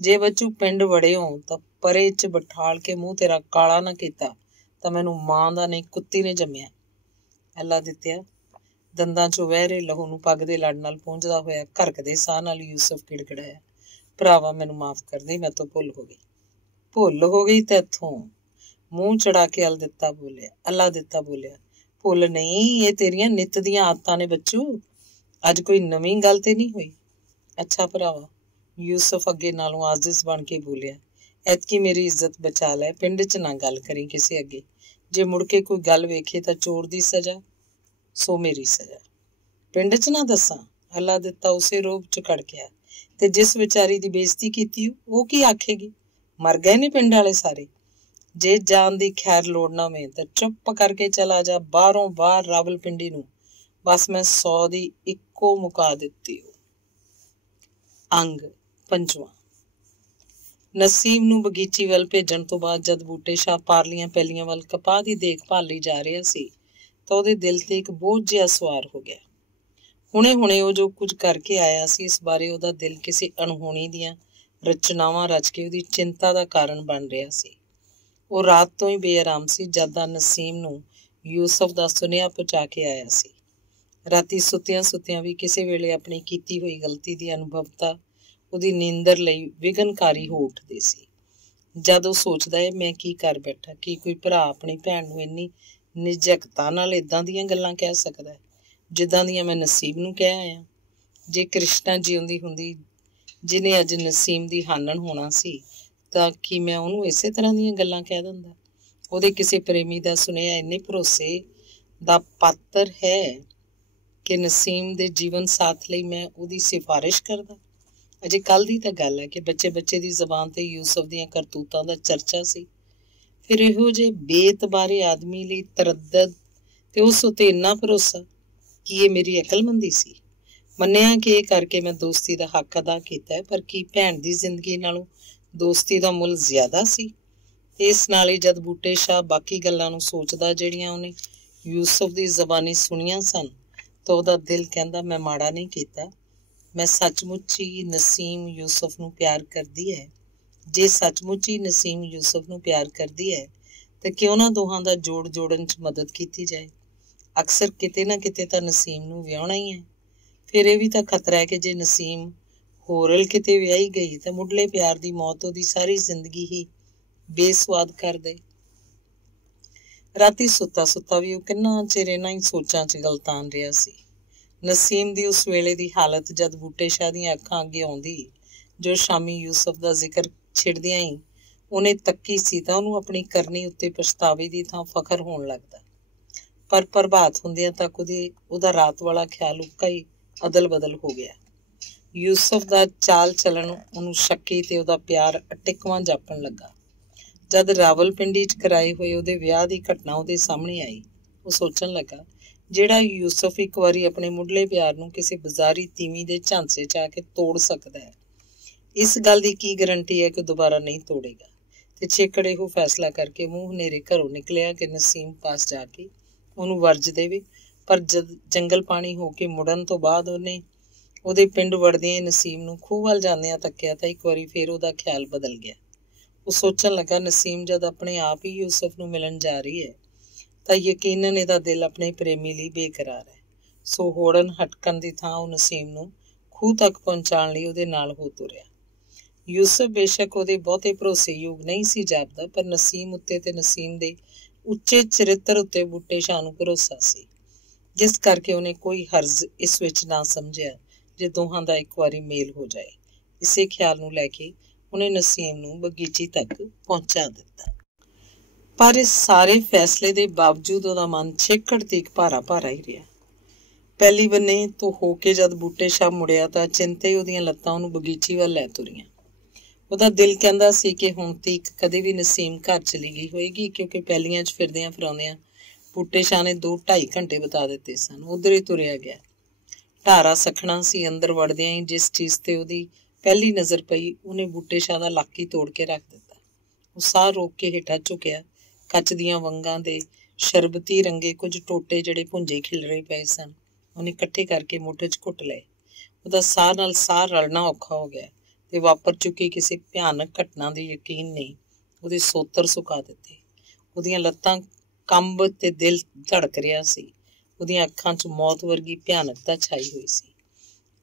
ਜੇ ਬੱਚੂ ਪਿੰਡ ਵੜੇ ਹੋ ਤਾਂ ਪਰੇ 'ਚ ਬਿਠਾਲ ਕੇ ਮੂੰਹ ਤੇਰਾ ਕਾਲਾ ਨਾ ਕੀਤਾ ਤਾਂ ਮੈਨੂੰ ਮਾਂ ਦਾ ਨਹੀਂ ਕੁੱਤੀ ਨੇ ਜੰਮਿਆ। ਅੱਲਾ ਦਿੱਤਿਆ ਦੰਦਾਂ 'ਚੋਂ ਵਹਿ ਰਹੇ ਲਹੂ ਨੂੰ ਪੱਗ ਦੇ ਲੜ ਨਾਲ ਪੂੰਝਦਾ ਹੋਇਆ ਘਰਕਦੇ ਸਾਹ ਨਾਲ ਯੂਸਫ ਕਿੜਕਿੜਾਇਆ, ਭਰਾਵਾ ਮੈਨੂੰ ਮਾਫ਼ ਕਰ ਦੇ, ਮੈਂ ਤੋਂ ਭੁੱਲ ਹੋ ਗਈ ਤੈਥੋਂ। ਮੂੰਹ ਚੜਾ ਕੇ ਅੱਲਾ ਦਿੱਤਾ ਬੋਲਿਆ, ਭੁੱਲ ਨਹੀਂ, ਇਹ ਤੇਰੀਆਂ ਨਿੱਤ ਦੀਆਂ ਆਦਤਾਂ ਨੇ ਬੱਚੂ, ਅੱਜ ਕੋਈ ਨਵੀਂ ਗੱਲ ਤੇ ਨਹੀਂ ਹੋਈ। ਅੱਛਾ ਭਰਾਵਾ, ਯੂਸਫ ਅੱਗੇ ਨਾਲੋਂ ਆਜ਼ਿਜ਼ ਬਣ ਕੇ ਬੋਲਿਆ, ਐਤਕੀ ਮੇਰੀ ਇੱਜ਼ਤ ਬਚਾ ਲੈ, ਪਿੰਡ 'ਚ ਨਾ ਗੱਲ ਕਰੀ ਕਿਸੇ ਅੱਗੇ। ਜੇ ਮੁੜ ਕੇ ਕੋਈ ਗੱਲ ਵੇਖੇ ਤਾਂ ਚੋਰ ਦੀ ਸਜ਼ਾ ਸੋ ਮੇਰੀ ਸਜ਼ਾ। ਪਿੰਡ 'ਚ ਨਾ ਦੱਸਾਂ? ਅੱਲਾ ਦਿੱਤਾ ਉਸੇ ਰੋਬ 'ਚ ਕੜਕਿਆ, ਤੇ ਜਿਸ ਵਿਚਾਰੀ ਦੀ ਬੇਇੱਜ਼ਤੀ ਕੀਤੀ ਉਹ ਕੀ ਆਖੇਗੀ? ਮਰ ਗਏ ਨੇ ਪਿੰਡ ਵਾਲੇ ਸਾਰੇ। ਜੇ ਜਾਨ ਦੀ ਖੈਰ ਲੋੜ ਨਾ ਹੋਵੇ ਤਾਂ ਚੁੱਪ ਕਰਕੇ ਚਲਾ ਜਾ ਬਾਹਰੋਂ ਬਾਹਰ ਰਾਵਲਪਿੰਡੀ ਨੂੰ। ਬਸ ਮੈਂ 100 ਦੀ ਇੱਕੋ ਮੁਕਾ ਦਿੱਤੀ। ਅੰਗ 5ਵਾਂ। ਨਸੀਮ ਨੂੰ ਬਗੀਚੀ ਵੱਲ ਭੇਜਣ ਤੋਂ ਬਾਅਦ ਜਦ ਬੂਟੇ ਸ਼ਾਹ ਪਾਰਲੀਆਂ ਪੈਲੀਆਂ ਵੱਲ ਕਪਾਹ ਦੀ ਦੇਖਭਾਲ ਲਈ ਜਾ ਰਿਹਾ ਸੀ ਤਾਂ ਉਹਦੇ ਦਿਲ ਤੇ ਇੱਕ ਬੋਝ ਜਿਹਾ ਸਵਾਰ ਹੋ ਗਿਆ। ਹੁਣੇ ਉਹ ਜੋ ਕੁਝ ਕਰਕੇ ਆਇਆ ਸੀ ਇਸ ਬਾਰੇ ਉਹਦਾ ਦਿਲ ਕਿਸੇ ਅਣਹੋਣੀ ਦੀਆਂ ਰਚਨਾਵਾਂ ਰਚ ਕੇ ਉਹਦੀ ਚਿੰਤਾ ਦਾ ਕਾਰਨ ਬਣ ਰਿਹਾ ਸੀ। ਉਹ ਰਾਤ ਤੋਂ ਹੀ ਬੇਆਰਾਮ ਸੀ ਜਦ ਦਾ ਨਸੀਮ ਨੂੰ ਯੂਸਫ ਦਾ ਸੁਨੇਹਾ ਪਹੁੰਚਾ ਕੇ ਆਇਆ ਸੀ। ਰਾਤੀ ਸੁੱਤਿਆਂ ਵੀ ਕਿਸੇ ਵੇਲੇ ਆਪਣੀ ਕੀਤੀ ਹੋਈ ਗਲਤੀ ਦੀ ਅਨੁਭਵਤਾ ਉਹਦੀ ਨੀਂਦਰ ਲਈ ਵਿਘਨਕਾਰੀ ਹੋ ਉੱਠਦੀ ਸੀ। ਜਦ ਉਹ ਸੋਚਦਾ ਹੈ ਮੈਂ ਕੀ ਕਰ ਬੈਠਾ, ਕੀ ਕੋਈ ਭਰਾ ਆਪਣੀ ਭੈਣ ਨੂੰ ਇੰਨੀ ਨਿਝਕਤਾ ਨਾਲ ਏਦਾਂ ਦੀਆਂ ਗੱਲਾਂ ਕਹਿ ਸਕਦਾ ਹੈ ਜਿੱਦਾਂ ਦੀਆਂ ਮੈਂ ਨਸੀਮ ਨੂੰ ਕਹਿ ਆਇਆ। ਜੇ ਕ੍ਰਿਸ਼ਨਾ ਜਿਉਂਦੀ ਹੁੰਦੀ ਜਿਹਨੇ ਅੱਜ ਨਸੀਮ ਦੀ ਹਾਨਣ ਹੋਣਾ ਸੀ ਤਾਂ ਕੀ ਮੈਂ ਉਹਨੂੰ ਇਸੇ ਤਰ੍ਹਾਂ ਦੀਆਂ ਗੱਲਾਂ ਕਹਿ ਦਿੰਦਾ? ਉਹਦੇ ਕਿਸੇ ਪ੍ਰੇਮੀ ਦਾ ਸੁਨੇਹਾ ਇੰਨੇ ਭਰੋਸੇ ਦਾ ਪਾਤਰ ਹੈ ਕਿ ਨਸੀਮ ਦੇ ਜੀਵਨ ਸਾਥ ਲਈ ਮੈਂ ਉਹਦੀ ਸਿਫਾਰਿਸ਼ ਕਰਦਾ? ਅਜੇ ਕੱਲ ਦੀ ਤਾਂ ਗੱਲ ਹੈ ਕਿ ਬੱਚੇ ਬੱਚੇ ਦੀ ਜ਼ਬਾਨ ਤੇ ਯੂਸਫ ਦੀਆਂ ਕਰਤੂਤਾਂ ਦਾ ਚਰਚਾ ਸੀ। ਫਿਰ ਇਹੋ ਜਿਹੇ ਬੇਤਬਾਰੇ ਆਦਮੀ ਲਈ ਤਰੱਦਦ ਤੇ ਉਸ ਉੱਤੇ ਇੰਨਾ ਭਰੋਸਾ, ਕੀ ਇਹ ਮੇਰੀ ਅਕਲਮੰਦੀ ਸੀ? ਮੰਨਿਆ ਕਿ ਇਹ ਕਰਕੇ ਮੈਂ ਦੋਸਤੀ ਦਾ ਹੱਕ ਅਦਾ ਕੀਤਾ, ਪਰ ਕੀ ਭੈਣ ਦੀ ਜ਼ਿੰਦਗੀ ਨਾਲੋਂ ਦੋਸਤੀ ਦਾ ਮੁੱਲ ਜ਼ਿਆਦਾ ਸੀ? ਇਸ ਨਾਲ ਹੀ ਜਦ ਬੂਟੇ ਸ਼ਾਹ ਬਾਕੀ ਗੱਲਾਂ ਨੂੰ ਸੋਚਦਾ ਜਿਹੜੀਆਂ ਉਹਨੇ ਯੂਸਫ ਦੀ ਜ਼ਬਾਨੀ ਸੁਣੀਆਂ ਸਨ, ਤਾਂ ਉਹਦਾ ਦਿਲ ਕਹਿੰਦਾ ਮੈਂ ਮਾੜਾ ਨਹੀਂ ਕੀਤਾ। ਮੈਂ ਸੱਚਮੁੱਚ ਹੀ ਨਸੀਮ ਯੂਸਫ ਨੂੰ ਪਿਆਰ ਕਰਦੀ ਹੈ। ਜੇ ਸੱਚਮੁੱਚ ਹੀ ਨਸੀਮ ਯੂਸਫ ਨੂੰ ਪਿਆਰ ਕਰਦੀ ਹੈ ਤਾਂ ਕਿਉਂ ਉਹਨਾਂ ਦੋਹਾਂ ਦਾ ਜੋੜ ਜੋੜਨ 'ਚ ਮਦਦ ਕੀਤੀ ਜਾਏ। ਅਕਸਰ ਕਿਤੇ ਨਾ ਕਿਤੇ ਤਾਂ ਨਸੀਮ ਨੂੰ ਵਿਆਹੁਣਾ ਹੀ ਹੈ। ਫਿਰ ਇਹ ਵੀ ਤਾਂ ਖਤਰਾ ਹੈ ਕਿ ਜੇ ਨਸੀਮ ਹੋਰਲ ਕਿਤੇ ਵਿਆਹੀ ਗਈ ਤਾਂ ਮੁੱਢਲੇ ਪਿਆਰ ਦੀ ਮੌਤ ਉਹਦੀ ਸਾਰੀ ਜ਼ਿੰਦਗੀ ਹੀ ਬੇਸਵਾਦ ਕਰ ਦੇ। ਰਾਤੀ ਸੁੱਤਾ ਸੁੱਤਾ ਵੀ ਉਹ ਕਿੰਨਾ ਚਿਰ ਇਹਨਾਂ ਹੀ ਸੋਚਾਂ 'ਚ ਗਲਤਾਨ ਰਿਹਾ ਸੀ। ਨਸੀਮ ਦੀ ਉਸ ਵੇਲੇ ਦੀ ਹਾਲਤ ਜਦ ਬੂਟੇ ਸ਼ਾਹ ਦੀਆਂ ਅੱਖਾਂ ਅੱਗੇ ਆਉਂਦੀ, ਜੋ ਸ਼ਾਮੀ ਯੂਸਫ ਦਾ ਜ਼ਿਕਰ ਛਿੜਦਿਆਂ ਹੀ ਉਹਨੇ ਤੱਕੀ ਸੀ, ਤਾਂ ਉਹਨੂੰ ਆਪਣੀ ਕਰਨੀ ਉੱਤੇ ਪਛਤਾਵੇ ਦੀ ਥਾਂ ਫਖਰ ਹੋਣ ਲੱਗਦਾ। ਪਰ ਪ੍ਰਭਾਤ ਹੁੰਦਿਆਂ ਤੱਕ ਉਹਦਾ ਰਾਤ ਵਾਲਾ ਖਿਆਲ ਉੱਕਾ ਹੀ ਅਦਲ ਬਦਲ ਹੋ ਗਿਆ। ਯੂਸਫ ਦਾ ਚਾਲ ਚੱਲਣ ਉਹਨੂੰ ਸ਼ੱਕੀ ਤੇ ਉਹਦਾ ਪਿਆਰ ਅਟਿਕਵਾਂ ਜਾਪਣ ਲੱਗਾ। ਜਦ ਰਾਵਲਪਿੰਡੀ 'ਚ ਕਰਾਏ ਹੋਏ ਉਹਦੇ ਵਿਆਹ ਦੀ ਘਟਨਾ ਉਹਦੇ ਸਾਹਮਣੇ ਆਈ, ਉਹ ਸੋਚਣ ਲੱਗਾ, ਜਿਹੜਾ ਯੂਸਫ ਇੱਕ ਵਾਰੀ ਆਪਣੇ ਮੁੱਢਲੇ ਪਿਆਰ ਨੂੰ ਕਿਸੇ ਬਾਜ਼ਾਰੀ ਤੀਵੀਂ ਦੇ ਝਾਂਸੇ 'ਚ ਆ ਕੇ ਤੋੜ ਸਕਦਾ ਹੈ, ਇਸ ਗੱਲ ਦੀ ਕੀ ਗਰੰਟੀ ਹੈ ਕਿ ਦੁਬਾਰਾ ਨਹੀਂ ਤੋੜੇਗਾ। ਤੇ ਛੇਕੜੇ ਉਹ ਫੈਸਲਾ ਕਰਕੇ ਮੂੰਹ ਹਨੇਰੇ ਘਰੋਂ ਨਿਕਲਿਆ ਕਿ ਨਸੀਮ ਪਾਸ ਜਾ ਕੇ ਉਹਨੂੰ ਵਰਜ ਦੇਵੇ। ਪਰ ਜਦ ਜੰਗਲ ਪਾਣੀ ਹੋ ਕੇ ਮੁੜਨ ਤੋਂ ਬਾਅਦ ਉਹਨੇ ਉਹਦੇ ਪਿੰਡ ਵੜਦਿਆਂ ਨਸੀਮ ਨੂੰ ਖੂਹ ਵੱਲ ਜਾਂਦਿਆਂ ਤੱਕਿਆ ਤਾਂ ਇੱਕ ਵਾਰੀ ਫੇਰ ਉਹਦਾ ਖਿਆਲ ਬਦਲ ਗਿਆ। ਉਹ ਸੋਚਣ ਲੱਗਾ, ਨਸੀਮ ਜਦ ਆਪਣੇ ਆਪ ਹੀ ਯੂਸਫ ਨੂੰ ਮਿਲਣ ਜਾ ਰਹੀ ਹੈ ਤਾਂ ਯਕੀਨਨ ਇਹਦਾ ਦਿਲ ਆਪਣੇ ਪ੍ਰੇਮੀ ਲਈ ਬੇਕਰਾਰ ਹੈ। ਸੋ ਹੋੜਨ ਹਟਕਣ ਦੀ ਥਾਂ ਉਹ ਨਸੀਮ ਨੂੰ ਖੂਹ ਤੱਕ ਪਹੁੰਚਾਉਣ ਲਈ ਉਹਦੇ ਨਾਲ ਹੋ ਤੁਰਿਆ। ਯੂਸਫ ਬੇਸ਼ੱਕ ਉਹਦੇ ਬਹੁਤੇ ਭਰੋਸੇਯੋਗ ਨਹੀਂ ਸੀ ਜਾਪਦਾ, ਪਰ ਨਸੀਮ ਉੱਤੇ ਤੇ ਨਸੀਮ ਦੇ ਉੱਚੇ ਚਰਿੱਤਰ ਉੱਤੇ ਬੂਟੇ ਸ਼ਾਹ ਨੂੰ ਭਰੋਸਾ ਸੀ, ਜਿਸ ਕਰਕੇ ਉਹਨੇ ਕੋਈ ਹਰਜ਼ ਇਸ ਵਿੱਚ ਨਾ ਸਮਝਿਆ ਜੇ ਦੋਹਾਂ ਦਾ ਇੱਕ ਵਾਰੀ ਮੇਲ ਹੋ ਜਾਏ। ਇਸੇ ਖਿਆਲ ਨੂੰ ਲੈ ਕੇ ਉਹਨੇ ਨਸੀਮ ਨੂੰ ਬਗੀਚੀ ਤੱਕ ਪਹੁੰਚਾ ਦਿੱਤਾ। ਪਰ ਇਸ ਸਾਰੇ ਫੈਸਲੇ ਦੇ ਬਾਵਜੂਦ ਉਹਦਾ ਮਨ ਛੇਕੜ ਤੀਕ ਭਾਰਾ ਭਾਰਾ ਹੀ ਰਿਹਾ। ਪਹਿਲੀ ਬੰਨੇ ਤੋਂ ਹੋ ਕੇ ਜਦ ਬੂਟੇ ਸ਼ਾਹ ਮੁੜਿਆ ਤਾਂ ਚਿੰਤੇ ਉਹਦੀਆਂ ਲੱਤਾਂ ਉਹਨੂੰ ਬਗੀਚੀ ਵੱਲ ਲੈ ਤੁਰੀਆਂ। ਉਹਦਾ ਦਿਲ ਕਹਿੰਦਾ ਸੀ ਕਿ ਹੁਣ ਤੀਕ ਕਦੇ ਵੀ ਨਸੀਮ ਘਰ ਚਲੀ ਗਈ ਹੋਏਗੀ, ਕਿਉਂਕਿ ਪਹਿਲੀਆਂ 'ਚ ਫਿਰਦਿਆਂ ਫਿਰਾਉਂਦਿਆਂ ਬੂਟੇ ਸ਼ਾਹ ਨੇ 2-2.5 ਘੰਟੇ ਬਿਤਾ ਦਿੱਤੇ ਸਨ। ਉੱਧਰ ਹੀ ਤੁਰਿਆ ਗਿਆ। ਢਾਰਾ ਸਖਣਾ ਸੀ। ਅੰਦਰ ਵੜਦਿਆਂ ਹੀ ਜਿਸ ਚੀਜ਼ ਤੇ ਉਹਦੀ ਪਹਿਲੀ ਨਜ਼ਰ ਪਈ, ਉਹਨੇ ਬੂਟੇ ਸ਼ਾਹ ਦਾ ਲੱਕ ਹੀ ਤੋੜ ਕੇ ਰੱਖ ਦਿੱਤਾ। ਉਹ ਸਾਹ ਰੋਕ ਕੇ ਹੇਠਾਂ ਝੁਕਿਆ। ਕੱਚ ਦੀਆਂ ਵੰਗਾਂ ਦੇ ਸ਼ਰਬਤੀ ਰੰਗੇ ਕੁਝ ਟੋਟੇ ਜਿਹੜੇ ਭੁੰਜੇ ਖਿਲਰੇ ਪਏ ਸਨ, ਉਹਨੇ ਇਕੱਠੇ ਕਰਕੇ ਮੁੱਠ 'ਚ ਘੁੱਟ ਲਏ। ਉਹਦਾ ਸਾਹ ਨਾਲ ਸਾਹ ਰਲਣਾ ਔਖਾ ਹੋ ਗਿਆ ਤੇ ਵਾਪਰ ਚੁੱਕੀ ਕਿਸੇ ਭਿਆਨਕ ਘਟਨਾ ਦੇ ਯਕੀਨ ਨੇ ਉਹਦੇ ਸੋਤਰ ਸੁਕਾ ਦਿੱਤੇ। ਉਹਦੀਆਂ ਲੱਤਾਂ ਕੰਬ ਤੇ ਦਿਲ ਧੜਕ ਰਿਹਾ ਸੀ। ਉਹਦੀਆਂ ਅੱਖਾਂ 'ਚ ਮੌਤ ਵਰਗੀ ਭਿਆਨਕਤਾ ਛਾਈ ਹੋਈ ਸੀ।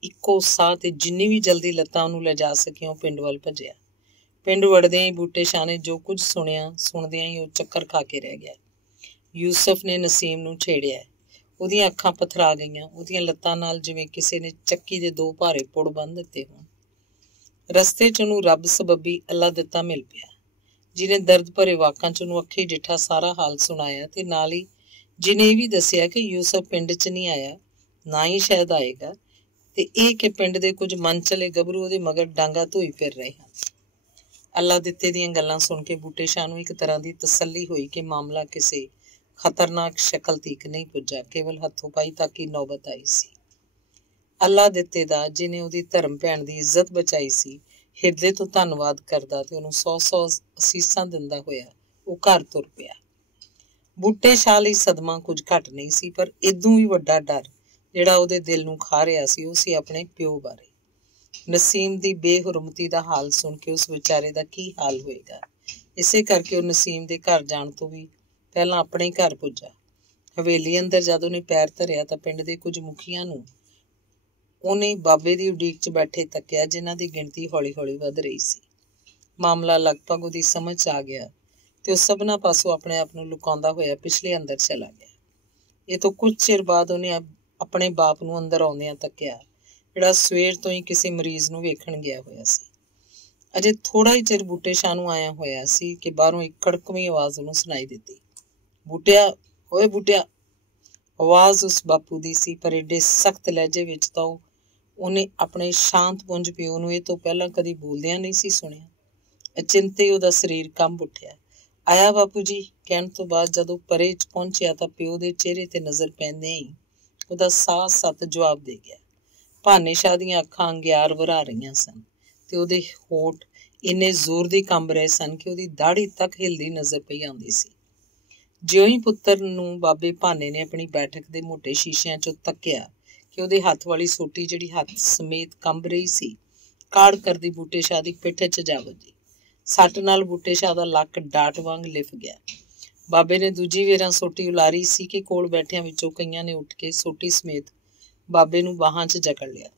ਇੱਕੋ ਸਾਹ ਤੇ ਜਿੰਨੀ ਵੀ ਜਲਦੀ ਲੱਤਾਂ ਉਹਨੂੰ ਲਿਜਾ ਸਕੀਆਂ, ਉਹ ਪਿੰਡ ਵੱਲ ਭੱਜਿਆ। ਪਿੰਡ ਵੜਦਿਆਂ ਹੀ ਬੂਟੇ ਸ਼ਾਹ ਨੇ ਜੋ ਕੁਝ ਸੁਣਿਆ, ਸੁਣਦਿਆਂ ਹੀ ਉਹ ਚੱਕਰ ਖਾ ਕੇ ਰਹਿ ਗਿਆ। ਯੂਸਫ ਨੇ ਨਸੀਮ ਨੂੰ ਛੇੜਿਆ। ਉਹਦੀਆਂ ਅੱਖਾਂ ਪਥਰਾ ਗਈਆਂ। ਉਹਦੀਆਂ ਲੱਤਾਂ ਨਾਲ ਜਿਵੇਂ ਕਿਸੇ ਨੇ ਚੱਕੀ ਦੇ 2 ਭਾਰੇ ਪੁੜ ਬੰਨ੍ਹ ਦਿੱਤੇ ਹੋਣ। ਰਸਤੇ 'ਚ ਉਹਨੂੰ ਰੱਬ ਸਬੱਬੀ ਅੱਲਾ ਦਿੱਤਾ ਮਿਲ ਪਿਆ, ਜਿਹਨੇ ਦਰਦ ਭਰੇ ਵਾਕਾਂ 'ਚ ਉਹਨੂੰ ਅੱਖੀਂ ਡਿੱਠਾ ਸਾਰਾ ਹਾਲ ਸੁਣਾਇਆ ਤੇ ਨਾਲ ਹੀ ਜਿਹਨੇ ਇਹ ਵੀ ਦੱਸਿਆ ਕਿ ਯੂਸਫ ਪਿੰਡ 'ਚ ਨਹੀਂ ਆਇਆ, ਨਾ ਹੀ ਸ਼ਾਇਦ ਆਏਗਾ, ਤੇ ਇਹ ਕਿ ਪਿੰਡ ਦੇ ਕੁਝ ਮਨ ਚਲੇ ਗੱਭਰੂ ਉਹਦੇ ਮਗਰ ਡਾਂਗਾ ਧੋਈ ਫਿਰ ਰਹੇ ਹਨ। ਅੱਲਾ ਦਿੱਤੇ ਦੀਆਂ ਗੱਲਾਂ ਸੁਣ ਕੇ ਬੂਟੇ ਸ਼ਾਹ ਨੂੰ ਇੱਕ ਤਰ੍ਹਾਂ ਦੀ ਤਸੱਲੀ ਹੋਈ ਕਿ ਮਾਮਲਾ ਕਿਸੇ ਖਤਰਨਾਕ ਸ਼ਕਲ ਤੀਕ ਨਹੀਂ ਪੁੱਜਾ, ਕੇਵਲ ਹੱਥੋਂ ਪਾਈ ਤੱਕ ਹੀ ਨੌਬਤ ਆਈ ਸੀ। ਅੱਲਾ ਦਿੱਤੇ ਦਾ, ਜਿਹਨੇ ਉਹਦੀ ਧਰਮ ਭੈਣ ਦੀ ਇੱਜ਼ਤ ਬਚਾਈ ਸੀ, ਹਿਰਦੇ ਤੋਂ ਧੰਨਵਾਦ ਕਰਦਾ ਤੇ ਉਹਨੂੰ 100-100 ਅਸੀਸਾਂ ਦਿੰਦਾ ਹੋਇਆ ਉਹ ਘਰ ਤੁਰ ਪਿਆ। ਬੂਟੇ ਸ਼ਾਹ ਲਈ ਸਦਮਾ ਕੁਝ ਘੱਟ ਨਹੀਂ ਸੀ, ਪਰ ਇਦੋਂ ਵੀ ਵੱਡਾ ਡਰ ਜਿਹੜਾ ਉਹਦੇ ਦਿਲ ਨੂੰ ਖਾ ਰਿਹਾ ਸੀ, ਉਹ ਸੀ ਆਪਣੇ ਪਿਓ ਬਾਰੇ। ਨਸੀਮ ਦੀ ਬੇਹੁਰਮਤੀ ਦਾ ਹਾਲ ਸੁਣ ਕੇ ਉਸ ਵਿਚਾਰੇ ਦਾ ਕੀ ਹਾਲ ਹੋਏਗਾ। ਇਸੇ ਕਰਕੇ ਉਹ ਨਸੀਮ ਦੇ ਘਰ ਜਾਣ ਤੋਂ ਵੀ ਪਹਿਲਾਂ ਆਪਣੇ ਘਰ ਪੁੱਜਾ। ਹਵੇਲੀ ਅੰਦਰ ਜਦ ਉਹਨੇ ਪੈਰ ਧਰਿਆ ਤਾਂ ਪਿੰਡ ਦੇ ਕੁਝ ਮੁਖੀਆਂ ਨੂੰ ਉਹਨੇ ਬਾਬੇ ਦੀ ਉਡੀਕ 'ਚ ਬੈਠੇ ਤੱਕਿਆ, ਜਿਨ੍ਹਾਂ ਦੀ ਗਿਣਤੀ ਹੌਲੀ-ਹੌਲੀ ਵੱਧ ਰਹੀ ਸੀ। ਮਾਮਲਾ ਲਗਭਗ ਉਹਦੀ ਸਮਝ 'ਚ ਆ ਗਿਆ ਤੇ ਉਹ ਸਭਨਾਂ ਪਾਸੋਂ ਆਪਣੇ ਆਪ ਨੂੰ ਲੁਕਾਉਂਦਾ ਹੋਇਆ ਪਿਛਲੇ ਅੰਦਰ ਚਲਾ ਗਿਆ। ਇਹ ਤੋਂ ਕੁਝ ਚਿਰ ਬਾਅਦ ਉਹਨੇ ਆਪਣੇ ਬਾਪ ਨੂੰ ਅੰਦਰ ਆਉਂਦਿਆਂ ਤੱਕਿਆ, ਜਿਹੜਾ ਸਵੇਰ ਤੋਂ ਹੀ ਕਿਸੇ ਮਰੀਜ਼ ਨੂੰ ਵੇਖਣ ਗਿਆ ਹੋਇਆ ਸੀ। ਅਜੇ ਥੋੜਾ ਹੀ ਚਿਰ ਬੂਟੇ ਸ਼ਾਹ ਨੂੰ ਆਇਆ ਹੋਇਆ ਸੀ ਕਿ ਬਾਹਰੋਂ ਇੱਕ ਕੜਕਵੀਂ ਆਵਾਜ਼ ਉਹਨੂੰ ਸੁਣਾਈ ਦਿੱਤੀ। ਬੂਟਿਆ, ਓਏ ਬੂਟਿਆ। ਆਵਾਜ਼ ਉਸ ਬਾਪੂ ਦੀ ਸੀ, ਪਰ ਏਡੇ ਸਖਤ ਲਹਿਜੇ ਵਿੱਚ ਤਾਂ ਉਹ ਉਹਨੇ ਆਪਣੇ ਸ਼ਾਂਤ ਪੁੰਜ ਪਿਓ ਨੂੰ ਇਹ ਤੋਂ ਪਹਿਲਾਂ ਕਦੀ ਬੋਲਦਿਆਂ ਨਹੀਂ ਸੀ ਸੁਣਿਆ। ਅਚਿੰਤੇ ਉਹਦਾ ਸਰੀਰ ਕੰਬ ਉੱਠਿਆ। ਆਇਆ ਬਾਪੂ ਜੀ ਕਹਿਣ ਤੋਂ ਬਾਅਦ ਜਦੋਂ ਪਰੇ 'ਚ ਪਹੁੰਚਿਆ ਤਾਂ ਪਿਓ ਦੇ ਚਿਹਰੇ ਤੇ ਨਜ਼ਰ ਪੈਂਦੇ ਹੀ ਉਹਦਾ ਸਾਹ ਸੱਤ ਜਵਾਬ ਦੇ ਗਿਆ। ਭਾਨੇ ਸ਼ਾਹ ਦੀਆਂ ਅੱਖਾਂ ਅੰਗਿਆਰ ਵਰਾ ਰਹੀਆਂ ਸਨ ਤੇ ਉਹਦੇ ਹੋਠ ਇੰਨੇ ਜ਼ੋਰ ਦੀ ਕੰਬ ਰਹੇ ਸਨ ਕਿ ਉਹਦੀ ਦਾੜੀ ਤੱਕ ਹਿਲਦੀ ਨਜ਼ਰ ਪਈ ਆਉਂਦੀ ਸੀ। ਜਿਉਂ ਹੀ ਪੁੱਤਰ ਨੂੰ ਬਾਬੇ ਭਾਨੇ ਨੇ ਆਪਣੀ ਬੈਠਕ ਦੇ ਮੋਟੇ ਸ਼ੀਸ਼ਿਆਂ 'ਚੋਂ ਤੱਕਿਆ ਕਿ ਉਹਦੇ ਹੱਥ ਵਾਲੀ ਸੋਟੀ ਜਿਹੜੀ ਹੱਥ ਸਮੇਤ ਕੰਬ ਰਹੀ ਸੀ, ਕਾੜ ਕਰਦੀ ਬੂਟੇ ਸ਼ਾਹ ਦੀ ਪਿੱਠ 'ਚ ਜਾ ਵੱਜੀ। ਸੱਟ ਨਾਲ ਬੂਟੇ ਸ਼ਾਹ ਦਾ ਲੱਕ ਡਾਟ ਵਾਂਗ ਲਿਫ ਗਿਆ। ਬਾਬੇ ਨੇ ਦੂਜੀ ਵੇਰਾਂ ਸੋਟੀ ਉਲਾਰੀ ਸੀ ਕਿ ਕੋਲ ਬੈਠਿਆਂ ਵਿੱਚੋਂ ਕਈਆਂ ਨੇ ਉੱਠ ਕੇ ਸੋਟੀ ਸਮੇਤ ਬਾਬੇ ਨੂੰ ਬਾਹਾਂ 'ਚ ਜਕੜ ਲਿਆ।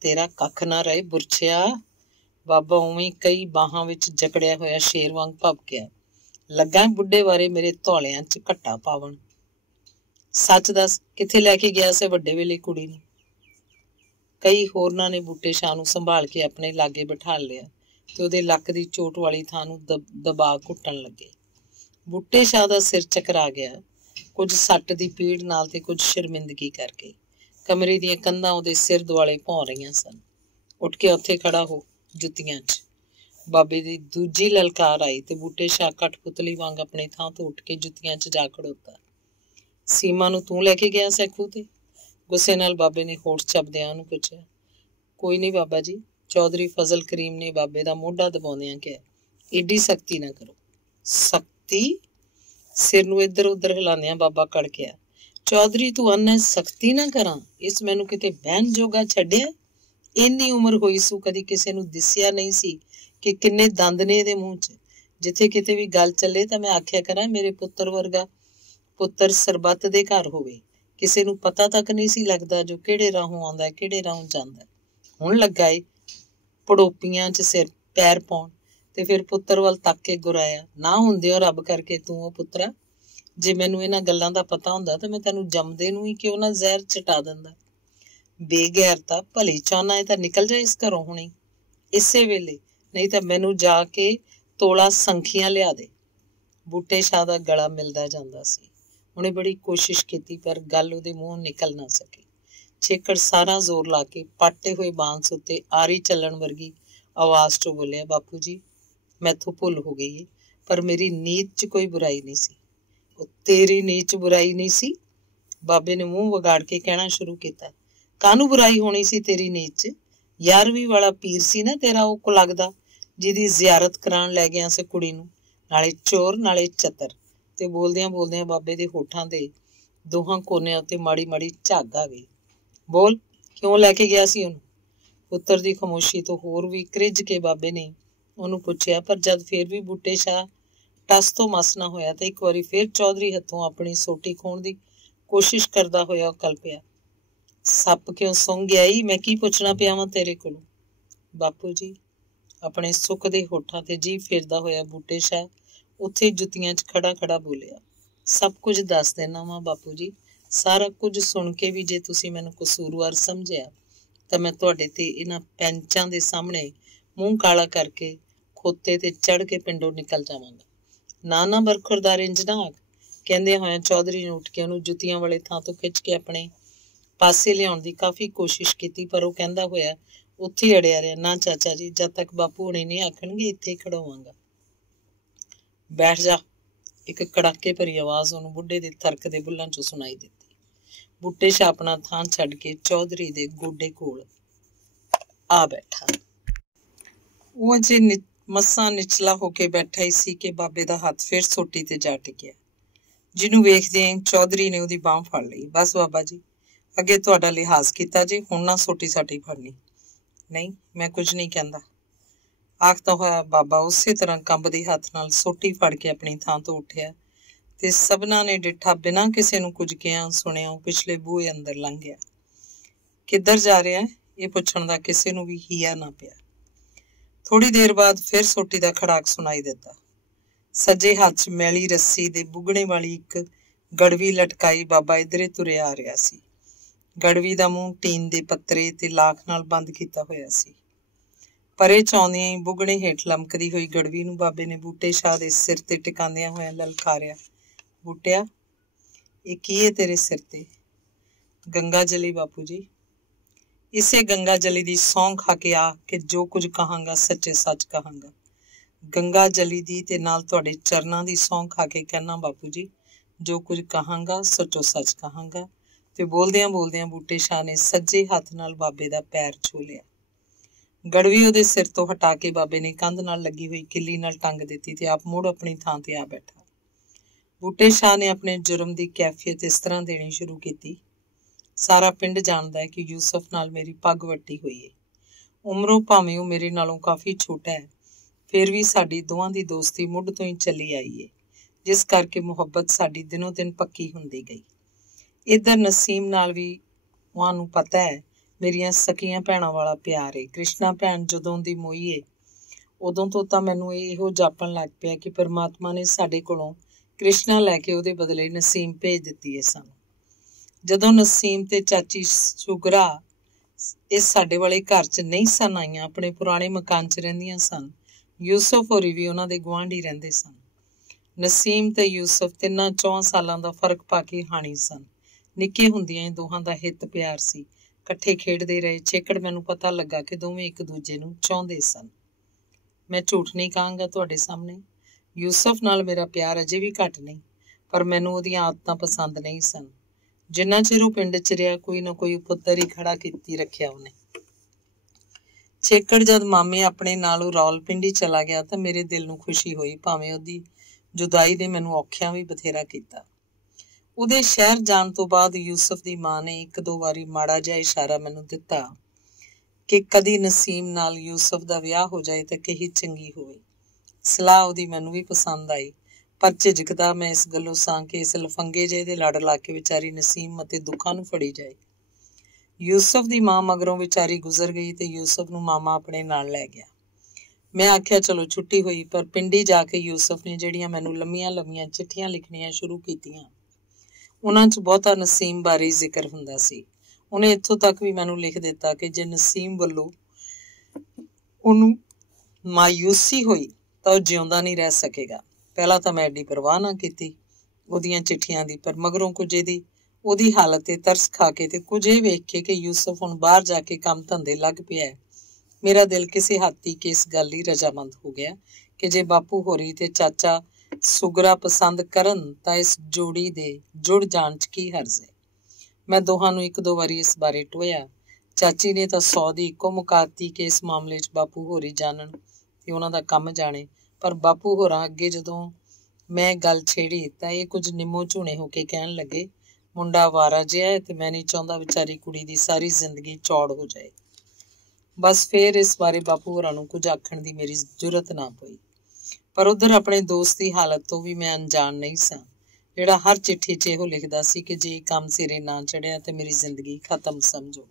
ਤੇਰਾ ਕੱਖ ਨਾ ਰਹੇ ਬੁਰਛਿਆ। ਬਾਬਾ ਉਵੇਂ ਕਈ ਬਾਹਾਂ ਵਿੱਚ ਜਕੜਿਆ ਹੋਇਆ ਸ਼ੇਰ ਵਾਂਗ ਭਬਕਿਆ। ਲੱਗਾ ਬੁੱਢੇ ਬਾਰੇ ਮੇਰੇ ਧੌਲਿਆਂ 'ਚ ਘੱਟਾ ਪਾਵਣ। ਸੱਚ ਦੱਸ, ਕਿੱਥੇ ਲੈ ਕੇ ਗਿਆ ਸੀ ਵੱਡੇ ਵੇਲੇ ਕੁੜੀ ਨੂੰ? ਕਈ ਹੋਰਨਾਂ ਨੇ ਬੂਟੇ ਸ਼ਾਹ ਨੂੰ ਸੰਭਾਲ ਕੇ ਆਪਣੇ ਲਾਗੇ ਬਿਠਾ ਲਿਆ ਤੇ ਉਹਦੇ ਲੱਕ ਦੀ ਚੋਟ ਵਾਲੀ ਥਾਂ ਨੂੰ ਦਬਾ ਘੁੱਟਣ ਲੱਗੇ। ਬੂਟੇ ਸ਼ਾਹ ਦਾ ਸਿਰ ਚਕਰਾ ਗਿਆ, ਕੁਝ ਸੱਟ ਦੀ ਪੀੜ ਨਾਲ ਤੇ ਕੁਝ ਸ਼ਰਮਿੰਦਗੀ ਕਰਕੇ। ਕਮਰੇ ਦੀਆਂ ਕੰਧਾਂ ਉਹਦੇ ਸਿਰ ਦੁਆਲੇ ਭੌਂ ਰਹੀਆਂ ਸਨ। ਉੱਠ ਕੇ ਉੱਥੇ ਖੜਾ ਹੋ, ਜੁੱਤੀਆਂ 'ਚ। ਬਾਬੇ ਦੀ ਦੂਜੀ ਲਲਕਾਰ ਆਈ ਤੇ ਬੂਟੇ ਸ਼ਾਹ ਕਠਪੁਤਲੀ ਵਾਂਗ ਆਪਣੀ ਥਾਂ ਤੋਂ ਉੱਠ ਕੇ ਜੁੱਤੀਆਂ 'ਚ ਜਾ ਖੜੋਤਾ। ਸੀਮਾ ਨੂੰ ਤੂੰ ਲੈ ਕੇ ਗਿਆ ਸੈਖੂ ਤੇ? ਗੁੱਸੇ ਨਾਲ ਬਾਬੇ ਨੇ ਹੋਠ ਚੱਬਦਿਆਂ ਉਹਨੂੰ ਪੁੱਛਿਆ। ਕੋਈ ਨਹੀਂ ਬਾਬਾ ਜੀ, ਚੌਧਰੀ ਫਜ਼ਲ ਕਰੀਮ ਨੇ ਬਾਬੇ ਦਾ ਮੋਢਾ ਦਬਾਉਂਦਿਆਂ ਕਿਹਾ। ਏਡੀ ਸਖਤੀ ਨਾ ਕਰੋ। ਸਖਤੀ? ਸਿਰ ਨੂੰ ਇੱਧਰ ਉੱਧਰ ਹਿਲਾਉਂਦਿਆਂ ਬਾਬਾ ਕੜਕਿਆ। ਚੌਧਰੀ ਤੂੰ ਅੰਨ ਸਖਤੀ ਨਾ ਕਰਾਂ, ਇਸ ਮੈਨੂੰ ਕਿਤੇ ਬਹਿਣ ਜੋਗਾ ਛੱਡਿਆ? ਇੰਨੀ ਉਮਰ ਹੋਈ ਸੂ ਕਦੀ ਕਿਸੇ ਨੂੰ ਦਿਸਿਆ ਨਹੀਂ ਸੀ ਕਿ ਕਿੰਨੇ ਦੰਦ ਨੇ ਇਹਦੇ ਮੂੰਹ 'ਚ। ਜਿੱਥੇ ਕਿਤੇ ਵੀ ਗੱਲ ਚੱਲੇ ਤਾਂ ਮੈਂ ਆਖਿਆ ਕਰਾਂ ਮੇਰੇ ਪੁੱਤਰ ਵਰਗਾ ਪੁੱਤਰ ਸਰਬੱਤ ਦੇ ਘਰ ਹੋਵੇ। ਕਿਸੇ ਨੂੰ ਪਤਾ ਤੱਕ ਨਹੀਂ ਸੀ ਲੱਗਦਾ ਜੋ ਕਿਹੜੇ ਰਾਹੋਂ ਆਉਂਦਾ ਕਿਹੜੇ ਰਾਹੋਂ ਜਾਂਦਾ। ਹੁਣ ਲੱਗਾ ਏ ਪੜੋਪੀਆਂ 'ਚ ਸਿਰ ਪੈਰ ਪਾਉਣ ਤੇ ਫਿਰ ਪੁੱਤਰ ਵੱਲ ਤੱਕ ਕੇ ਗੁਰਾਇਆ। ਨਾ ਹੁੰਦੇ ਹੋ ਰੱਬ ਕਰਕੇ ਤੂੰ ਉਹ ਪੁੱਤਰਾ। ਜੇ ਮੈਨੂੰ ਇਹਨਾਂ ਗੱਲਾਂ ਦਾ ਪਤਾ ਹੁੰਦਾ ਤਾਂ ਮੈਂ ਤੈਨੂੰ ਜੰਮਦੇ ਨੂੰ ਹੀ ਕਿਉਂ ਨਾ ਜ਼ਹਿਰ ਚਟਾ ਦਿੰਦਾ। ਬੇਗੈਰਤਾ, ਭਲੀ ਚਾਹੁੰਦਾ ਹੈ ਤਾਂ ਨਿਕਲ ਜਾ ਇਸ ਘਰੋਂ ਹੁਣੇ, ਇਸੇ ਵੇਲੇ, ਨਹੀਂ ਤਾਂ ਮੈਨੂੰ ਜਾ ਕੇ ਤੋਲਾ ਸੰਖੀਆਂ ਲਿਆ ਦੇ। ਬੂਟੇ ਸ਼ਾਹ ਦਾ ਗਲਾ ਮਿਲਦਾ ਜਾਂਦਾ ਸੀ। ਉਹਨੇ ਬੜੀ ਕੋਸ਼ਿਸ਼ ਕੀਤੀ ਪਰ ਗੱਲ ਉਹਦੇ ਮੂੰਹੋਂ ਨਿਕਲ ਨਾ ਸਕੀ। ਛੇਕੜ ਸਾਰਾ ਜ਼ੋਰ ਲਾ ਕੇ ਪਾਟੇ ਹੋਏ ਬਾਂਸ ਉੱਤੇ ਆਰੀ ਚੱਲਣ ਵਰਗੀ ਆਵਾਜ਼ 'ਚੋਂ ਬੋਲਿਆ, ਬਾਪੂ ਜੀ ਮੈਥੋਂ ਭੁੱਲ ਹੋ ਗਈ ਏ, ਪਰ ਮੇਰੀ ਨੀਤ 'ਚ ਕੋਈ ਬੁਰਾਈ ਨਹੀਂ ਸੀ। ਉਹ ਤੇਰੀ ਨੀਤ 'ਚ ਬੁਰਾਈ ਨਹੀਂ ਸੀ? ਬਾਬੇ ਨੇ ਮੂੰਹ ਵਿਗਾੜ ਕੇ ਕਹਿਣਾ ਸ਼ੁਰੂ ਕੀਤਾ। ਕਾਹਨੂੰ ਬੁਰਾਈ ਹੋਣੀ ਸੀ ਤੇਰੀ ਨੀਤ 'ਚ? 11ਵੀਂ ਵਾਲਾ ਪੀਰ ਸੀ ਨਾ ਤੇਰਾ ਉਹ ਕੋ ਲੱਗਦਾ, ਜਿਹਦੀ ਜ਼ਿਆਰਤ ਕਰਾਉਣ ਲੈ ਗਿਆ ਸੀ ਕੁੜੀ ਨੂੰ, ਨਾਲੇ ਚੋਰ ਨਾਲੇ ਚਤਰ। ਤੇ ਬੋਲਦਿਆਂ ਬੋਲਦਿਆਂ ਬਾਬੇ ਦੇ ਹੋਠਾਂ ਦੇ ਦੋਹਾਂ ਕੋਨਿਆਂ ਉੱਤੇ ਮਾੜੀ ਮਾੜੀ ਝੱਗ ਆ ਗਈ। ਬੋਲ, ਕਿਉਂ ਲੈ ਕੇ ਗਿਆ ਸੀ ਉਹਨੂੰ? ਪੁੱਤਰ ਦੀ ਖਾਮੋਸ਼ੀ ਤੋਂ ਹੋਰ ਵੀ ਕ੍ਰਿੱਝ ਕੇ ਬਾਬੇ ਨੇ ਉਹਨੂੰ ਪੁੱਛਿਆ, ਪਰ ਜਦ ਫੇਰ ਵੀ ਬੂਟੇ ਸ਼ਾਹ ਟਸ ਤੋਂ ਮਸ ਨਾ ਹੋਇਆ ਤਾਂ ਇੱਕ ਵਾਰੀ ਫੇਰ ਚੌਧਰੀ ਹੱਥੋਂ ਆਪਣੀ ਸੋਟੀ ਖੋਹਣ ਦੀ ਕੋਸ਼ਿਸ਼ ਕਰਦਾ ਹੋਇਆ ਕਲਪਿਆ। ਸੱਪ ਕਿਉਂ ਸੁੰਘ ਗਿਆ ਈ? ਮੈਂ ਕੀ ਪੁੱਛਣਾ ਪਿਆ ਵਾਂ ਤੇਰੇ ਕੋਲੋਂ? ਬਾਪੂ ਜੀ, ਆਪਣੇ ਸੁੱਖ ਦੇ ਹੋਠਾਂ ਤੇ ਜੀਭ ਫੇਰਦਾ ਹੋਇਆ ਬੂਟੇ ਸ਼ਾਹ ਉੱਥੇ ਜੁੱਤੀਆਂ 'ਚ ਖੜਾ ਖੜਾ ਬੋਲਿਆ। ਸਭ ਕੁਝ ਦੱਸ ਦੇਣਾ ਵਾਂ ਬਾਪੂ ਜੀ। ਸਾਰਾ ਕੁਝ ਸੁਣ ਕੇ ਵੀ ਜੇ ਤੁਸੀਂ ਮੈਨੂੰ ਕਸੂਰਵਾਰ ਸਮਝਿਆ ਤਾਂ ਮੈਂ ਤੁਹਾਡੇ ਤੇ ਇਹਨਾਂ ਪੈਂਚਾਂ ਦੇ ਸਾਹਮਣੇ ਮੂੰਹ ਕਾਲਾ ਕਰਕੇ ਖੋਤੇ ਤੇ ਚੜ੍ਹ ਕੇ ਪਿੰਡੋਂ ਨਿਕਲ ਜਾਵਾਂਗਾ। ਨਾ ਨਾ ਬਰਖੁਰਦਾਰ ਇੰਜ ਨਾ ਆਖ। ਕਹਿੰਦਿਆਂ ਹੋਇਆਂ ਚੌਧਰੀ ਨੇ ਉੱਠ ਕੇ ਉਹਨੂੰ ਜੁੱਤੀਆਂ ਵਾਲੇ ਥਾਂ ਤੋਂ ਖਿੱਚ ਕੇ ਆਪਣੇ ਪਾਸੇ ਲਿਆਉਣ ਦੀ ਕਾਫੀ ਕੋਸ਼ਿਸ਼ ਕੀਤੀ, ਪਰ ਉਹ ਕਹਿੰਦਾ ਹੋਇਆ ਉੱਥੇ ਹੀ ਅੜਿਆ ਰਿਹਾ। ਨਾ ਚਾਚਾ ਜੀ, ਜਦ ਤੱਕ ਬਾਪੂ ਹੁਣੇ ਨਹੀਂ ਆਖਣਗੇ ਇੱਥੇ ਹੀ ਖੜਾਵਾਂਗਾ। ਬੈਠ ਜਾ। ਇੱਕ ਕੜਾਕੇ ਭਰੀ ਆਵਾਜ਼ ਉਹਨੂੰ ਬੁੱਢੇ ਦੇ ਥਰਕ ਦੇ ਬੁੱਲਾਂ 'ਚੋਂ ਸੁਣਾਈ ਦਿੱਤੀ। ਬੂਟੇ ਸ਼ਾਹ ਆਪਣਾ ਥਾਂ ਛੱਡ ਕੇ ਚੌਧਰੀ ਦੇ ਗੋਡੇ ਕੋਲ ਆ ਬੈਠਾ। ਉਹ ਅਜੇ ਮੱਸਾਂ ਨਿਚਲਾ ਹੋ ਕੇ ਬੈਠਾ ਹੀ ਸੀ ਕਿ ਬਾਬੇ ਦਾ ਹੱਥ ਫਿਰ ਸੋਟੀ ਤੇ ਜਾ ਟਿਕਿਆ। ਜਿਹਨੂੰ ਵੇਖਦਿਆਂ ਹੀ ਚੌਧਰੀ ਨੇ ਉਹਦੀ ਬਾਂਹ ਫੜ ਲਈ। ਬਸ ਬਾਬਾ ਜੀ, ਅੱਗੇ ਤੁਹਾਡਾ ਲਿਹਾਜ਼ ਕੀਤਾ ਜੀ, ਹੁਣ ਨਾ ਸੋਟੀ ਸਾਟੀ ਫੜਨੀ। ਨਹੀਂ, ਮੈਂ ਕੁਝ ਨਹੀਂ ਕਹਿੰਦਾ, ਆਖਦਾ ਹੋਇਆ ਬਾਬਾ ਉਸੇ ਤਰ੍ਹਾਂ ਕੰਬਦੇ ਹੱਥ ਨਾਲ ਸੋਟੀ ਫੜ ਕੇ ਆਪਣੀ ਥਾਂ ਤੋਂ ਉੱਠਿਆ ਤੇ ਸਭਨਾਂ ਨੇ ਡਿੱਠਾ ਬਿਨਾਂ ਕਿਸੇ ਨੂੰ ਕੁਝ ਕਿਹਾ ਸੁਣਿਆ ਉਹ ਪਿਛਲੇ ਬੂਹੇ ਅੰਦਰ ਲੰਘ ਗਿਆ। ਕਿੱਧਰ ਜਾ ਰਿਹਾ ਇਹ ਪੁੱਛਣ ਦਾ ਕਿਸੇ ਨੂੰ ਵੀ ਹੀਆ ਨਾ ਪਿਆ। ਥੋੜੀ ਦੇਰ ਬਾਅਦ ਫਿਰ ਸੋਟੀ ਦਾ ਖੜਾਕ ਸੁਣਾਈ ਦਿੱਤਾ। ਸੱਜੇ ਹੱਥ 'ਚ ਮੈਲੀ ਰੱਸੀ ਦੇ ਬੁੱਗਣੇ ਵਾਲੀ ਇੱਕ ਗੜਵੀ ਲਟਕਾਈ ਬਾਬਾ ਇੱਧਰੇ ਤੁਰਿਆ ਆ ਰਿਹਾ ਸੀ। ਗੜਵੀ ਦਾ ਮੂੰਹ ਟੀਨ ਦੇ ਪੱਤਰੇ ਤੇ ਲਾਖ ਨਾਲ ਬੰਦ ਕੀਤਾ ਹੋਇਆ ਸੀ। ਪਰੇ ਚਾਉਂਦਿਆਂ ਹੀ ਬੁੱਗਣੇ ਹੇਠ ਲਮਕਦੀ ਹੋਈ ਗੜਵੀ ਨੂੰ ਬਾਬੇ ਨੇ ਬੂਟੇ ਸ਼ਾਹ ਦੇ ਸਿਰ ਤੇ ਟਿਕਾਉਂਦਿਆਂ ਹੋਇਆਂ ਲਲਕਾਰਿਆ। ਬੂਟਿਆ, ਇਹ ਕੀ ਹੈ ਤੇਰੇ ਸਿਰ ਤੇ? ਗੰਗਾ ਜਲੀ ਬਾਪੂ ਜੀ। इसे गंगा जली दी सौं खा के आ कि जो कुछ कहांगा सच्चे सच कहांगा। गंगा जली दी ते नाल तुहाडे चरनां दी सौं खा के कहना बापू जी, जो कुछ कहांगा सच्चो सच कहांगा। ते बोलदियां बोलदियां बूटे शाह ने सज्जे हत्थ नाल बाबे दा पैर छू लिया। गड़वी ਉਹਦੇ सिर तो हटा के बाबे ने कंध नाल लगी हुई किल्ली नाल टंग दित्ती ते आप मुड़ अपनी थां ते आ बैठा। बूटे शाह ने अपने जुर्म की कैफियत इस तरह देनी शुरू की। सारा पिंड जानता है कि यूसुफ नाल मेरी पग वट्टी हुई है। उमरों भावें वो मेरे नालों काफ़ी छोटा है, फिर भी साडी दोवां दी दोस्ती मुढ़ तो ही चली आई है, जिस करके मुहब्बत साडी दिनों दिन पक्की हुंदी गई। इधर नसीम नाल भी उहानू पता है मेरियां सकियां भैणां वाला प्यार है। कृष्णा भैन जदों दी मोई है उदों तो तां मैनू इहो जापन लग पिया कि परमात्मा ने साडे कोलों कृष्णा लैके ਉਹਦੇ बदले नसीम भेज दित्ती है सानू। ਜਦੋਂ नसीम ते चाची सुगरा इस साडे वाले घर च नहीं सन आईयां, अपने पुराने मकान च रहिंदियां सन। यूसुफ होरी भी उन्हां दे गुआंढी रहिंदे सन। नसीम ते यूसुफ 3-4 सालां दा फर्क पा के हाणी सन। निक्के हुंदियां ही दोहां दा हित प्यार सी, इकट्ठे खेडदे रहे। छेकड़ मैनू पता लगा कि दोवें एक दूजे नू चाहुंदे सन। मैं झूठ नहीं कहांगा तुहाडे सामने, यूसुफ नाल मेरा प्यार अजे भी घट नहीं, पर मैनू ਉਹਦੀਆਂ आदतां पसंद नहीं सन। जिन्ना चिर ਉਹ ਪਿੰਡ 'ਚ ਰਿਹਾ ਕੋਈ ਨਾ ਕੋਈ ਪੁੱਤਰ ਹੀ ਖੜਾ ਕੀਤੀ ਰੱਖਿਆ ਉਹਨੇ। ਛੇਕੜ ਜਦ ਮਾਮੇ ਆਪਣੇ ਨਾਲੋਂ ਰਾਵਲਪਿੰਡੀ ਚਲਾ ਗਿਆ ਤਾਂ ਮੇਰੇ ਦਿਲ ਨੂੰ ਖੁਸ਼ੀ ਹੋਈ, ਭਾਵੇਂ ਉਹਦੀ ਜੁਦਾਈ ਨੇ ਮੈਨੂੰ ਔਖਿਆਂ ਵੀ ਬਥੇਰਾ ਕੀਤਾ। ਉਹਦੇ ਸ਼ਹਿਰ ਜਾਣ ਤੋਂ ਬਾਅਦ ਯੂਸੁਫ ਦੀ ਮਾਂ ਨੇ 1-2 ਵਾਰੀ ਮਾੜਾ ਜਿਹਾ ਇਸ਼ਾਰਾ ਮੈਨੂੰ ਦਿੱਤਾ ਕਿ ਕਦੀ ਨਸੀਮ ਨਾਲ ਯੂਸੁਫ ਦਾ ਵਿਆਹ ਹੋ ਜਾਏ ਤਾਂ ਕਹੀ ਚੰਗੀ ਹੋਵੇ। ਸਲਾਹ ਉਹਦੀ ਮੈਨੂੰ ਵੀ ਪਸੰਦ ਆਈ, पर झिझकदा मैं इस गलों सां कि इस लफंगे जे दे लड़ ला के विचारी नसीम मते दुखां नूं फड़ी जाए। यूसुफ दी मां मगरों विचारी गुजर गई ते यूसुफ नूं मामा अपने नाल लै गया। मैं आख्या चलो छुट्टी हुई, पर पिंडी जाके यूसुफ ने जिहड़ियां मैनूं लम्मियां लम्मियां चिट्ठियां लिखणियां शुरू कीतियां, उन्हां च बहुता नसीम बारे जिक्र हुंदा सी। उहने इत्थों तक भी मैनूं लिख दित्ता कि जे नसीम वल्लों उहनूं मायूसी होई तां ओह जिउंदा नहीं रह सकेगा। पहला तो मैं एडी परवाह ना की ਉਹਦੀਆਂ चिट्ठियां दी, पर मगरों कुछ ਇਹਦੀ ਉਹਦੀ हालत ते तरस खा के ते कुछ ਇਹ ਵੇਖ के कि यूसुफ हुण बाहर जाके काम धंधे लग पिया है, मेरा दिल किसी हद तक इस गल लई रजामंद हो गया कि जे बापू होरी ते चाचा सुगरा पसंद करन तां इस जोड़ी दे जुड़ जाण च की हर्ज है। मैं दोहां नूं 1-2 वारी इस बारे टोया। चाची ने तां 100 दी इक्को मुकाती कि इस मामले च बापू होरी जानन ते उन्हां दा काम जाणे, पर बापू होरां अगे जदों मैं गल छेड़ी तां ये कुछ निम्मो झूणे हो के कहण लगे, मुंडा वारा जिहा है ते मैं नहीं चाहुंदा विचारी कुड़ी दी सारी जिंदगी चौड़ हो जाए। बस फिर इस बारे बापू होरां नूं कुछ आखण दी मेरी जुरत ना पई, पर उधर अपने दोस्त की हालत तो भी मैं अनजान नहीं सां, जिहड़ा हर चिट्ठी 'च इहो लिखदा सी कि जे काम सिरे ना चढ़िया ते मेरी जिंदगी खत्म समझो।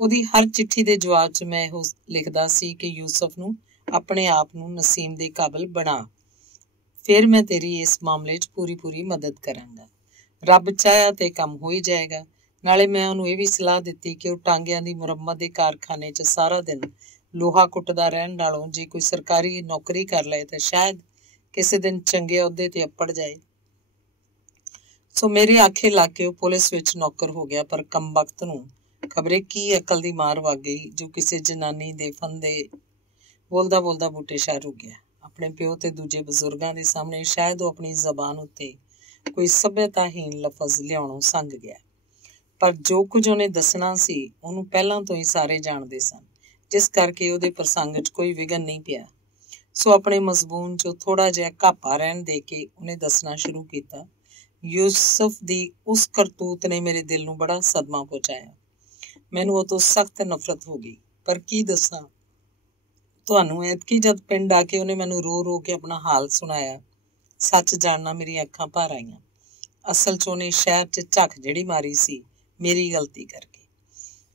ਉਹਦੀ हर चिट्ठी के जवाब च मैं इहो लिखदा सी कि यूसुफ नूं अपने आप नूं नसीम दे काबिल बना, फिर मैं तेरी इस मामले 'ਚ पूरी मदद करांगा। रब चाਹਿਆ ਤੇ ਕੰਮ हो ही जाएगा। नाले मैं ਉਹਨੂੰ ਇਹ भी सलाह ਦਿੱਤੀ कि ਉਹ टांगियां ਦੀ ਮੁਰੰਮਤ ਦੇ कारखाने 'ਚ सारा दिन लोहा कुटदा रहण नालों जे कोई सरकारी नौकरी कर लए ਤਾਂ शायद किसी दिन चंगे अहुदे ते अप्पड़ जाए। सो मेरे आखे ला के ਉਹ पुलिस ਵਿੱਚ नौकर हो गया, पर कम वक्त ਨੂੰ खबरे की अकल ਦੀ मार वग गई जो किसी जनानी ਦੇ फंदे। बोलदा बोलदा बूटे शाह रुक गया। अपने प्यो ते दूजे बजुर्गों के सामने शायद वो अपनी जबान उत्ते कोई सभ्यताहीन लफज लियाउणों संग गया, पर जो कुछ उन्हें दसना सी उन्होंने पहलों तो ही सारे जानते सन, जिस करके उहदे प्रसंग च कोई विघन नहीं पिया। सो अपने मजबून चो थोड़ा जिहा घापा रहन दे के उन्हें दसना शुरू किया। यूसुफ दी उस करतूत ने मेरे दिल नूं बड़ा सदमा पहुंचाया। मैनूं उह तों सख्त नफरत हो गई, पर की दसां ਤੁਹਾਨੂੰ ਐਤਕੀ जद पिंड आके उन्हें मैनू रो रो के अपना हाल सुनाया, सच जानना मेरी अखां भर आईयां। असल च उन्हें शहर च झक जिहड़ी मारी सी मेरी गलती करके।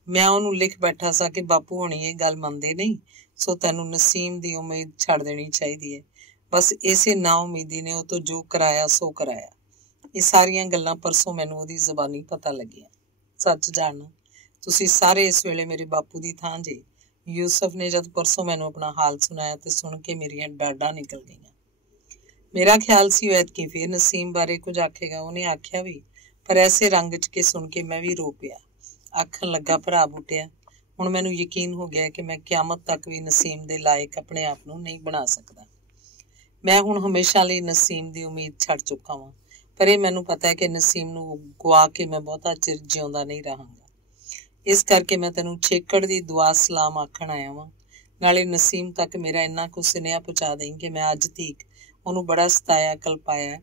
मैं उन्होंने लिख बैठा सा कि बापू होणी ये गल मनदे नहीं, सो तैनू नसीम दी उम्मीद छड़ देनी चाहिदी है। बस इसे ना उम्मीदी ने वो तो जो कराया सो कराया। ये सारियां गल्लां परसों मैनू उहदी ज़बानी पता लगियां। सच जानना तुसीं सारे इस वेले मेरे बापू दी थां जे। यूसुफ ने जब परसों मैनू अपना हाल सुनाया तो सुन के मेरियां डाडां निकल गईयां। मेरा ख्याल सी ऐतकी फिर नसीम बारे कुछ आखेगा। उन्हें आख्या भी, पर ऐसे रंग च के सुन के मैं भी रो पिया। ਆਖਣ ਲੱਗਾ, ਭਰਾ ਬੂਟਿਆ, ਹੁਣ ਮੈਨੂੰ ਯਕੀਨ ਹੋ ਗਿਆ ਕਿ ਮੈਂ ਕਿਆਮਤ ਤੱਕ ਵੀ ਨਸੀਮ ਦੇ ਲਾਇਕ ਆਪਣੇ ਆਪ ਨੂੰ ਨਹੀਂ ਬਣਾ ਸਕਦਾ। ਮੈਂ ਹੁਣ ਹਮੇਸ਼ਾ ਲਈ ਨਸੀਮ ਦੀ ਉਮੀਦ ਛੱਡ ਚੁੱਕਾ ਵਾਂ, ਪਰ ਇਹ ਮੈਨੂੰ ਪਤਾ ਹੈ ਕਿ ਨਸੀਮ ਨੂੰ ਗੁਆ ਕੇ ਮੈਂ ਬਹੁਤਾ ਚਿਰ ਜਿਉਂਦਾ ਨਹੀਂ ਰਹਾਂਗਾ। ਇਸ ਕਰਕੇ ਮੈਂ ਤੈਨੂੰ ਛੇਕੜ ਦੀ ਦੁਆ ਸਲਾਮ ਆਖਣ ਆਇਆ ਵਾਂ। ਨਾਲੇ ਨਸੀਮ ਤੱਕ ਮੇਰਾ ਇੰਨਾ ਕੁ ਸੁਨੇਹਾ ਪਹੁੰਚਾ ਦੇਈਂ ਕਿ ਮੈਂ ਅੱਜ ਤੀਕ ਉਹਨੂੰ ਬੜਾ ਸਤਾਇਆ ਕਲਪਾਇਆ,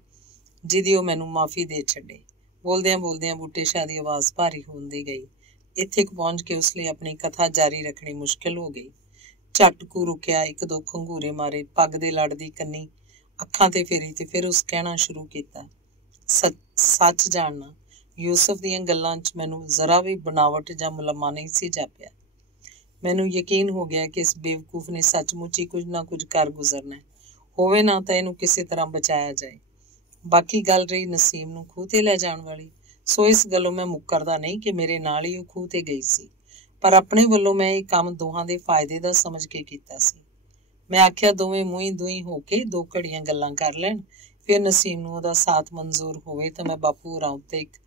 ਜਿਹਦੀ ਉਹ ਮੈਨੂੰ ਮਾਫੀ ਦੇ ਛੱਡੇ। ਬੋਲਦਿਆਂ ਬੋਲਦਿਆਂ ਬੂਟੇ ਸ਼ਾਹ ਦੀ ਆਵਾਜ਼ ਭਾਰੀ ਹੁੰਦੀ ਗਈ। ਇੱਥੇ ਕੁ ਪਹੁੰਚ ਕੇ ਉਸ ਲਈ ਆਪਣੀ ਕਥਾ ਜਾਰੀ ਰੱਖਣੀ ਮੁਸ਼ਕਿਲ ਹੋ ਗਈ। ਝੱਟ ਕੁ ਰੁਕਿਆ, ਇੱਕ ਦੋ ਖੰਗੂਰੇ ਮਾਰੇ, ਪੱਗ ਦੇ ਲੜ ਦੀ ਕੰਨੀ ਅੱਖਾਂ ਤੇ ਫੇਰੀ ਤੇ ਫਿਰ ਉਸ ਕਹਿਣਾ ਸ਼ੁਰੂ ਕੀਤਾ, ਸੱਚ ਜਾਣਨਾ, ਯੂਸਫ ਦੀਆਂ ਗੱਲਾਂ 'ਚ ਮੈਨੂੰ ਜ਼ਰਾ ਵੀ ਬਣਾਵਟ ਜਾਂ ਮੁਲੰਮਾ ਨਹੀਂ ਸੀ ਜਾਪਿਆ। ਮੈਨੂੰ ਯਕੀਨ ਹੋ ਗਿਆ ਕਿ ਇਸ ਬੇਵਕੂਫ ਨੇ ਸੱਚਮੁੱਚ ਹੀ ਕੁਝ ਨਾ ਕੁਝ ਕਰ ਗੁਜ਼ਰਨਾ ਹੋਵੇ, ਨਾ ਤਾਂ ਇਹਨੂੰ ਕਿਸੇ ਤਰ੍ਹਾਂ ਬਚਾਇਆ ਜਾਏ। ਬਾਕੀ ਗੱਲ ਰਹੀ ਨਸੀਮ ਨੂੰ ਖੂਹ ਤੇ ਲੈ ਜਾਣ ਵਾਲੀ, ਸੋ ਇਸ ਗੱਲੋਂ ਮੈਂ ਮੁੱਕਰਦਾ ਨਹੀਂ ਕਿ ਮੇਰੇ ਨਾਲ ਹੀ ਉਹ ਖੂਹ ਤੇ ਗਈ ਸੀ, ਪਰ ਆਪਣੇ ਵੱਲੋਂ ਮੈਂ ਇਹ ਕੰਮ ਦੋਹਾਂ ਦੇ ਫਾਇਦੇ ਦਾ ਸਮਝ ਕੇ ਕੀਤਾ ਸੀ। ਮੈਂ ਆਖਿਆ, ਦੋਵੇਂ ਮੂੰਹੀਂ ਦੂਈ ਹੋ ਕੇ 2 ਘੜੀਆਂ ਗੱਲਾਂ ਕਰ ਲੈਣ, ਫਿਰ ਨਸੀਮ ਨੂੰ ਉਹਦਾ ਸਾਥ ਮਨਜ਼ੂਰ ਹੋਵੇ ਤਾਂ ਮੈਂ ਬਾਪੂ ਹੋਰਾਂ ਉੱਤੇ ਇੱਕ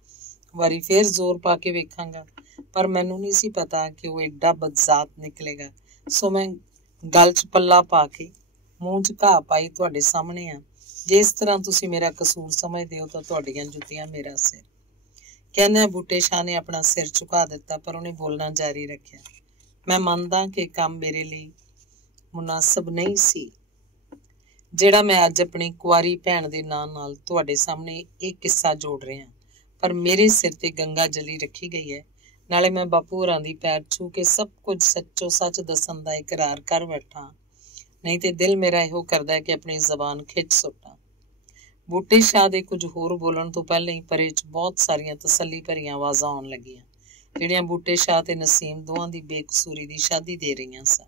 ਵਾਰੀ ਫਿਰ ਜ਼ੋਰ ਪਾ ਕੇ ਵੇਖਾਂਗਾ। ਪਰ ਮੈਨੂੰ ਨਹੀਂ ਸੀ ਪਤਾ ਕਿ ਉਹ ਐਡਾ ਬਦਜ਼ਾਤ ਨਿਕਲੇਗਾ, ਸੋ ਮੈਂ ਗਲ 'ਚ ਪੱਲਾ ਪਾ ਕੇ ਮੂੰਹ 'ਚ ਘਾਹ ਪਾਈ ਤੁਹਾਡੇ ਸਾਹਮਣੇ ਆ। ਜੇ ਇਸ ਤਰ੍ਹਾਂ ਤੁਸੀਂ ਮੇਰਾ ਕਸੂਰ ਸਮਝਦੇ ਹੋ ਤਾਂ ਤੁਹਾਡੀਆਂ ਜੁੱਤੀਆਂ ਮੇਰਾ ਸਿਰ। ਕਹਿੰਦਿਆਂ ਬੂਟੇ ਸ਼ਾਹ ਨੇ ਆਪਣਾ ਸਿਰ ਝੁਕਾ ਦਿੱਤਾ, ਪਰ ਉਹਨੇ ਬੋਲਣਾ ਜਾਰੀ ਰੱਖਿਆ, ਮੈਂ ਮੰਨਦਾ ਕਿ ਕੰਮ ਮੇਰੇ ਲਈ ਮੁਨਾਸਬ ਨਹੀਂ ਸੀ, ਜਿਹੜਾ ਮੈਂ ਅੱਜ ਆਪਣੀ ਕੁਆਰੀ ਭੈਣ ਦੇ ਨਾਂ ਨਾਲ ਤੁਹਾਡੇ ਸਾਹਮਣੇ ਇਹ ਕਿੱਸਾ ਜੋੜ ਰਿਹਾ, ਪਰ ਮੇਰੇ ਸਿਰ ਤੇ ਗੰਗਾ ਜਲੀ ਰੱਖੀ ਗਈ ਹੈ। ਨਾਲੇ ਮੈਂ ਬਾਪੂ ਹੋਰਾਂ ਦੀ ਪੈਰ ਛੂ ਕੇ ਸਭ ਕੁਝ ਸੱਚੋ ਸੱਚ ਦੱਸਣ ਦਾ ਇਕਰਾਰ ਕਰ ਬੈਠਾ, ਨਹੀਂ ਤੇ ਦਿਲ ਮੇਰਾ ਇਹੋ ਕਰਦਾ ਹੈ ਕਿ ਆਪਣੀ ਜ਼ਬਾਨ ਖਿੱਚ ਸੁੱਟਾਂ। ਬੂਟੇ ਸ਼ਾਹ ਦੇ ਕੁਝ ਹੋਰ ਬੋਲਣ ਤੋਂ ਪਹਿਲਾਂ ਹੀ ਪਰੇ 'ਚ ਬਹੁਤ ਸਾਰੀਆਂ ਤਸੱਲੀ ਭਰੀਆਂ ਆਵਾਜ਼ਾਂ ਆਉਣ ਲੱਗੀਆਂ, ਜਿਹੜੀਆਂ ਬੂਟੇ ਸ਼ਾਹ ਤੇ ਨਸੀਮ ਦੋਵਾਂ ਦੀ ਬੇਕਸੂਰੀ ਦੀ ਸ਼ਾਦੀ ਦੇ ਰਹੀਆਂ ਸਨ।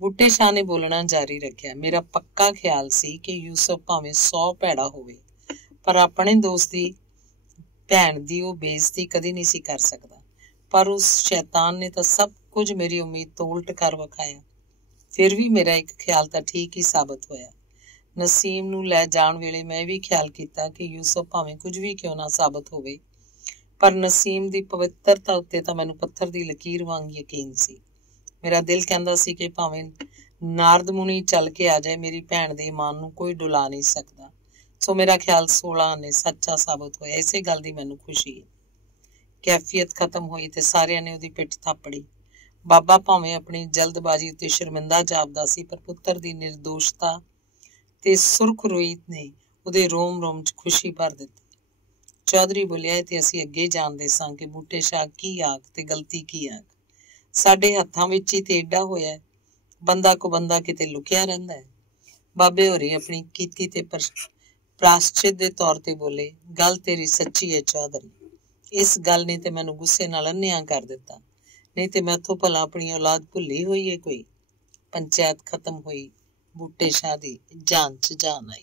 ਬੂਟੇ ਸ਼ਾਹ ਨੇ ਬੋਲਣਾ ਜਾਰੀ ਰੱਖਿਆ, ਮੇਰਾ ਪੱਕਾ ਖਿਆਲ ਸੀ ਕਿ ਯੂਸਫ ਭਾਵੇਂ 100 ਭੈੜਾ ਹੋਵੇ, ਪਰ ਆਪਣੇ ਦੋਸਤ ਦੀ ਭੈਣ ਦੀ ਉਹ ਬੇਇੱਜ਼ਤੀ ਕਦੀ ਨਹੀਂ ਸੀ ਕਰ ਸਕਦਾ। ਪਰ ਉਸ ਸ਼ੈਤਾਨ ਨੇ ਤਾਂ ਸਭ ਕੁਝ ਮੇਰੀ ਉਮੀਦ ਤੋਂ ਉਲਟ ਕਰ ਵਿਖਾਇਆ। ਫਿਰ ਵੀ ਮੇਰਾ ਇੱਕ ਖਿਆਲ ਤਾਂ ਠੀਕ ਹੀ ਸਾਬਤ ਹੋਇਆ। ਨਸੀਮ ਨੂੰ ਲੈ ਜਾਣ ਵੇਲੇ ਮੈਂ ਵੀ ਖਿਆਲ ਕੀਤਾ ਕਿ ਯੂਸਫ ਭਾਵੇਂ ਕੁਝ ਵੀ ਕਿਉਂ ਨਾ ਸਾਬਤ ਹੋਵੇ, ਪਰ ਨਸੀਮ ਦੀ ਪਵਿੱਤਰਤਾ ਉੱਤੇ ਤਾਂ ਮੈਨੂੰ ਪੱਥਰ ਦੀ ਲਕੀਰ ਵਾਂਗ ਯਕੀਨ ਸੀ। ਮੇਰਾ ਦਿਲ ਕਹਿੰਦਾ ਸੀ ਕਿ ਭਾਵੇਂ ਨਾਰਦ ਮੁਨੀ ਚੱਲ ਕੇ ਆ ਜਾਏ, ਮੇਰੀ ਭੈਣ ਦੇ ਈਮਾਨ ਨੂੰ ਕੋਈ ਡੁਲਾ ਨਹੀਂ ਸਕਦਾ। ਸੋ ਮੇਰਾ ਖਿਆਲ 16 ਆਨੇ ਸੱਚਾ ਸਾਬਤ ਹੋਇਆ। ਇਸੇ ਗੱਲ ਦੀ ਮੈਨੂੰ ਖੁਸ਼ੀ ਹੈ। ਕੈਫੀਅਤ ਖਤਮ ਹੋਈ ਤੇ ਸਾਰਿਆਂ ਨੇ ਉਹਦੀ ਪਿੱਠ ਥਾਪੜੀ। ਬਾਬਾ ਭਾਵੇਂ ਆਪਣੀ ਜਲਦਬਾਜ਼ੀ ਉੱਤੇ ਸ਼ਰਮਿੰਦਾ ਜਾਪਦਾ ਸੀ, ਪਰ ਪੁੱਤਰ ਦੀ ਨਿਰਦੋਸ਼ਤਾ ਤੇ ਸੁਰਖ ਰੋਈ ਨੇ ਉਹਦੇ ਰੋਮ ਰੋਮ 'ਚ ਖੁਸ਼ੀ ਭਰ ਦਿੱਤੀ। ਚੌਧਰੀ ਬੋਲਿਆ, ਤੇ ਅਸੀਂ ਅੱਗੇ ਜਾਣਦੇ ਸਾਂ ਕਿ ਬੂਟੇ ਸ਼ਾਹ ਕੀ ਆਖ ਤੇ ਗਲਤੀ ਕੀ ਆਖ ਸਾਡੇ ਹੱਥਾਂ ਵਿੱਚ ਹੀ ਤੇ ਏਡਾ ਹੋਇਆ, ਬੰਦਾ ਕੋ ਬੰਦਾ ਕਿਤੇ ਲੁਕਿਆ ਰਹਿੰਦਾ ਹੈ। ਬਾਬੇ ਹੋਰੀ ਆਪਣੀ ਕੀਤੀ ਤੇ ਪ੍ਰਾਸ਼ਚਿਤ ਦੇ ਤੌਰ ਤੇ ਬੋਲੇ, ਗੱਲ ਤੇਰੀ ਸੱਚੀ ਹੈ ਚੌਧਰੀ। ਇਸ ਗੱਲ ਨੇ ਤੇ ਮੈਨੂੰ ਗੁੱਸੇ ਨਾਲ ਅੰਨ੍ਹਿਆਂ ਕਰ ਦਿੱਤਾ, ਨਹੀਂ ਤੇ ਮੈਥੋਂ ਭਲਾ ਆਪਣੀ ਔਲਾਦ ਭੁੱਲੀ ਹੋਈ ਹੈ ਕੋਈ। ਪੰਚਾਇਤ ਖਤਮ ਹੋਈ, ਬੂਟੇ ਸ਼ਾਹ ਦੀ ਜਾਨ 'ਚ ਜਾਨ ਆਈ।